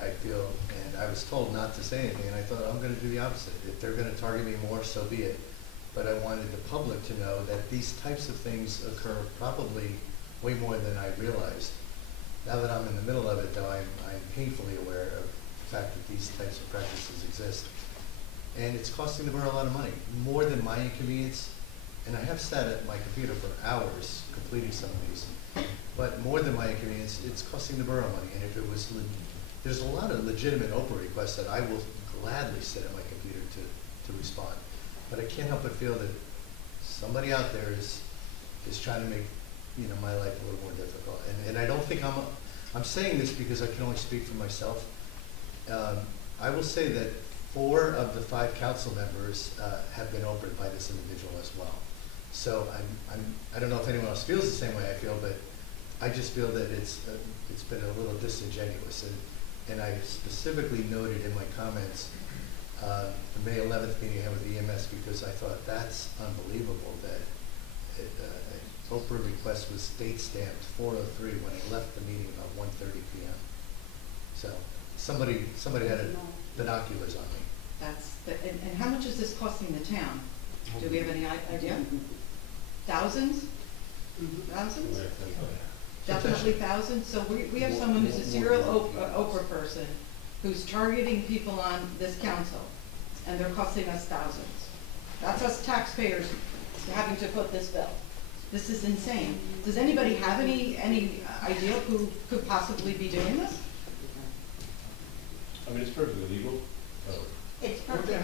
and I was told not to say anything, and I thought, I'm gonna do the opposite. If they're gonna target me more, so be it. But I wanted the public to know that these types of things occur probably way more than I realized. Now that I'm in the middle of it, though, I'm painfully aware of the fact that these types of practices exist. And it's costing the borough a lot of money, more than my inconvenience. And I have sat at my computer for hours completing some of these. But more than my inconvenience, it's costing the borough money. And if it was, there's a lot of legitimate Oprah requests that I will gladly sit at my computer to respond. But I can't help but feel that somebody out there is trying to make my life a little more difficult. And I don't think I'm saying this because I can only speak for myself. I will say that 4 of the 5 council members have been Oprah'd by this individual as well. So I don't know if anyone else feels the same way I feel, but I just feel that it's been a little disingenuous. And I specifically noted in my comments the May 11th meeting I had with EMS, because I thought that's unbelievable that Oprah request was date stamped 4:03 when I left the meeting about 1:30 p.m. So somebody had binoculars on me. That's, and how much is this costing the town? Do we have any idea? Thousands? Thousands? Definitely thousands. So we have someone who's a serial Oprah person who's targeting people on this council, and they're costing us thousands. That's us taxpayers having to foot this bill. This is insane. Does anybody have any idea who could possibly be doing this? I mean, it's perfectly legal. It's Perfectly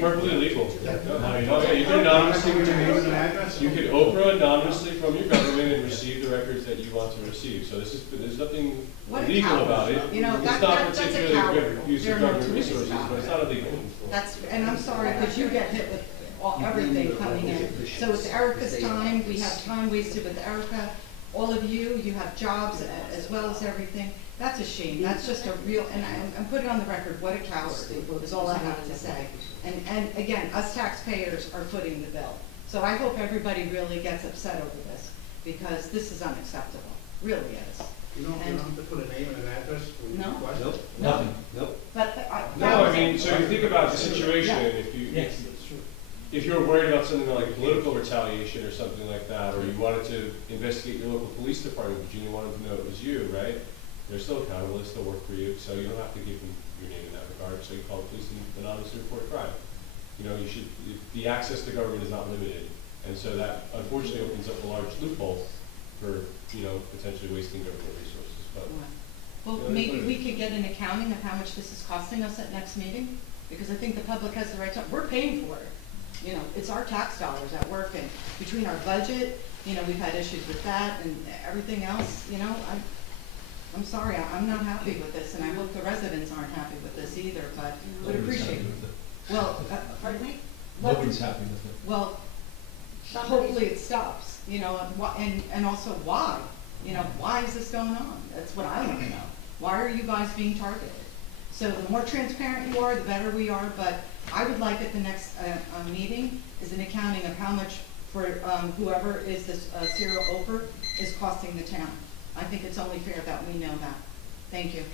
perfectly legal. You can anonymously, you can Oprah anonymously from your government and receive the records that you want to receive. So there's nothing What a illegal coward. about it. You know, It's that's not a particularly coward. good use There of are no government two ways resources, about but it. it's not illegal. And I'm sorry, because you get hit with everything coming in. So it's Erica's time, we have time wasted with Erica. All of you, you have jobs as well as everything. That's a shame. That's just a real, and I'm putting it on the record, what a coward is all I have to say. And again, us taxpayers are footing the bill. So I hope everybody really gets upset over this, because this is unacceptable, really is. You don't have to put a name and an address when you No. request? Nope, No. nothing, nope. But No, I mean, so you think about the situation, Yeah. if you're worried about something like political retaliation or something like that, or you wanted to investigate your local police department, but you didn't want them to know it was you, right? They're still accountable, they still work for you, so you don't have to give them your name in that regard, so you call the police and anonymously report a crime. You know, the access to government is not limited, and so that unfortunately opens up a large loophole for, potentially wasting government resources, but. Well, maybe we could get an accounting of how much this is costing us at next meeting, because I think the public has the right to, we're paying for it. It's our tax dollars at work, and between our budget, we've had issues with that and everything else, I'm sorry, I'm not happy with this, and I hope the residents aren't happy with this either, but would appreciate it. Well, pardon me? Nobody's happy with it. Well, hopefully it stops, and also why? Why is this going on? That's what I want to know. Why are you guys being targeted? So the more transparent you are, the better we are, but I would like at the next meeting is an accounting of how much for whoever is this serial Oprah is costing the town. I think it's only fair that we know that. Thank you.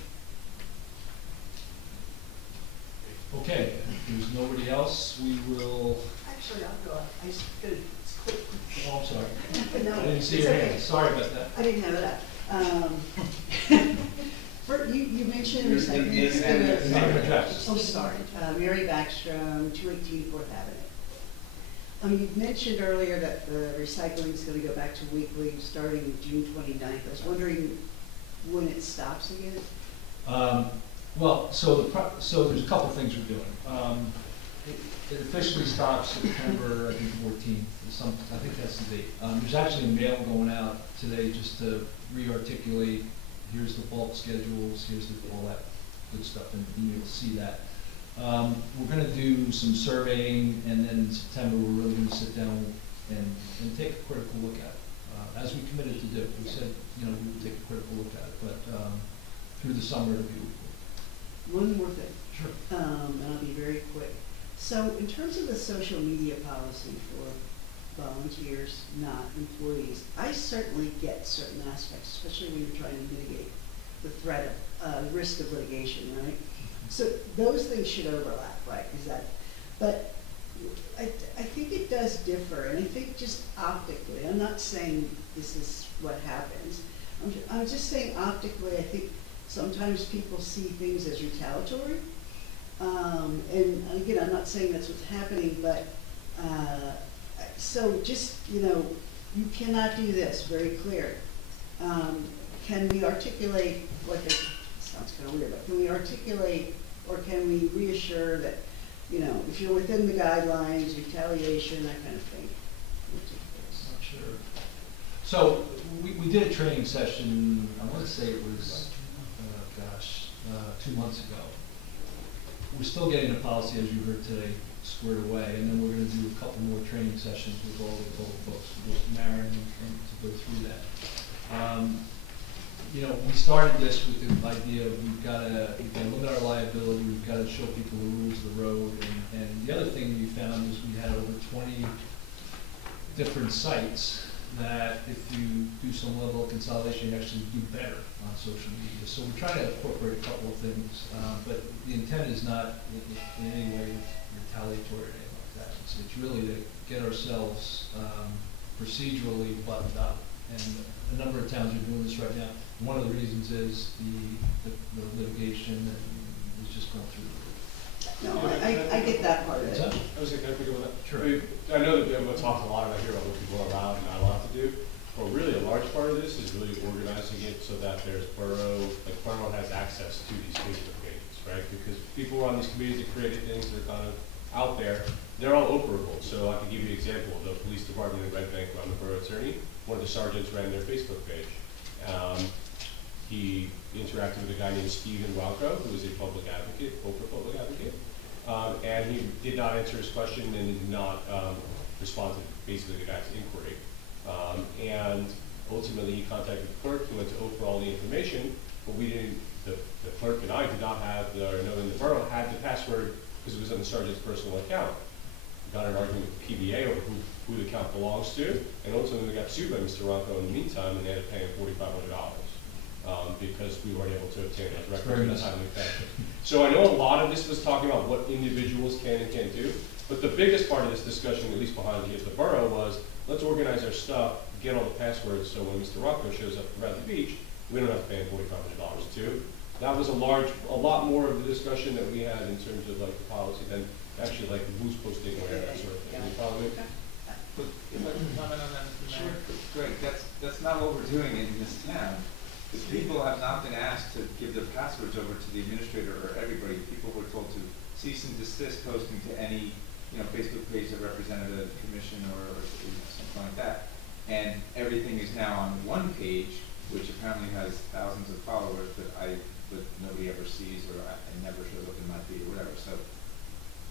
Okay, if there's nobody else, we will, Actually, I'll go. I just could, it's quick. oh, I'm sorry. No, I didn't see it's your okay. hand, sorry about that. I didn't know that. You mentioned recycling. Oh, sorry. Mary Backstrom, 218 Fourth Avenue. You mentioned earlier that the recycling is going to go back to weekly starting June 29th. I was wondering when it stops again? Well, so there's a couple things we're doing. It officially stops September, I think, 14th. I think that's the date. There's actually a mail going out today just to re-articulate, here's the bulk schedules, here's all that good stuff, and you'll see that. We're going to do some surveying, and then in September we're really going to sit down and take a critical look at it, as we committed to do. We said, we would take a critical look at it, but through the summer it'll be. One more thing. Sure. And I'll be very quick. So in terms of the social media policy for volunteers, not employees, I certainly get certain aspects, especially when you're trying to mitigate the threat of risk of litigation, right? So those things should overlap, right? But I think it does differ, and I think just optically, I'm not saying this is what happens. I'm just saying optically, I think sometimes people see things as retaliatory. And again, I'm not saying that's what's happening, but so just, you cannot do this, very clear. Can we articulate, sounds kind of weird, but can we articulate or can we reassure that, if you're within the guidelines, retaliation, that kind of thing? Sure. So we did a training session, I want to say it was, 2 months ago. We're still getting the policy, as you heard today, squared away, and then we're going to do a couple more training sessions with all the folks, with Maren, to go through that. We started this with the idea of we've got to limit our liability, we've got to show people the rules of the road, and the other thing we found is we had over 20 different sites, that if you do some level of consolidation, you actually do better on social media. So we're trying to incorporate a couple of things, but the intent is not in any way retaliatory or anything like that. It's really to get ourselves procedurally buttoned up. And a number of towns are doing this right now. One of the reasons is the litigation that was just going through. No, I get that part of it. I was gonna pick up on that. Sure. I know that everyone talks a lot about here about what people are allowed and not allowed to do, but really a large part of this is really organizing it so that there's borough has access to these Facebook pages, right? Because people on these committees that created things that are kind of out there, they're all operable. So I can give you an example. The police department in Red Bank, where I'm the borough attorney, one of the sergeants ran their Facebook page. He interacted with a guy named Stephen Walco, who is a public advocate, Oprah public advocate. And he did not answer his question and did not respond to basically the guy's inquiry. And ultimately he contacted the clerk, who went to Oprah all the information, but we didn't, the clerk and I did not have, or no one in the borough had the password because it was on the sergeant's personal account. We got in an argument with PBA over who the account belongs to, and ultimately we got sued by Mr. Ronco in the meantime, and they had to pay him $4,500. Because we weren't able to obtain those records in a timely fashion. So I know a lot of this was talking about what individuals can and can't do, but the biggest part of this discussion, at least behind the borough, was let's organize our stuff, get all the passwords, so when Mr. Rocco shows up at Bradley Beach, we don't have to pay him $4,500 too. That was a lot more of the discussion that we had in terms of like the policy than actually like who's posting where, that sort of thing. You follow me? But if I can comment on that, Mr. Mayor? Greg, that's not what we're doing in this town. Because people have not been asked to give their passwords over to the administrator or everybody. People were told to cease and desist posting to any, Facebook page that represented a commission or something like that. And everything is now on one page, which apparently has thousands of followers, but nobody ever sees, or it never shows up in my feed or whatever. So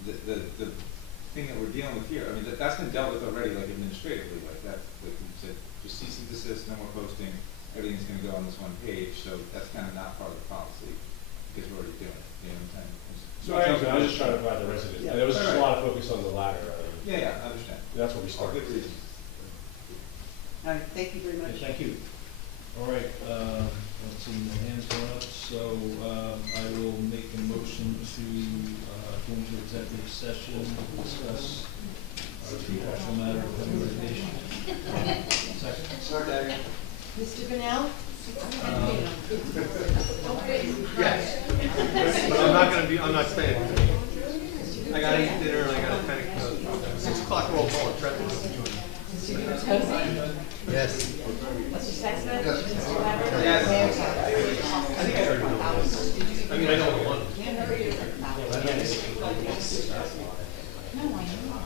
the thing that we're dealing with here, I mean, that's been dealt with already, like administratively, like that. Like you said, just cease and desist, no more posting. Everything's going to go on this one page, so that's kind of not part of the policy because we're already doing it. You know what I'm saying? So I was just trying to provide the residents. Yeah, there was just a lot of focus on the latter. Yeah, I understand. That's what we started. All good reasons. All right, thank you very much. Okay, thank you. All right, let's see, my hands going up, so I will make a motion to go into executive session to discuss contractual matter of litigation. Second. Mr. Brunel? Yes. But I'm not staying. I gotta eat dinner and I gotta kind of, 6 o'clock roll call at Trenton. Yes. Mr. Sexsmith? Yes. Mr. Weber? Yes. Mayor I think I heard one. I mean, I know one. No, I know.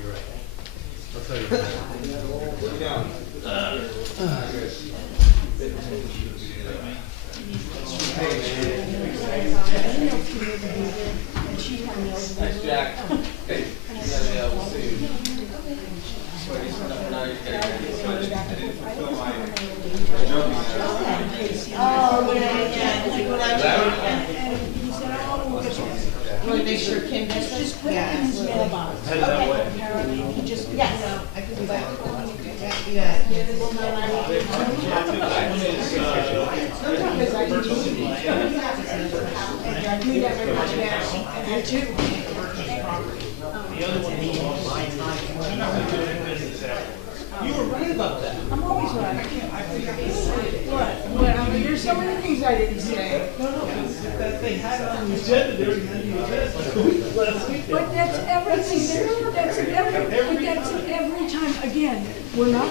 You're right. I'll tell you. Thanks, Jack. Hey. Yeah, we'll see. I didn't fulfill my joking. Oh, you want to make sure Kim gets it? Just put it in his mailbox. Head that way. Apparently, he just. Yes. I can do that. Yeah, you Because I do that very much now. I do too. The other one, You were right about that. I'm always right. I think I can say it. What? I mean, there's so many things I didn't say. No, that they had it on the agenda, they already had the agenda last week. But that's everything. That's every time. Again, we're not